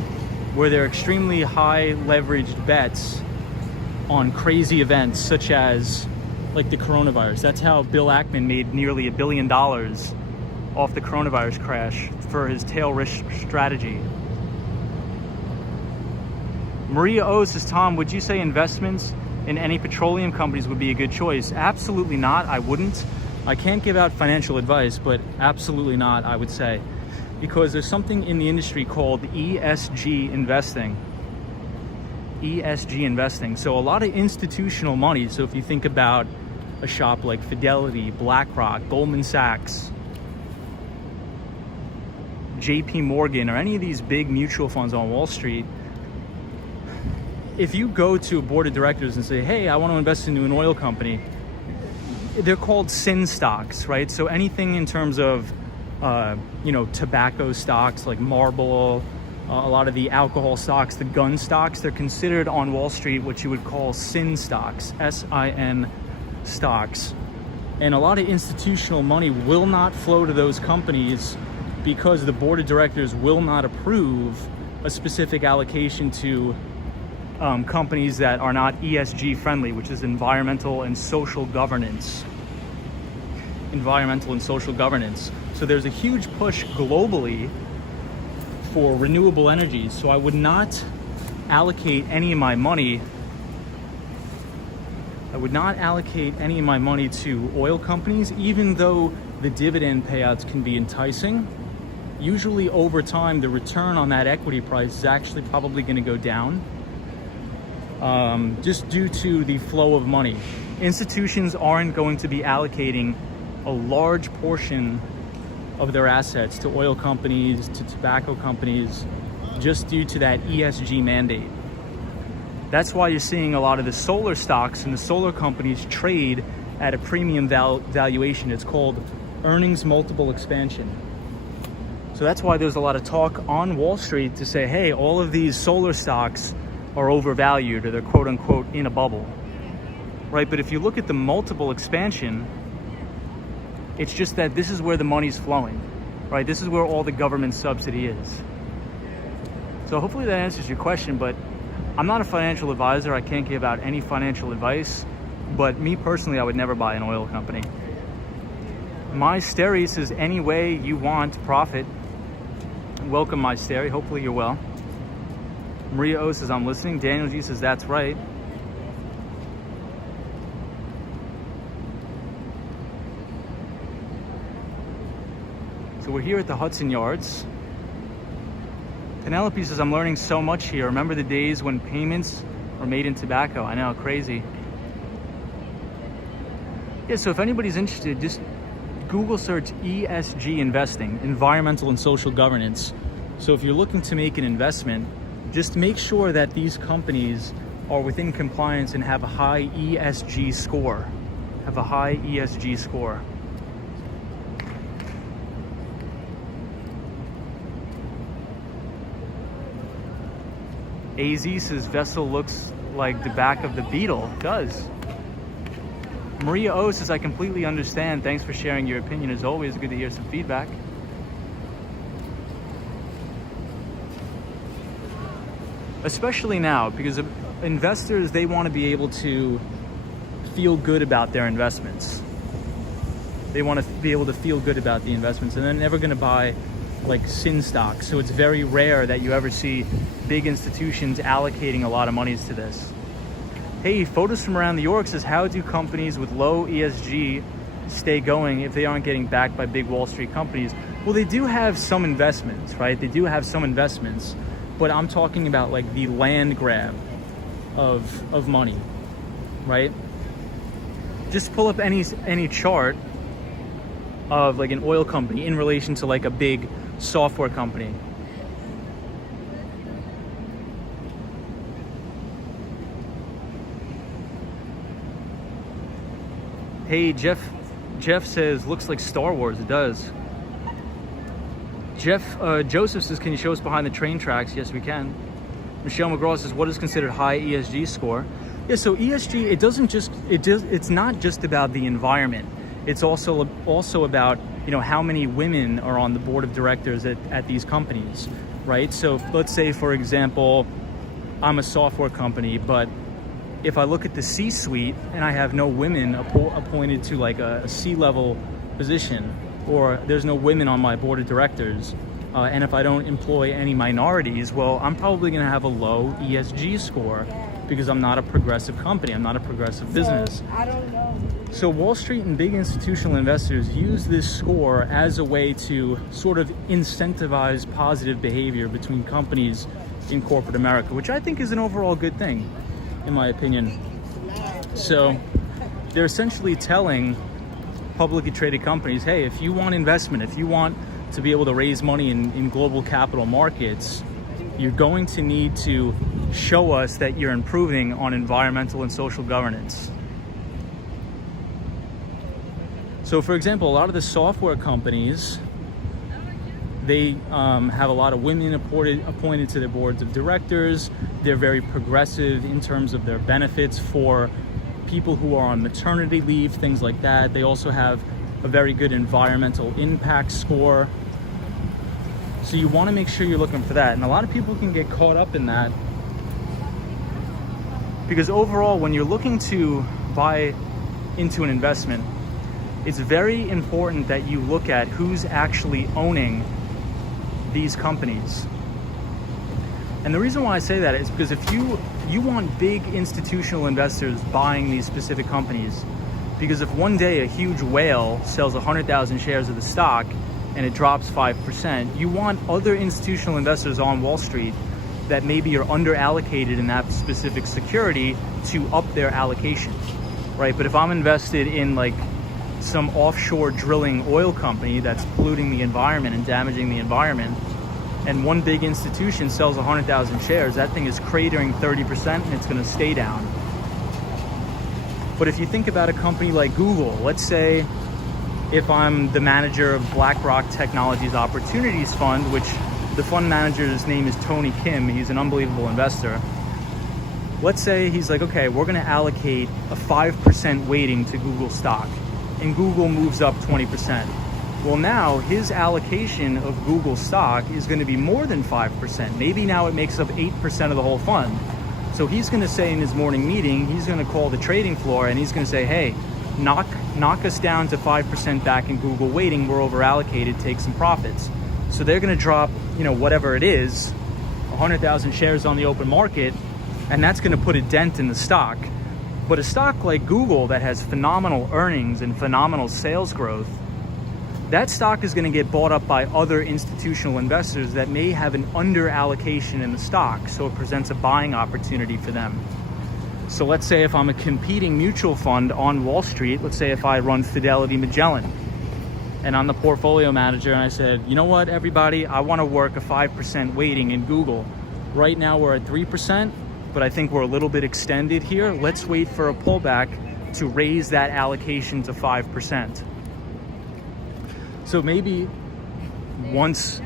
where they're extremely high leveraged bets on crazy events such as like the coronavirus. That's how Bill Ackman made nearly $1 billion off the coronavirus crash, for his tail risk strategy. Maria O says, Tom, would you say investments in any petroleum companies would be a good choice? Absolutely not. I wouldn't. I can't give out financial advice, but absolutely not, I would say. Because there's something in the industry called ESG investing. ESG investing. So a lot of institutional money. So if you think about a shop like Fidelity, BlackRock, Goldman Sachs, JP Morgan, or any of these big mutual funds on Wall Street, if you go to a board of directors and say, hey, I want to invest into an oil company, they're called sin stocks, right? So anything in terms of, tobacco stocks like Marlboro, a lot of the alcohol stocks, the gun stocks, they're considered on Wall Street what you would call sin stocks, S-I-N stocks. And a lot of institutional money will not flow to those companies because the board of directors will not approve a specific allocation to companies that are not ESG friendly, which is environmental and social governance. Environmental and social governance. So there's a huge push globally for renewable energies. So I would not allocate any of my money. I would not allocate any of my money to oil companies, even though the dividend payouts can be enticing. Usually over time, the return on that equity price is actually probably going to go down. Just due to the flow of money. Institutions aren't going to be allocating a large portion of their assets to oil companies, to tobacco companies, just due to that ESG mandate. That's why you're seeing a lot of the solar stocks and the solar companies trade at a premium valuation. It's called earnings multiple expansion. So that's why there's a lot of talk on Wall Street to say, hey, all of these solar stocks are overvalued, or they're quote unquote in a bubble, right? But if you look at the multiple expansion, it's just that this is where the money's flowing, right? This is where all the government subsidy is. So hopefully that answers your question, but I'm not a financial advisor. I can't give out any financial advice, but me personally, I would never buy an oil company. My Steri says, any way you want profit. Welcome, my Steri. Hopefully you're well. Maria O says, I'm listening. Daniel G says, that's right. So we're here at the Hudson Yards. Penelope says, I'm learning so much here. Remember the days when payments were made in tobacco? I know, crazy. Yeah, so if anybody's interested, just Google search ESG investing, environmental and social governance. So if you're looking to make an investment, just make sure that these companies are within compliance and have a high ESG score. Have a high ESG score. AZ says, vessel looks like the back of the Beetle. It does. Maria O says, I completely understand. Thanks for sharing your opinion. As always, good to hear some feedback. Especially now, because investors, they want to be able to feel good about their investments. They want to be able to feel good about the investments, and they're never going to buy like sin stocks. So it's very rare that you ever see big institutions allocating a lot of monies to this. Hey, photos from around New York says, how do companies with low ESG stay going if they aren't getting backed by big Wall Street companies? Well, they do have some investments, right? They do have some investments. But I'm talking about like the land grab of money, right? Just pull up any chart of like an oil company in relation to like a big software company. Hey, Jeff says, looks like Star Wars. It does. Joseph says, can you show us behind the train tracks? Yes, we can. Michelle McGraw says, what is considered high ESG score? Yeah, so ESG, it's not just about the environment. It's also about, how many women are on the board of directors at these companies, right? So let's say, for example, I'm a software company, but if I look at the C-suite and I have no women appointed to like a C-level position, or there's no women on my board of directors, and if I don't employ any minorities, well, I'm probably going to have a low ESG score because I'm not a progressive company. I'm not a progressive business. I don't know. So Wall Street and big institutional investors use this score as a way to sort of incentivize positive behavior between companies in corporate America, which I think is an overall good thing, in my opinion. So they're essentially telling publicly traded companies, hey, if you want investment, if you want to be able to raise money in global capital markets, you're going to need to show us that you're improving on environmental and social governance. So for example, a lot of the software companies, they have a lot of women appointed to their boards of directors. They're very progressive in terms of their benefits for people who are on maternity leave, things like that. They also have a very good environmental impact score. So you want to make sure you're looking for that. And a lot of people can get caught up in that, because overall, when you're looking to buy into an investment, it's very important that you look at who's actually owning these companies. And the reason why I say that is because if you want big institutional investors buying these specific companies, because if one day a huge whale sells 100,000 shares of the stock and it drops 5%, you want other institutional investors on Wall Street that maybe are under allocated in that specific security to up their allocation, right? But if I'm invested in like some offshore drilling oil company that's polluting the environment and damaging the environment, and one big institution sells 100,000 shares, that thing is cratering 30% and it's going to stay down. But if you think about a company like Google, let's say if I'm the manager of BlackRock Technologies Opportunities Fund, which the fund manager's name is Tony Kim, he's an unbelievable investor. Let's say he's like, okay, we're going to allocate a 5% weighting to Google stock, and Google moves up 20%. Well, now his allocation of Google stock is going to be more than 5%. Maybe now it makes up 8% of the whole fund. So he's going to say in his morning meeting, he's going to call the trading floor and he's going to say, hey, knock us down to 5% back in Google weighting. We're over allocated, take some profits. So they're going to drop, whatever it is, 100,000 shares on the open market, and that's going to put a dent in the stock. But a stock like Google that has phenomenal earnings and phenomenal sales growth, that stock is going to get bought up by other institutional investors that may have an under allocation in the stock. So it presents a buying opportunity for them. So let's say if I'm a competing mutual fund on Wall Street, let's say if I run Fidelity Magellan and I'm the portfolio manager and I said, you know what, everybody, I want to work a 5% weighting in Google. Right now we're at 3%, but I think we're a little bit extended here. Let's wait for a pullback to raise that allocation to 5%. So maybe once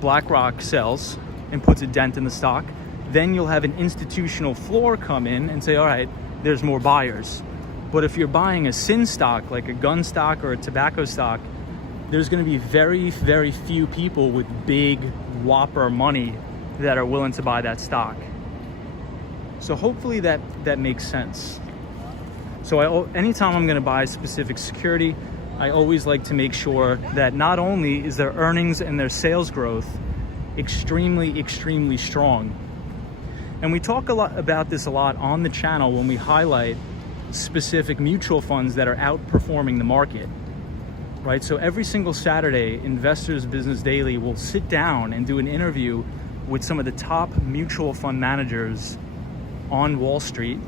BlackRock sells and puts a dent in the stock, then you'll have an institutional floor come in and say, all right, there's more buyers. But if you're buying a sin stock, like a gun stock or a tobacco stock, there's going to be very, very few people with big whopper money that are willing to buy that stock. So hopefully that makes sense. So anytime I'm going to buy a specific security, I always like to make sure that not only is their earnings and their sales growth extremely, extremely strong. And we talk about this a lot on the channel when we highlight specific mutual funds that are outperforming the market, right? So every single Saturday, Investors Business Daily will sit down and do an interview with some of the top mutual fund managers on Wall Street.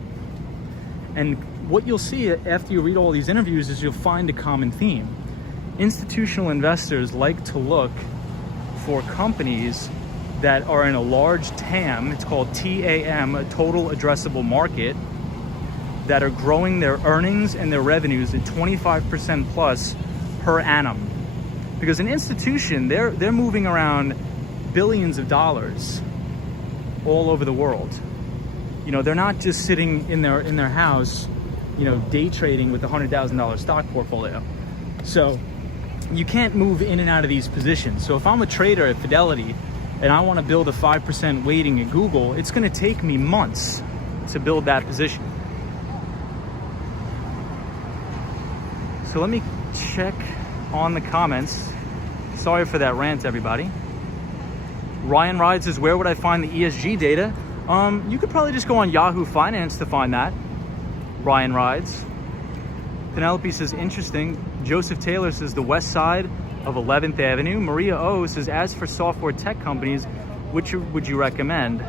And what you'll see after you read all these interviews is you'll find a common theme. Institutional investors like to look for companies that are in a large TAM, it's called TAM, a total addressable market, that are growing their earnings and their revenues at 25% plus per annum. Because an institution, they're moving around billions of dollars all over the world. They're not just sitting in their house, day trading with a $100,000 stock portfolio. So you can't move in and out of these positions. So if I'm a trader at Fidelity and I want to build a 5% weighting at Google, it's going to take me months to build that position. So let me check on the comments. Sorry for that rant, everybody. Ryan Ride says, where would I find the ESG data? You could probably just go on Yahoo Finance to find that. Ryan Rides. Penelope says, interesting. Joseph Taylor says, the west side of 11th Avenue. Maria O says, as for software tech companies, which would you recommend?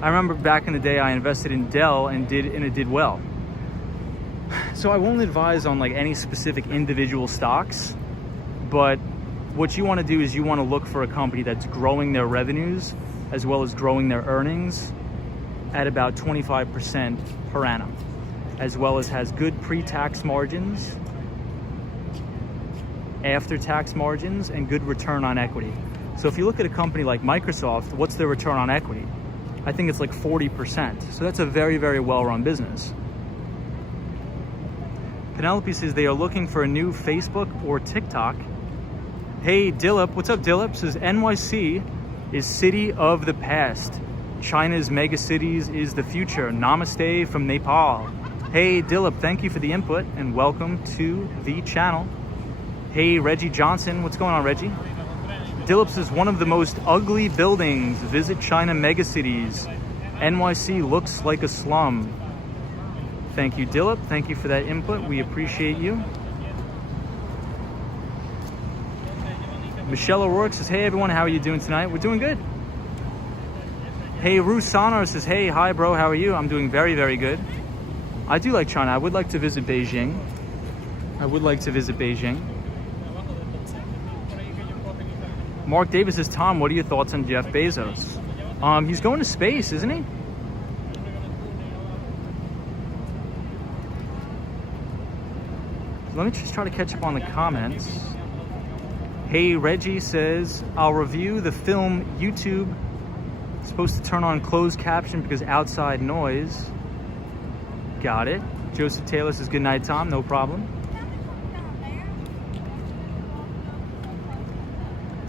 I remember back in the day I invested in Dell and it did well. So I won't advise on like any specific individual stocks, but what you want to do is you want to look for a company that's growing their revenues as well as growing their earnings at about 25% per annum, as well as has good pre-tax margins, after-tax margins, and good return on equity. So if you look at a company like Microsoft, what's their return on equity? I think it's like 40%. So that's a very, very well-run business. Penelope says they are looking for a new Facebook or TikTok. Hey, Dillip, what's up, Dillip? Says NYC is city of the past. China's mega cities is the future. Namaste from Nepal. Hey, Dillip, thank you for the input and welcome to the channel. Hey, Reggie Johnson, what's going on, Reggie? Dillips is one of the most ugly buildings. Visit China megacities. NYC looks like a slum. Thank you, Dillip. Thank you for that input. We appreciate you. Michelle O'Rourke says, hey everyone, how are you doing tonight? We're doing good. Hey, Ruth Sonar says, hey, hi bro, how are you? I'm doing very, very good. I do like China. I would like to visit Beijing. Mark Davis says, Tom, what are your thoughts on Jeff Bezos? He's going to space, isn't he? Let me just try to catch up on the comments. Hey, Reggie says, I'll review the film YouTube. It's supposed to turn on closed caption because outside noise. Got it. Joseph Taylor says, good night, Tom. No problem.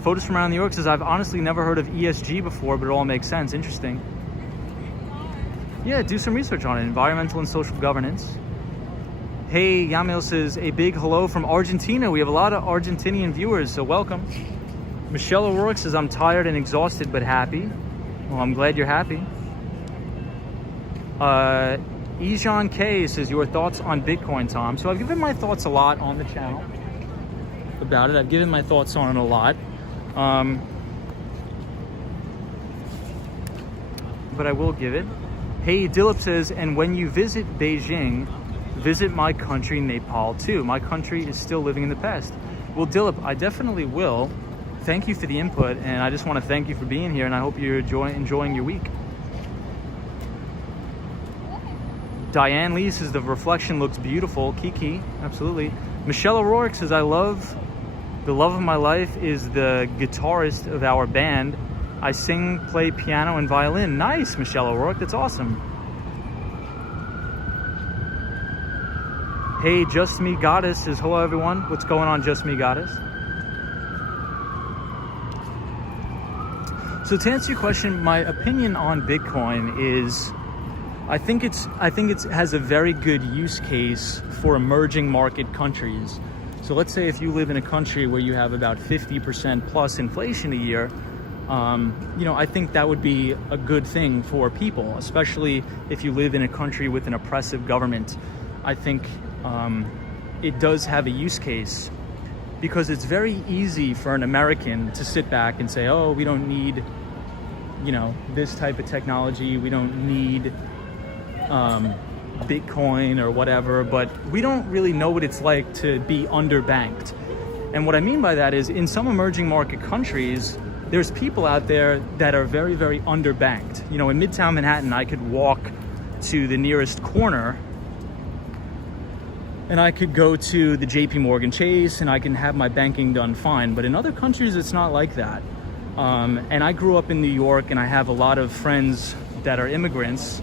Photos from around New York says, I've honestly never heard of ESG before, but it all makes sense. Interesting. Yeah, do some research on it. Environmental and social governance. Hey, Yamil says, a big hello from Argentina. We have a lot of Argentinian viewers, so welcome. Michelle O'Rourke says, I'm tired and exhausted, but happy. Well, I'm glad you're happy. Ejan K says, your thoughts on Bitcoin, Tom. So I've given my thoughts a lot on the channel about it. I've given my thoughts on it a lot. But I will give it. Hey, Dillip says, and when you visit Beijing, visit my country, Nepal, too. My country is still living in the past. Well, Dillip, I definitely will. Thank you for the input, and I just want to thank you for being here, and I hope you're enjoying your week. Diane Lee says, the reflection looks beautiful. Kiki, absolutely. Michelle O'Rourke says, the love of my life is the guitarist of our band. I sing, play piano, and violin. Nice, Michelle O'Rourke, that's awesome. Hey, Just Me Goddess says, hello everyone. What's going on, Just Me Goddess? So to answer your question, my opinion on Bitcoin is, I think it has a very good use case for emerging market countries. So let's say if you live in a country where you have about 50% plus inflation a year, I think that would be a good thing for people, especially if you live in a country with an oppressive government. I think it does have a use case because it's very easy for an American to sit back and say, oh, we don't need, this type of technology. We don't need Bitcoin or whatever, but we don't really know what it's like to be underbanked. And what I mean by that is in some emerging market countries, there's people out there that are very, very underbanked. In Midtown Manhattan, I could walk to the nearest corner and I could go to the JP Morgan Chase and I can have my banking done fine. But in other countries, it's not like that. And I grew up in New York, and I have a lot of friends that are immigrants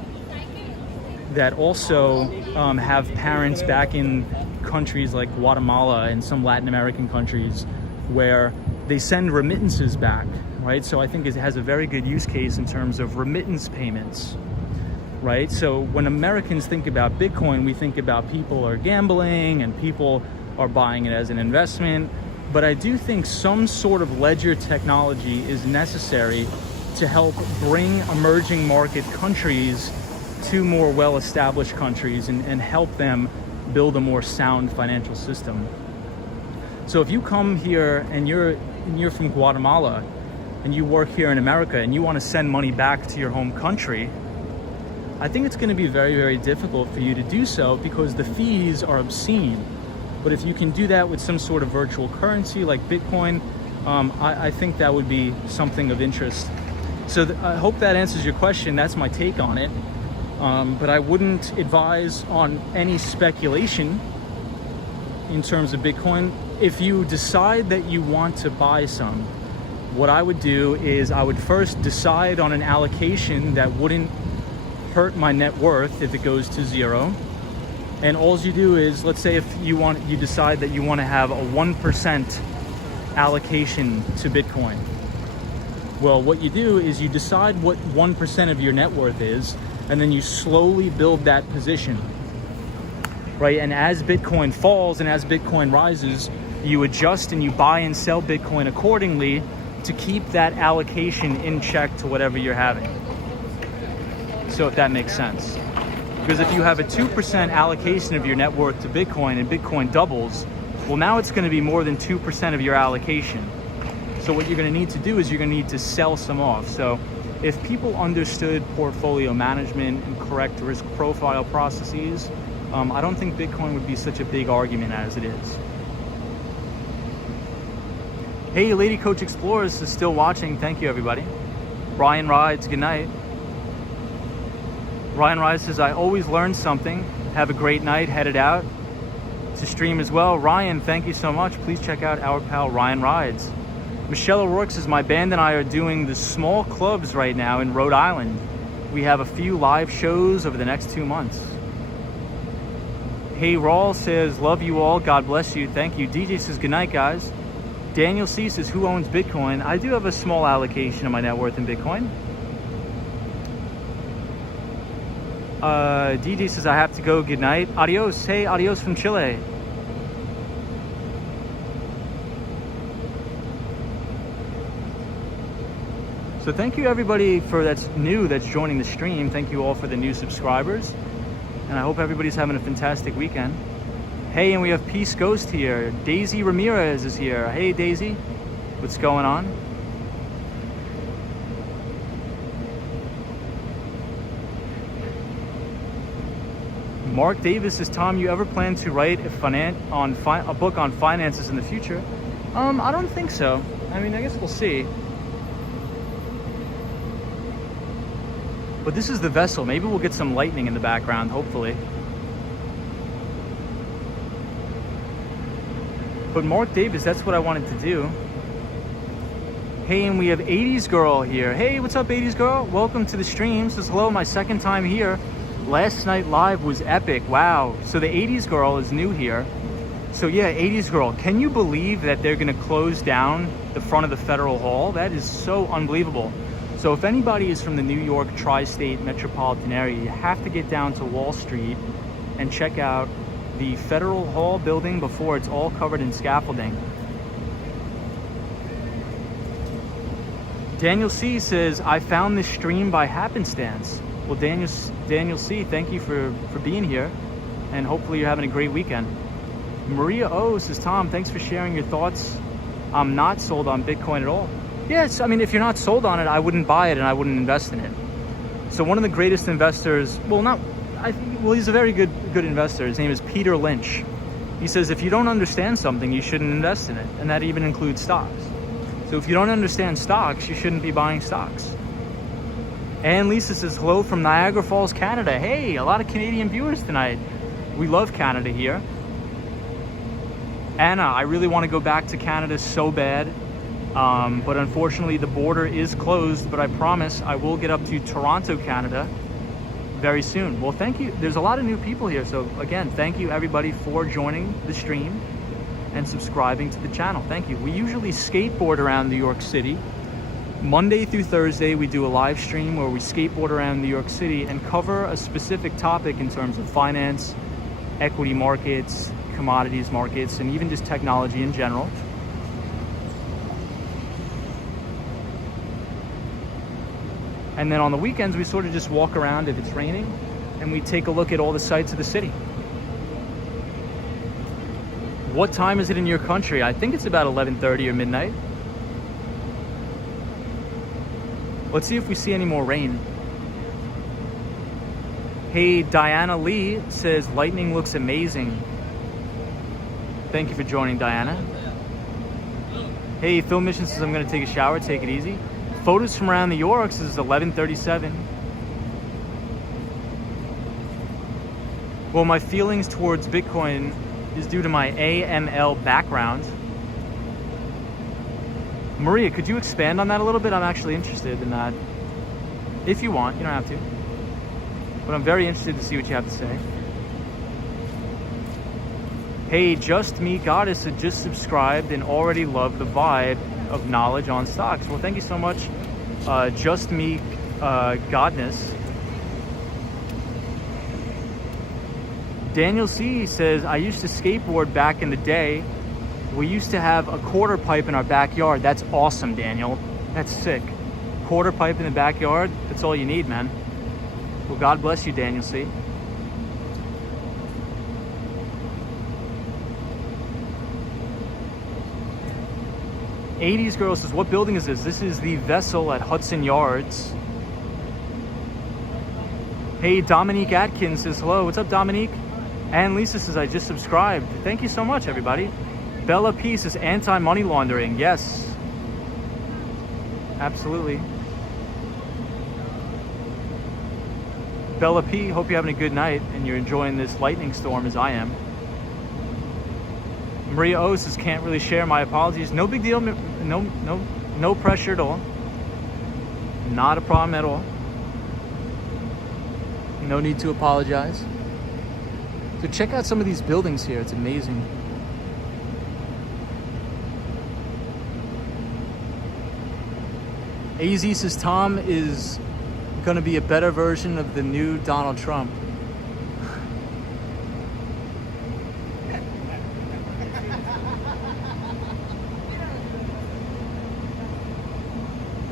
that also have parents back in countries like Guatemala and some Latin American countries where they send remittances back, right? So I think it has a very good use case in terms of remittance payments, right? So when Americans think about Bitcoin, we think about people are gambling and people are buying it as an investment. But I do think some sort of ledger technology is necessary to help bring emerging market countries to more well-established countries and help them build a more sound financial system. So if you come here and you're from Guatemala and you work here in America and you want to send money back to your home country, I think it's going to be very, very difficult for you to do so because the fees are obscene. But if you can do that with some sort of virtual currency like Bitcoin, I think that would be something of interest. So I hope that answers your question. That's my take on it. But I wouldn't advise on any speculation in terms of Bitcoin. If you decide that you want to buy some, what I would do is I would first decide on an allocation that wouldn't hurt my net worth if it goes to zero. And all you do is, let's say if you decide that you want to have a 1% allocation to Bitcoin. Well, what you do is you decide what 1% of your net worth is, and then you slowly build that position, right? And as Bitcoin falls and as Bitcoin rises, you adjust and you buy and sell Bitcoin accordingly to keep that allocation in check to whatever you're having. So if that makes sense. Because if you have a 2% allocation of your net worth to Bitcoin and Bitcoin doubles, well, now it's going to be more than 2% of your allocation. So what you're going to need to do is you're going to need to sell some off. So if people understood portfolio management and correct risk profile processes, I don't think Bitcoin would be such a big argument as it is. Hey, Lady Coach Explorers is still watching. Thank you, everybody. Brian Rides, good night. Ryan Rides says, I always learn something. Have a great night, headed out to stream as well. Ryan, thank you so much. Please check out our pal Ryan Rides. Michelle O'Rourke says, my band and I are doing the small clubs right now in Rhode Island. We have a few live shows over the next 2 months. Hey, Rawl says, love you all. God bless you. Thank you. DJ says, good night, guys. Daniel C says, who owns Bitcoin? I do have a small allocation of my net worth in Bitcoin. DJ says, I have to go. Good night. Adios. Hey, adios from Chile. So thank you everybody that's joining the stream. Thank you all for the new subscribers. And I hope everybody's having a fantastic weekend. Hey, and we have Peace Ghost here. Daisy Ramirez is here. Hey, Daisy. What's going on? Mark Davis says, Tom, you ever plan to write a book on finances in the future? I don't think so. I mean, I guess we'll see. But this is the vessel. Maybe we'll get some lightning in the background, hopefully. But Mark Davis, that's what I wanted to do. Hey, and we have 80s Girl here. Hey, what's up, 80s Girl? Welcome to the stream. Says hello, my second time here. Last night live was epic. Wow. So the 80s Girl is new here. So yeah, 80s Girl, can you believe that they're gonna close down the front of the Federal Hall? That is so unbelievable. So if anybody is from the New York tri-state metropolitan area, you have to get down to Wall Street and check out the Federal Hall building before it's all covered in scaffolding. Daniel C says, I found this stream by happenstance. Well, Daniel C, thank you for being here, and hopefully you're having a great weekend. Maria O says, Tom, thanks for sharing your thoughts. I'm not sold on Bitcoin at all. Yes, I mean, if you're not sold on it, I wouldn't buy it and I wouldn't invest in it. So one of the greatest investors, he's a very good investor. His name is Peter Lynch. He says, if you don't understand something, you shouldn't invest in it. And that even includes stocks. So if you don't understand stocks, you shouldn't be buying stocks. And Lisa says, hello from Niagara Falls, Canada. Hey, a lot of Canadian viewers tonight. We love Canada here. Anna, I really want to go back to Canada so bad. But unfortunately the border is closed, but I promise I will get up to Toronto, Canada very soon. Well, thank you. There's a lot of new people here. So again, thank you everybody for joining the stream and subscribing to the channel. Thank you. We usually skateboard around New York City. Monday through Thursday, we do a live stream where we skateboard around New York City and cover a specific topic in terms of finance, equity markets, commodities markets, and even just technology in general. And then on the weekends, we sort of just walk around if it's raining and we take a look at all the sights of the city. What time is it in your country? I think it's about 11:30 or midnight. Let's see if we see any more rain. Hey, Diana Lee says lightning looks amazing. Thank you for joining, Diana. Hey, Phil Mission says I'm gonna take a shower, take it easy. Photos from around New York says 11:37. Well, my feelings towards Bitcoin is due to my AML background. Maria, could you expand on that a little bit? I'm actually interested in that. If you want, you don't have to. But I'm very interested to see what you have to say. Hey, Just Me Goddess had just subscribed and already loved the vibe of knowledge on stocks. Well, thank you so much, Just Me Godness. Daniel C says, I used to skateboard back in the day. We used to have a quarter pipe in our backyard. That's awesome, Daniel. That's sick. Quarter pipe in the backyard, that's all you need, man. Well, God bless you, Daniel C. '80s Girl says, what building is this? This is the Vessel at Hudson Yards. Hey, Dominique Atkins says, hello. What's up, Dominique? And Lisa says, I just subscribed. Thank you so much, everybody. Bella P says, anti-money laundering. Yes. Absolutely. Bella P, hope you're having a good night and you're enjoying this lightning storm as I am. Maria O says, can't really share, my apologies. No big deal, no pressure at all. Not a problem at all. No need to apologize. So check out some of these buildings here, it's amazing. AZ says, Tom is gonna be a better version of the new Donald Trump.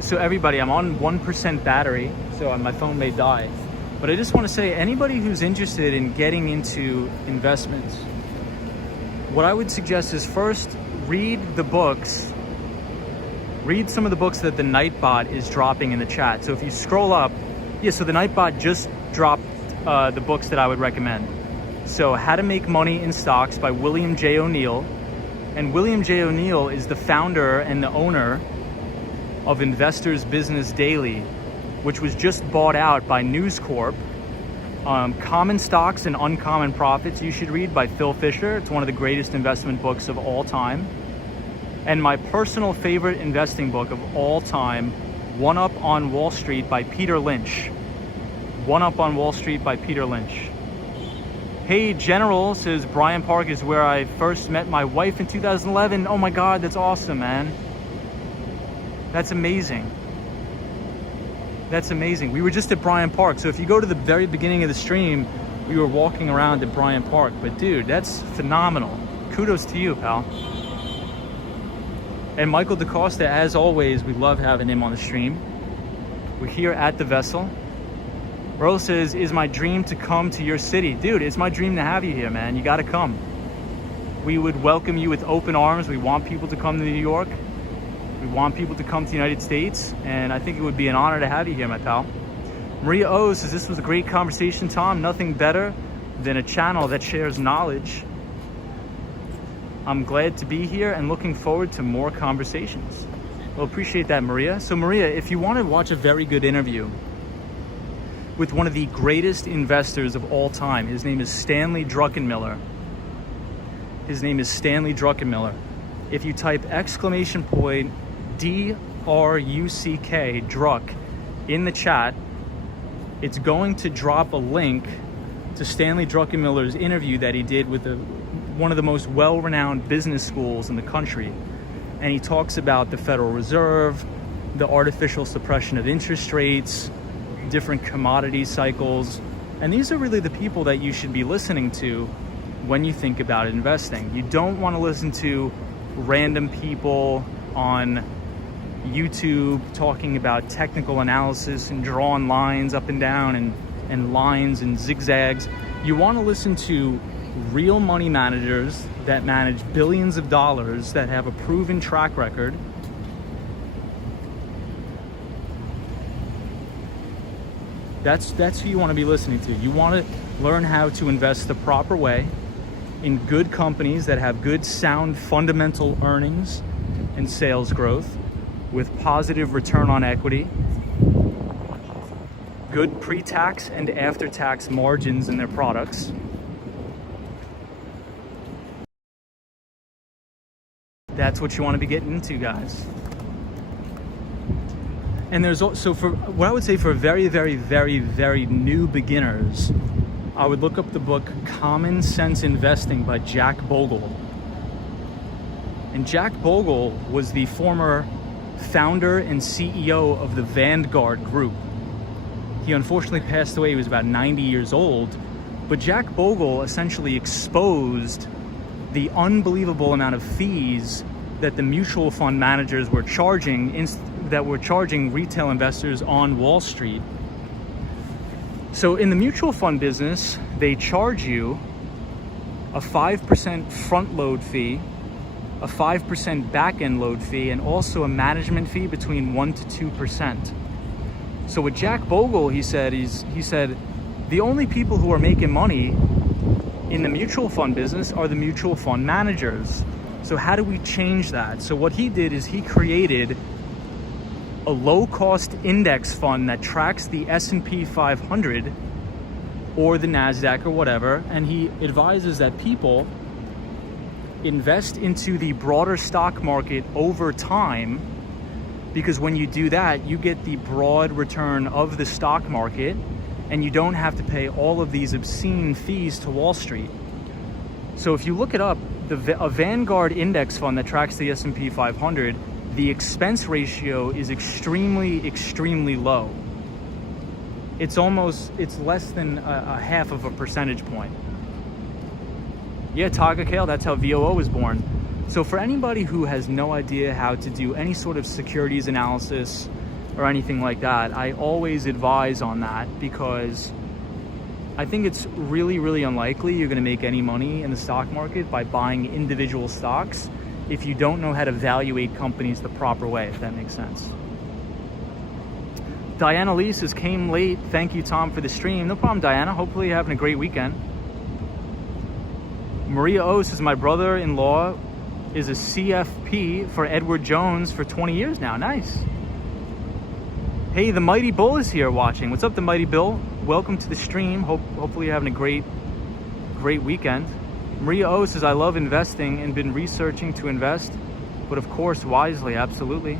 So everybody, I'm on 1% battery, so my phone may die. But I just want to say, anybody who's interested in getting into investments, what I would suggest is first read the books. Read some of the books that the Nightbot is dropping in the chat. So if you scroll up, so the Nightbot just dropped the books that I would recommend. So How to Make Money in Stocks by William J. O'Neill. And William J. O'Neill is the founder and the owner of Investors Business Daily, which was just bought out by News Corp. Common Stocks and Uncommon Profits you should read by Phil Fisher. It's one of the greatest investment books of all time. And my personal favorite investing book of all time, One Up on Wall Street by Peter Lynch. One Up on Wall Street by Peter Lynch. Hey, General says, Bryant Park is where I first met my wife in 2011. Oh my God, that's awesome, man. That's amazing. That's amazing. We were just at Bryant Park. So if you go to the very beginning of the stream, we were walking around at Bryant Park. But dude, that's phenomenal. Kudos to you, pal. And Michael DaCosta, as always, we love having him on the stream. We're here at the Vessel. Earl says, is my dream to come to your city? Dude, it's my dream to have you here, man. You gotta come. We would welcome you with open arms. We want people to come to New York. We want people to come to the United States, and I think it would be an honor to have you here, my pal. Maria O says, this was a great conversation, Tom. Nothing better than a channel that shares knowledge. I'm glad to be here and looking forward to more conversations. Well, appreciate that, Maria. So Maria, if you want to watch a very good interview with one of the greatest investors of all time, his name is Stanley Druckenmiller. His name is Stanley Druckenmiller. If you type !DRUCK, Druck, in the chat, it's going to drop a link to Stanley Druckenmiller's interview that he did with one of the most well-renowned business schools in the country. And he talks about the Federal Reserve, the artificial suppression of interest rates, different commodity cycles. And these are really the people that you should be listening to when you think about investing. You don't want to listen to random people on YouTube talking about technical analysis and drawing lines up and down and lines and zigzags. You want to listen to real money managers that manage billions of dollars, that have a proven track record. That's who you want to be listening to. You want to learn how to invest the proper way in good companies that have good, sound, fundamental earnings and sales growth with positive return on equity, good pre-tax and after-tax margins in their products. That's what you want to be getting into, guys. And there's also, for what I would say for very, very, very, very new beginners, I would look up the book Common Sense Investing by Jack Bogle. And Jack Bogle was the former founder and CEO of the Vanguard Group. He unfortunately passed away. He was about 90 years old. But Jack Bogle essentially exposed the unbelievable amount of fees that the mutual fund managers were charging retail investors on Wall Street. So in the mutual fund business, they charge you a 5% front load fee, a 5% back end load fee, and also a management fee between 1 to 2%. So with Jack Bogle, he said the only people who are making money in the mutual fund business are the mutual fund managers. So how do we change that? So what he did is he created a low-cost index fund that tracks the S&P 500 or the NASDAQ or whatever, and he advises that people invest into the broader stock market over time, because when you do that, you get the broad return of the stock market and you don't have to pay all of these obscene fees to Wall Street. So if you look it up, a Vanguard index fund that tracks the S&P 500, the expense ratio is extremely, extremely low. It's less than a half of a percentage point. Yeah, Taga Kale, that's how VOO was born. So for anybody who has no idea how to do any sort of securities analysis or anything like that, I always advise on that, because I think it's really, really unlikely you're going to make any money in the stock market by buying individual stocks if you don't know how to evaluate companies the proper way, if that makes sense. Diana Lee says, came late. Thank you, Tom, for the stream. No problem, Diana. Hopefully you're having a great weekend. Maria O says, my brother-in-law is a CFP for Edward Jones for 20 years now. Nice. Hey, the Mighty Bull is here watching. What's up, the Mighty Bill? Welcome to the stream. Hopefully you're having a great weekend. Maria O says, I love investing and been researching to invest, but of course wisely. Absolutely.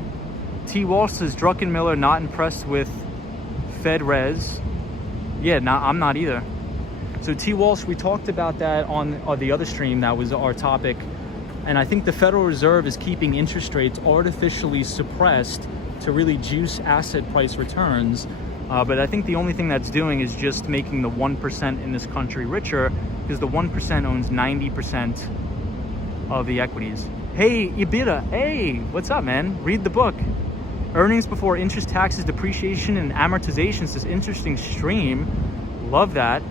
T. Walsh says, Druckenmiller not impressed with Fed Res. Yeah, I'm not either. So T. Walsh, we talked about that on the other stream. That was our topic. And I think the Federal Reserve is keeping interest rates artificially suppressed to really juice asset price returns. But I think the only thing that's doing is just making the 1% in this country richer, because the 1% owns 90% of the equities. Hey, Ibira, hey, what's up, man? Read the book. Earnings Before Interest, Taxes, Depreciation, and Amortization. It's this interesting stream. Love that.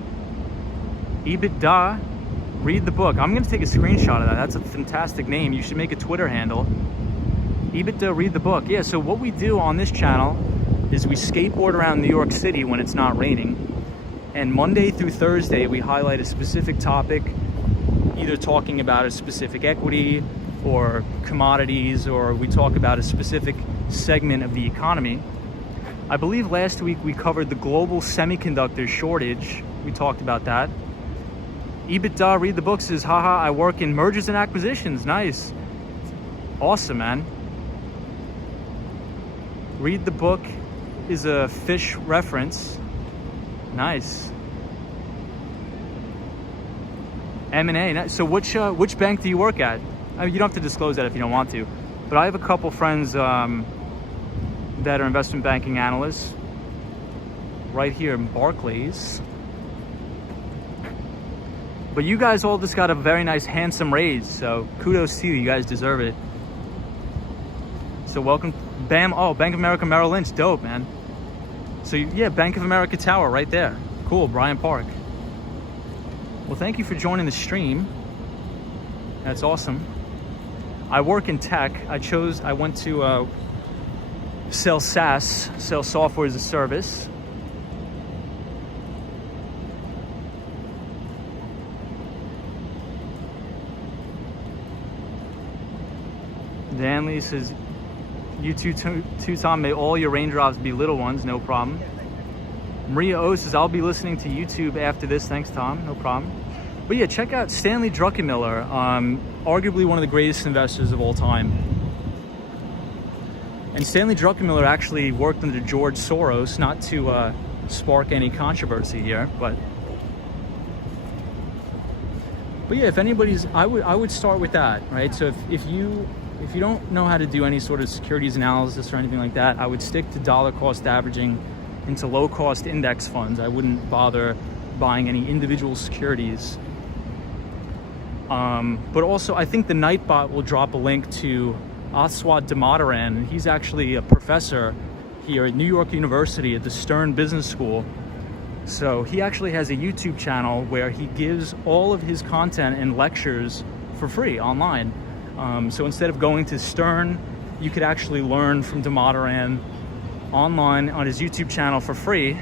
EBITDA, read the book. I'm going to take a screenshot of that. That's a fantastic name. You should make a Twitter handle. EBITDA, read the book. Yeah, so what we do on this channel is we skateboard around New York City when it's not raining. And Monday through Thursday, we highlight a specific topic, either talking about a specific equity or commodities, or we talk about a specific segment of the economy. I believe last week we covered the global semiconductor shortage. We talked about that. EBITDA, read the book, says, haha, I work in mergers and acquisitions. Nice. Awesome, man. Read the book is a fish reference. Nice. M&A. So which bank do you work at? I mean, you don't have to disclose that if you don't want to. But I have a couple friends that are investment banking analysts right here in Barclays. But you guys all just got a very nice, handsome raise. So kudos to you. You guys deserve it. So welcome. Bam. Oh, Bank of America Merrill Lynch. Dope, man. So yeah, Bank of America Tower right there. Cool, Bryant Park. Well, thank you for joining the stream. That's awesome. I work in tech. I went to sell SaaS, sell software as a service. Danley says, you too, Tom, may all your raindrops be little ones, no problem. Maria O says, I'll be listening to YouTube after this. Thanks, Tom, no problem. But yeah, check out Stanley Druckenmiller, arguably one of the greatest investors of all time. And Stanley Druckenmiller actually worked under George Soros, not to spark any controversy here, but yeah, if anybody's, I would start with that, right? So if you don't know how to do any sort of securities analysis or anything like that, I would stick to dollar cost averaging into low cost index funds. I wouldn't bother buying any individual securities. But also, I think the Nightbot will drop a link to Aswad Damodaran. He's actually a professor here at New York University at the Stern Business School. So he actually has a YouTube channel where he gives all of his content and lectures for free online. So instead of going to Stern, you could actually learn from Damodaran online on his YouTube channel for free.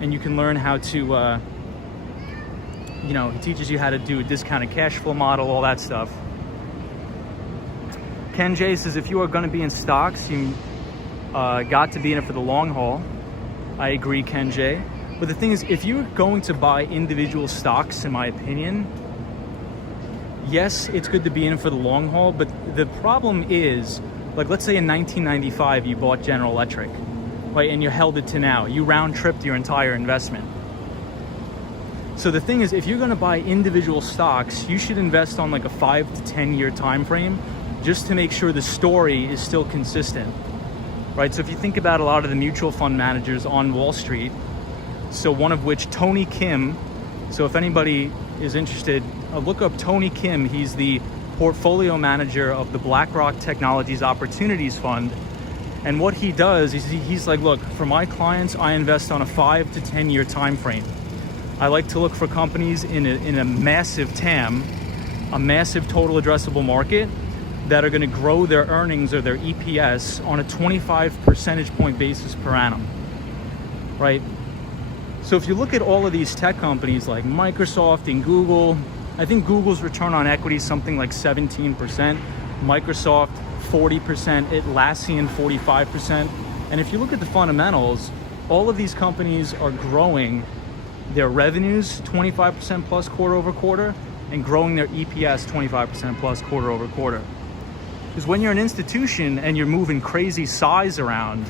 And you can learn how to, he teaches you how to do a discounted cash flow model, all that stuff. Ken J says, if you are going to be in stocks, you got to be in it for the long haul. I agree, Ken J. But the thing is, if you're going to buy individual stocks, in my opinion, yes, it's good to be in it for the long haul, but the problem is, like, let's say in 1995 you bought General Electric, right, and you held it to now. You round-tripped your entire investment. So the thing is, if you're going to buy individual stocks, you should invest on like a 5 to 10 year time frame just to make sure the story is still consistent, right? So if you think about a lot of the mutual fund managers on Wall Street, so one of which, Tony Kim, so if anybody is interested, look up Tony Kim. He's the portfolio manager of the BlackRock Technologies Opportunities Fund. And what he does is he's like, look, for my clients, I invest on a 5 to 10 year time frame. I like to look for companies in a massive TAM, a massive total addressable market, that are going to grow their earnings or their EPS on a 25 percentage point basis per annum, right? So if you look at all of these tech companies like Microsoft and Google, I think Google's return on equity is something like 17%, Microsoft 40%, Atlassian 45%. And if you look at the fundamentals, all of these companies are growing their revenues 25% plus quarter over quarter and growing their EPS 25% plus quarter over quarter. Because when you're an institution and you're moving crazy size around,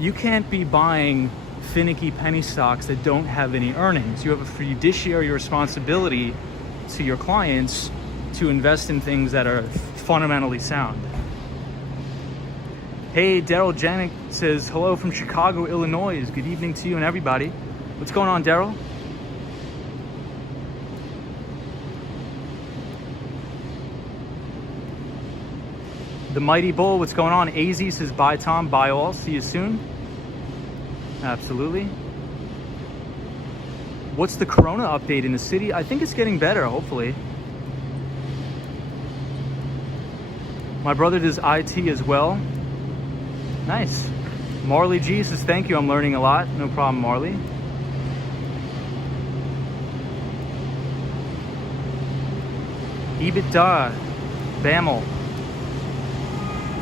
you can't be buying finicky penny stocks that don't have any earnings. You have a fiduciary responsibility to your clients to invest in things that are fundamentally sound. Hey, Daryl Janik says, hello from Chicago, Illinois. Good evening to you and everybody. What's going on, Daryl? The Mighty Bull, what's going on? AZ says, bye Tom, bye all, see you soon. Absolutely. What's the Corona update in the city? I think it's getting better, hopefully. My brother does IT as well. Nice. Marley G says, thank you, I'm learning a lot. No problem, Marley. EBITDA, Bamel.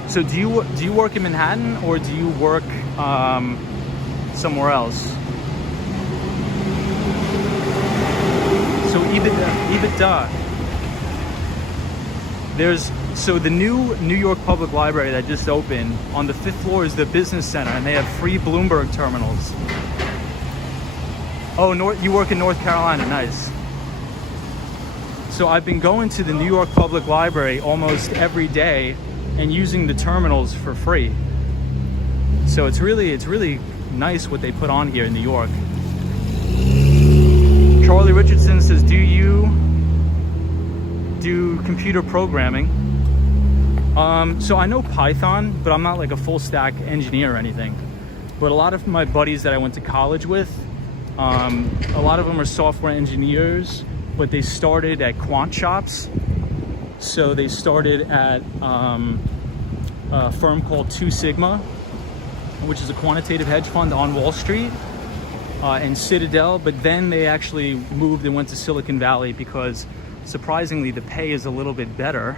So do you work in Manhattan or do you work somewhere else? So EBITDA. So the new New York Public Library that just opened, on the 5th floor is the business center, and they have free Bloomberg terminals. Oh, you work in North Carolina, nice. So I've been going to the New York Public Library almost every day and using the terminals for free. So it's really nice what they put on here in New York. Charlie Richardson says, do you do computer programming? So I know Python, but I'm not like a full stack engineer or anything. But a lot of my buddies that I went to college with, a lot of them are software engineers, but they started at quant shops. So they started at a firm called 2 Sigma, which is a quantitative hedge fund on Wall Street, and Citadel, but then they actually moved and went to Silicon Valley because surprisingly the pay is a little bit better.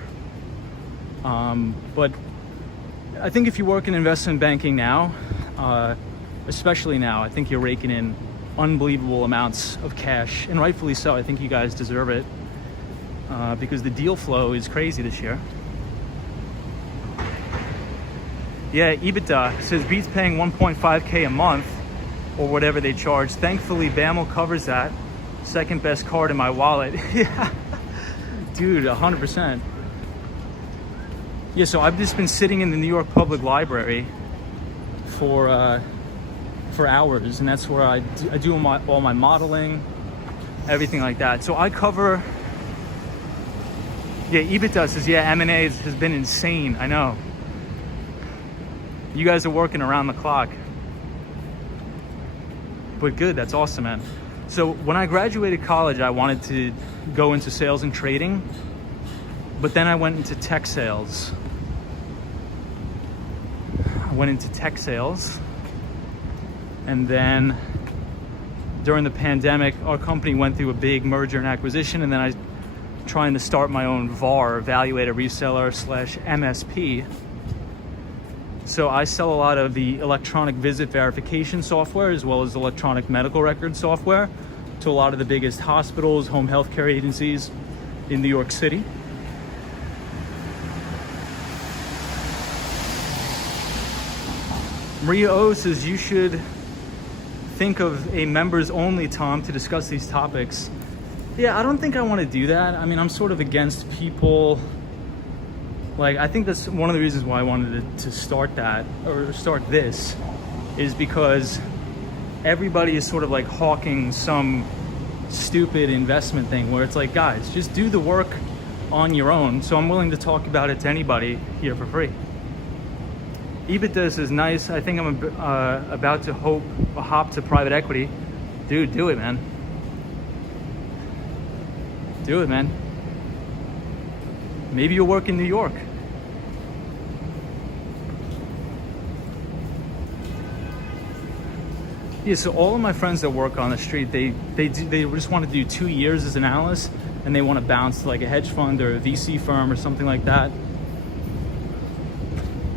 But I think if you work in investment banking now, especially now, I think you're raking in unbelievable amounts of cash, and rightfully so. I think you guys deserve it because the deal flow is crazy this year. Yeah, EBITDA says beats paying 1.5K a month or whatever they charge. Thankfully, BAML covers that. Second best card in my wallet. Yeah, dude, 100%. Yeah, so I've just been sitting in the New York Public Library for hours, and that's where I do all my modeling, everything like that. So I cover. Yeah, EBITDA says, yeah, M&A has been insane. I know. You guys are working around the clock. But good, that's awesome, man. So when I graduated college, I wanted to go into sales and trading, but then I went into tech sales. And then during the pandemic, our company went through a big merger and acquisition, and then I trying to start my own VAR, Evaluator Reseller / MSP. So I sell a lot of the electronic visit verification software as well as electronic medical record software to a lot of the biggest hospitals, home health care agencies in New York City. Maria O says you should think of a members only, Tom, to discuss these topics. Yeah, I don't think I want to do that. I mean, I'm sort of against people. Like, I think that's one of the reasons why I wanted to start that, or start this, is because everybody is sort of like hawking some stupid investment thing where it's like, guys, just do the work on your own. So I'm willing to talk about it to anybody here for free. EBITDA is nice. I think I'm about to hop to private equity. Dude, do it, man. Do it, man. Maybe you'll work in New York. Yeah, so all of my friends that work on the street, they just want to do 2 years as an analyst, and they want to bounce to like a hedge fund or a VC firm or something like that.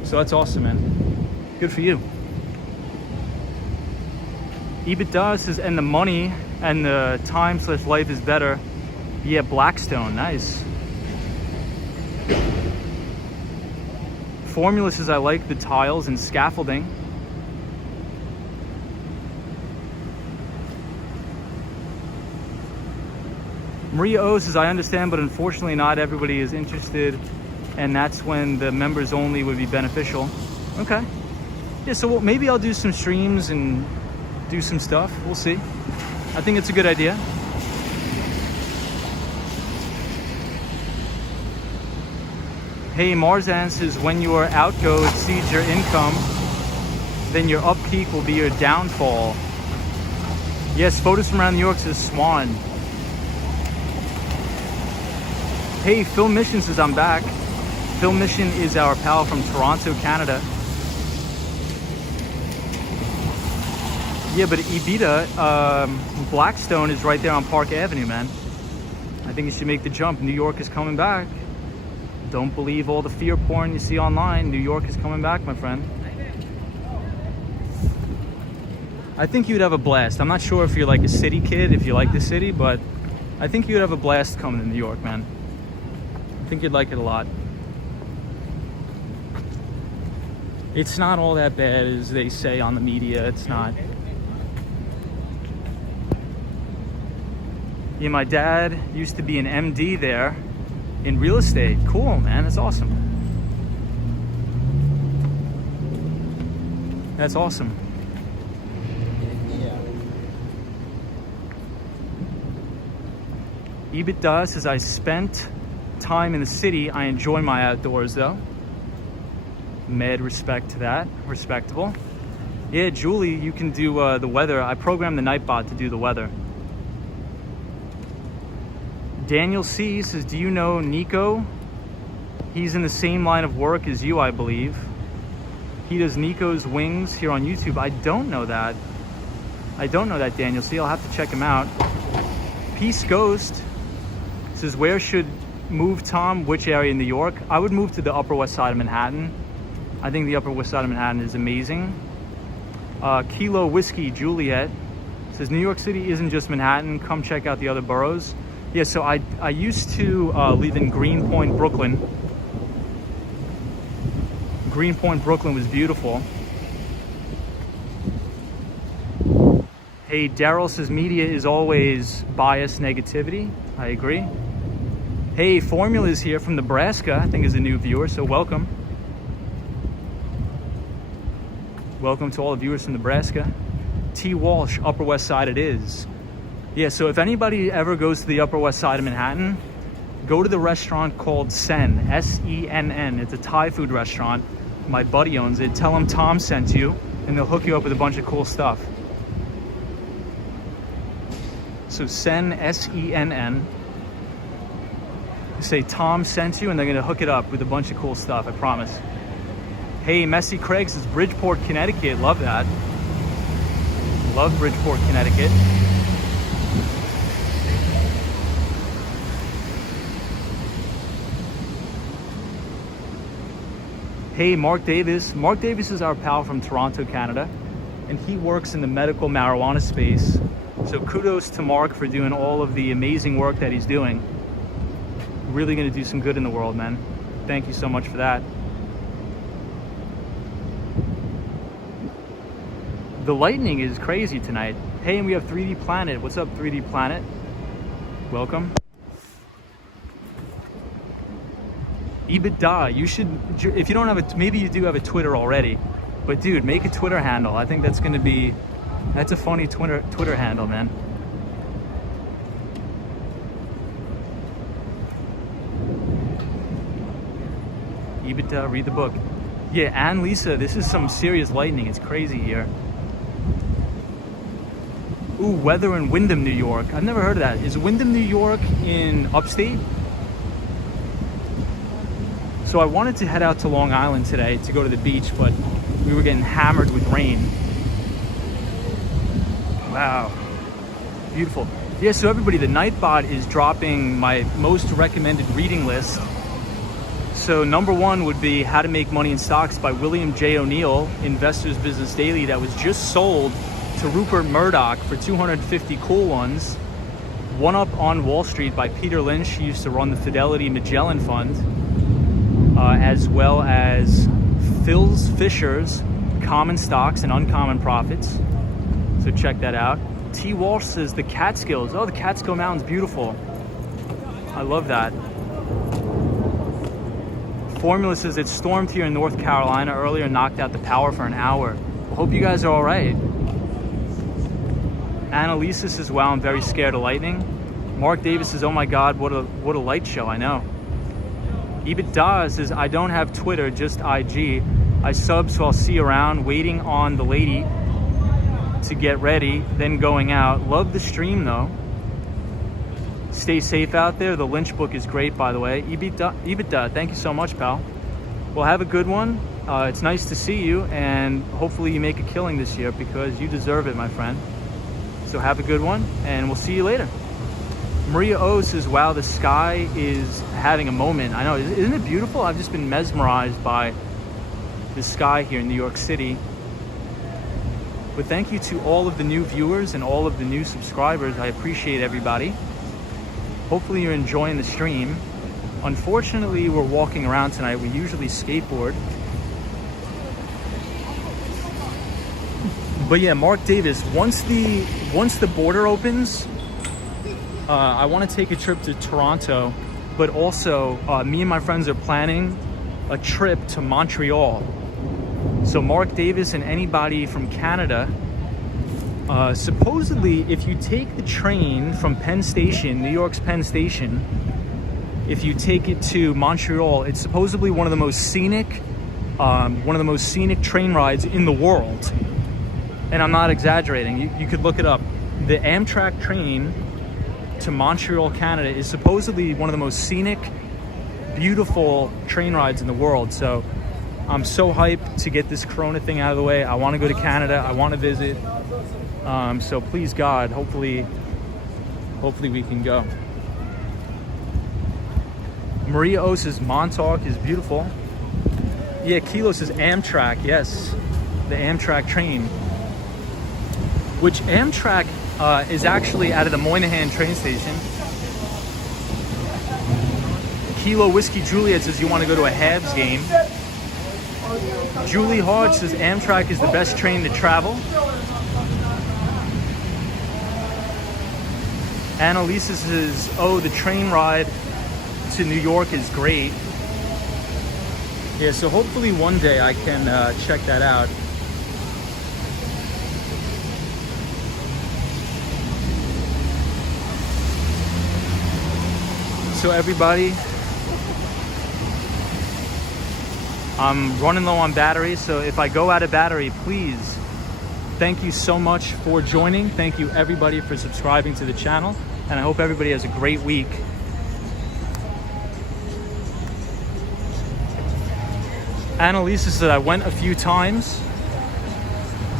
So that's awesome, man. Good for you. EBITDA says, and the money and the time / life is better. Yeah, Blackstone, nice. Formula says, I like the tiles and scaffolding. Maria O says, I understand, but unfortunately not everybody is interested, and that's when the members only would be beneficial. Okay. Yeah, so maybe I'll do some streams and do some stuff. We'll see. I think it's a good idea. Hey, Marzan says, when your outgo exceeds your income, then your upkeep will be your downfall. Yes, photos from around New York says Swan. Hey, Phil Mission says, I'm back. Phil Mission is our pal from Toronto, Canada. Yeah, but EBITDA, Blackstone is right there on Park Avenue, man. I think you should make the jump. New York is coming back. Don't believe all the fear porn you see online. New York is coming back, my friend. I think you'd have a blast. I'm not sure if you're like a city kid, if you like the city, but I think you'd have a blast coming to New York, man. I think you'd like it a lot. It's not all that bad as they say on the media. It's not. Yeah, my dad used to be an MD there in real estate. Cool, man. That's awesome. That's awesome. EBITDA says, I spent time in the city. I enjoy my outdoors, though. Mad respect to that. Respectable. Yeah, Julie, you can do the weather. I programmed the Nightbot to do the weather. Daniel C says, do you know Nico? He's in the same line of work as you, I believe. He does Nico's Wings here on YouTube. I don't know that. I don't know that, Daniel C. I'll have to check him out. Peace Ghost says, where should move, Tom, which area in New York? I would move to the Upper West Side of Manhattan. I think the Upper West Side of Manhattan is amazing. Kilo Whiskey Juliet says, New York City isn't just Manhattan. Come check out the other boroughs. Yeah, so I used to live in Greenpoint, Brooklyn. Greenpoint, Brooklyn was beautiful. Hey, Daryl says media is always biased negativity. I agree. Hey, Formula is here from Nebraska, I think is a new viewer, so welcome. Welcome to all the viewers from Nebraska. T. Walsh, Upper West Side it is. Yeah, so if anybody ever goes to the Upper West Side of Manhattan, go to the restaurant called Sen, S-E-N-N. It's a Thai food restaurant. My buddy owns it. Tell him Tom sent you, and they'll hook you up with a bunch of cool stuff. So Sen, S-E-N-N. You say Tom sent you, and they're gonna hook it up with a bunch of cool stuff, I promise. Hey, Messy Craig says Bridgeport, Connecticut. Love that. Love Bridgeport, Connecticut. Hey, Mark Davis. Mark Davis is our pal from Toronto, Canada, and he works in the medical marijuana space. So kudos to Mark for doing all of the amazing work that he's doing. Really gonna do some good in the world, man. Thank you so much for that. The lightning is crazy tonight. Hey, and we have 3D Planet. What's up, 3D Planet? Welcome. EBITDA, you should, if you don't have a, maybe you do have a Twitter already, but dude, make a Twitter handle. I think that's gonna be, that's a funny Twitter handle, man. EBITDA, read the book. Yeah, and Lisa, this is some serious lightning. It's crazy here. Ooh, weather in Wyndham, New York. I've never heard of that. Is Wyndham, New York in upstate? So I wanted to head out to Long Island today to go to the beach, but we were getting hammered with rain. Wow, beautiful. Yeah, so everybody, the Nightbot is dropping my most recommended reading list. So number one would be How to Make Money in Stocks by William J. O'Neill, Investors Business Daily, that was just sold to Rupert Murdoch for 250 cool ones. One Up on Wall Street by Peter Lynch. He used to run the Fidelity Magellan Fund, as well as Phil Fisher's Common Stocks and Uncommon Profits. So check that out. T. Walsh says the Catskills. Oh, the Catskill Mountains, beautiful. I love that. Formula says it stormed here in North Carolina earlier and knocked out the power for an hour. Hope you guys are all right. Annalisa says, wow, I'm very scared of lightning. Mark Davis says, oh my God, what a light show, I know. EBITDA says, I don't have Twitter, just IG. I sub, so I'll see you around, waiting on the lady to get ready, then going out. Love the stream, though. Stay safe out there. The Lynch book is great, by the way. EBITDA, thank you so much, pal. Well, have a good one. It's nice to see you, and hopefully you make a killing this year because you deserve it, my friend. So have a good one, and we'll see you later. Maria O says, wow, the sky is having a moment. I know, isn't it beautiful? I've just been mesmerized by the sky here in New York City. But thank you to all of the new viewers and all of the new subscribers. I appreciate everybody. Hopefully you're enjoying the stream. Unfortunately, we're walking around tonight. We usually skateboard. But yeah, Mark Davis, once the border opens, I want to take a trip to Toronto, but also me and my friends are planning a trip to Montreal. So Mark Davis and anybody from Canada, supposedly if you take the train from Penn Station, New York's Penn Station, if you take it to Montreal, it's supposedly one of the most scenic train rides in the world. And I'm not exaggerating, you could look it up. The Amtrak train to Montreal, Canada is supposedly one of the most scenic, beautiful train rides in the world. So I'm so hyped to get this Corona thing out of the way. I want to go to Canada, I want to visit. So please God, hopefully we can go. Maria O says Montauk is beautiful. Yeah, Kilo says Amtrak. Yes, the Amtrak train. Which Amtrak is actually out of the Moynihan train station. Kilo Whiskey Juliet says you want to go to a Habs game. Julie Hodge says Amtrak is the best train to travel. Annalisa says, oh, the train ride to New York is great. Yeah, so hopefully one day I can check that out. So everybody, I'm running low on battery, so if I go out of battery, please, thank you so much for joining. Thank you everybody for subscribing to the channel, and I hope everybody has a great week. Annalisa said I went a few times.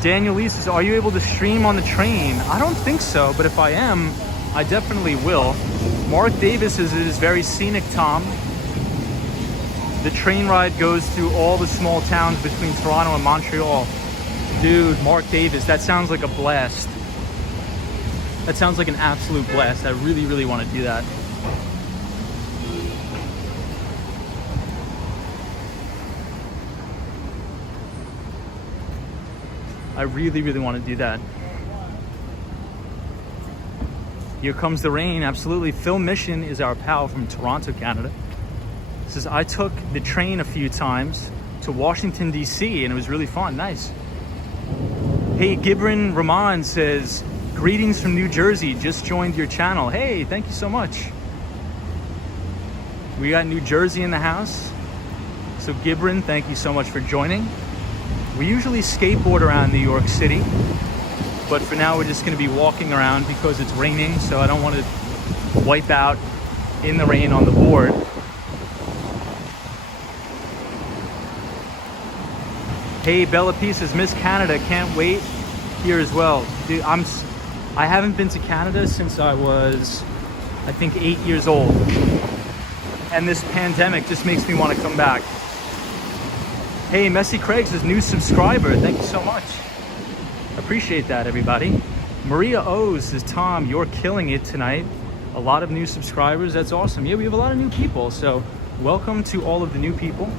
Daniel Lee says, are you able to stream on the train? I don't think so, but if I am, I definitely will. Mark Davis says it is very scenic, Tom. The train ride goes through all the small towns between Toronto and Montreal. Dude, Mark Davis, that sounds like a blast. That sounds like an absolute blast. I really, really want to do that. I really, really want to do that. Here comes the rain. Absolutely. Phil Mission is our pal from Toronto, Canada. Says, I took the train a few times to Washington, D.C., and it was really fun. Nice. Hey, Gibran Rahman says, greetings from New Jersey. Just joined your channel. Hey, thank you so much. We got New Jersey in the house. So Gibran, thank you so much for joining. We usually skateboard around New York City, but for now we're just going to be walking around because it's raining, so I don't want to wipe out in the rain on the board. Hey, Bella P says, Miss Canada, can't wait here as well. Dude, I haven't been to Canada since I was, I think, 8 years old. And this pandemic just makes me want to come back. Hey, Messy Craig says, new subscriber. Thank you so much. Appreciate that, everybody. Maria O says, Tom, you're killing it tonight. A lot of new subscribers. That's awesome. Yeah, we have a lot of new people. So welcome to all of the new people.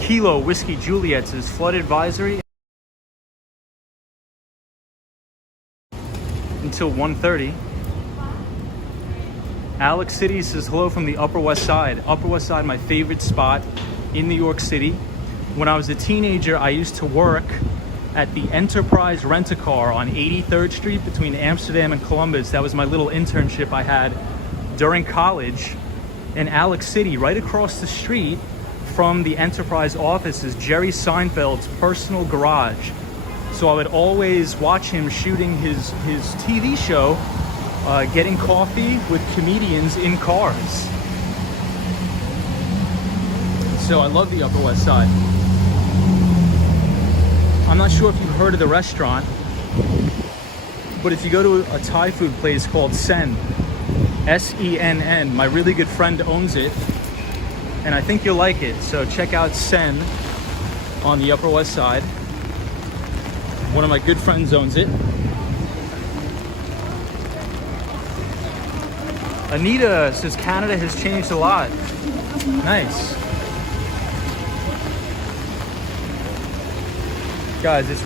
Kilo Whiskey Juliet says, flood advisory until 1:30. Alex City says, hello from the Upper West Side. Upper West Side, my favorite spot in New York City. When I was a teenager, I used to work at the Enterprise Rent-A-Car on 83rd Street between Amsterdam and Columbus. That was my little internship I had during college. In Alex City, right across the street from the Enterprise office, is Jerry Seinfeld's personal garage. So I would always watch him shooting his TV show, getting coffee with comedians in cars. So I love the Upper West Side. I'm not sure if you've heard of the restaurant, but if you go to a Thai food place called Sen, S-E-N-N, my really good friend owns it, and I think you'll like it. So check out Sen on the Upper West Side. One of my good friends owns it. Anita says Canada has changed a lot. Nice. Guys, it's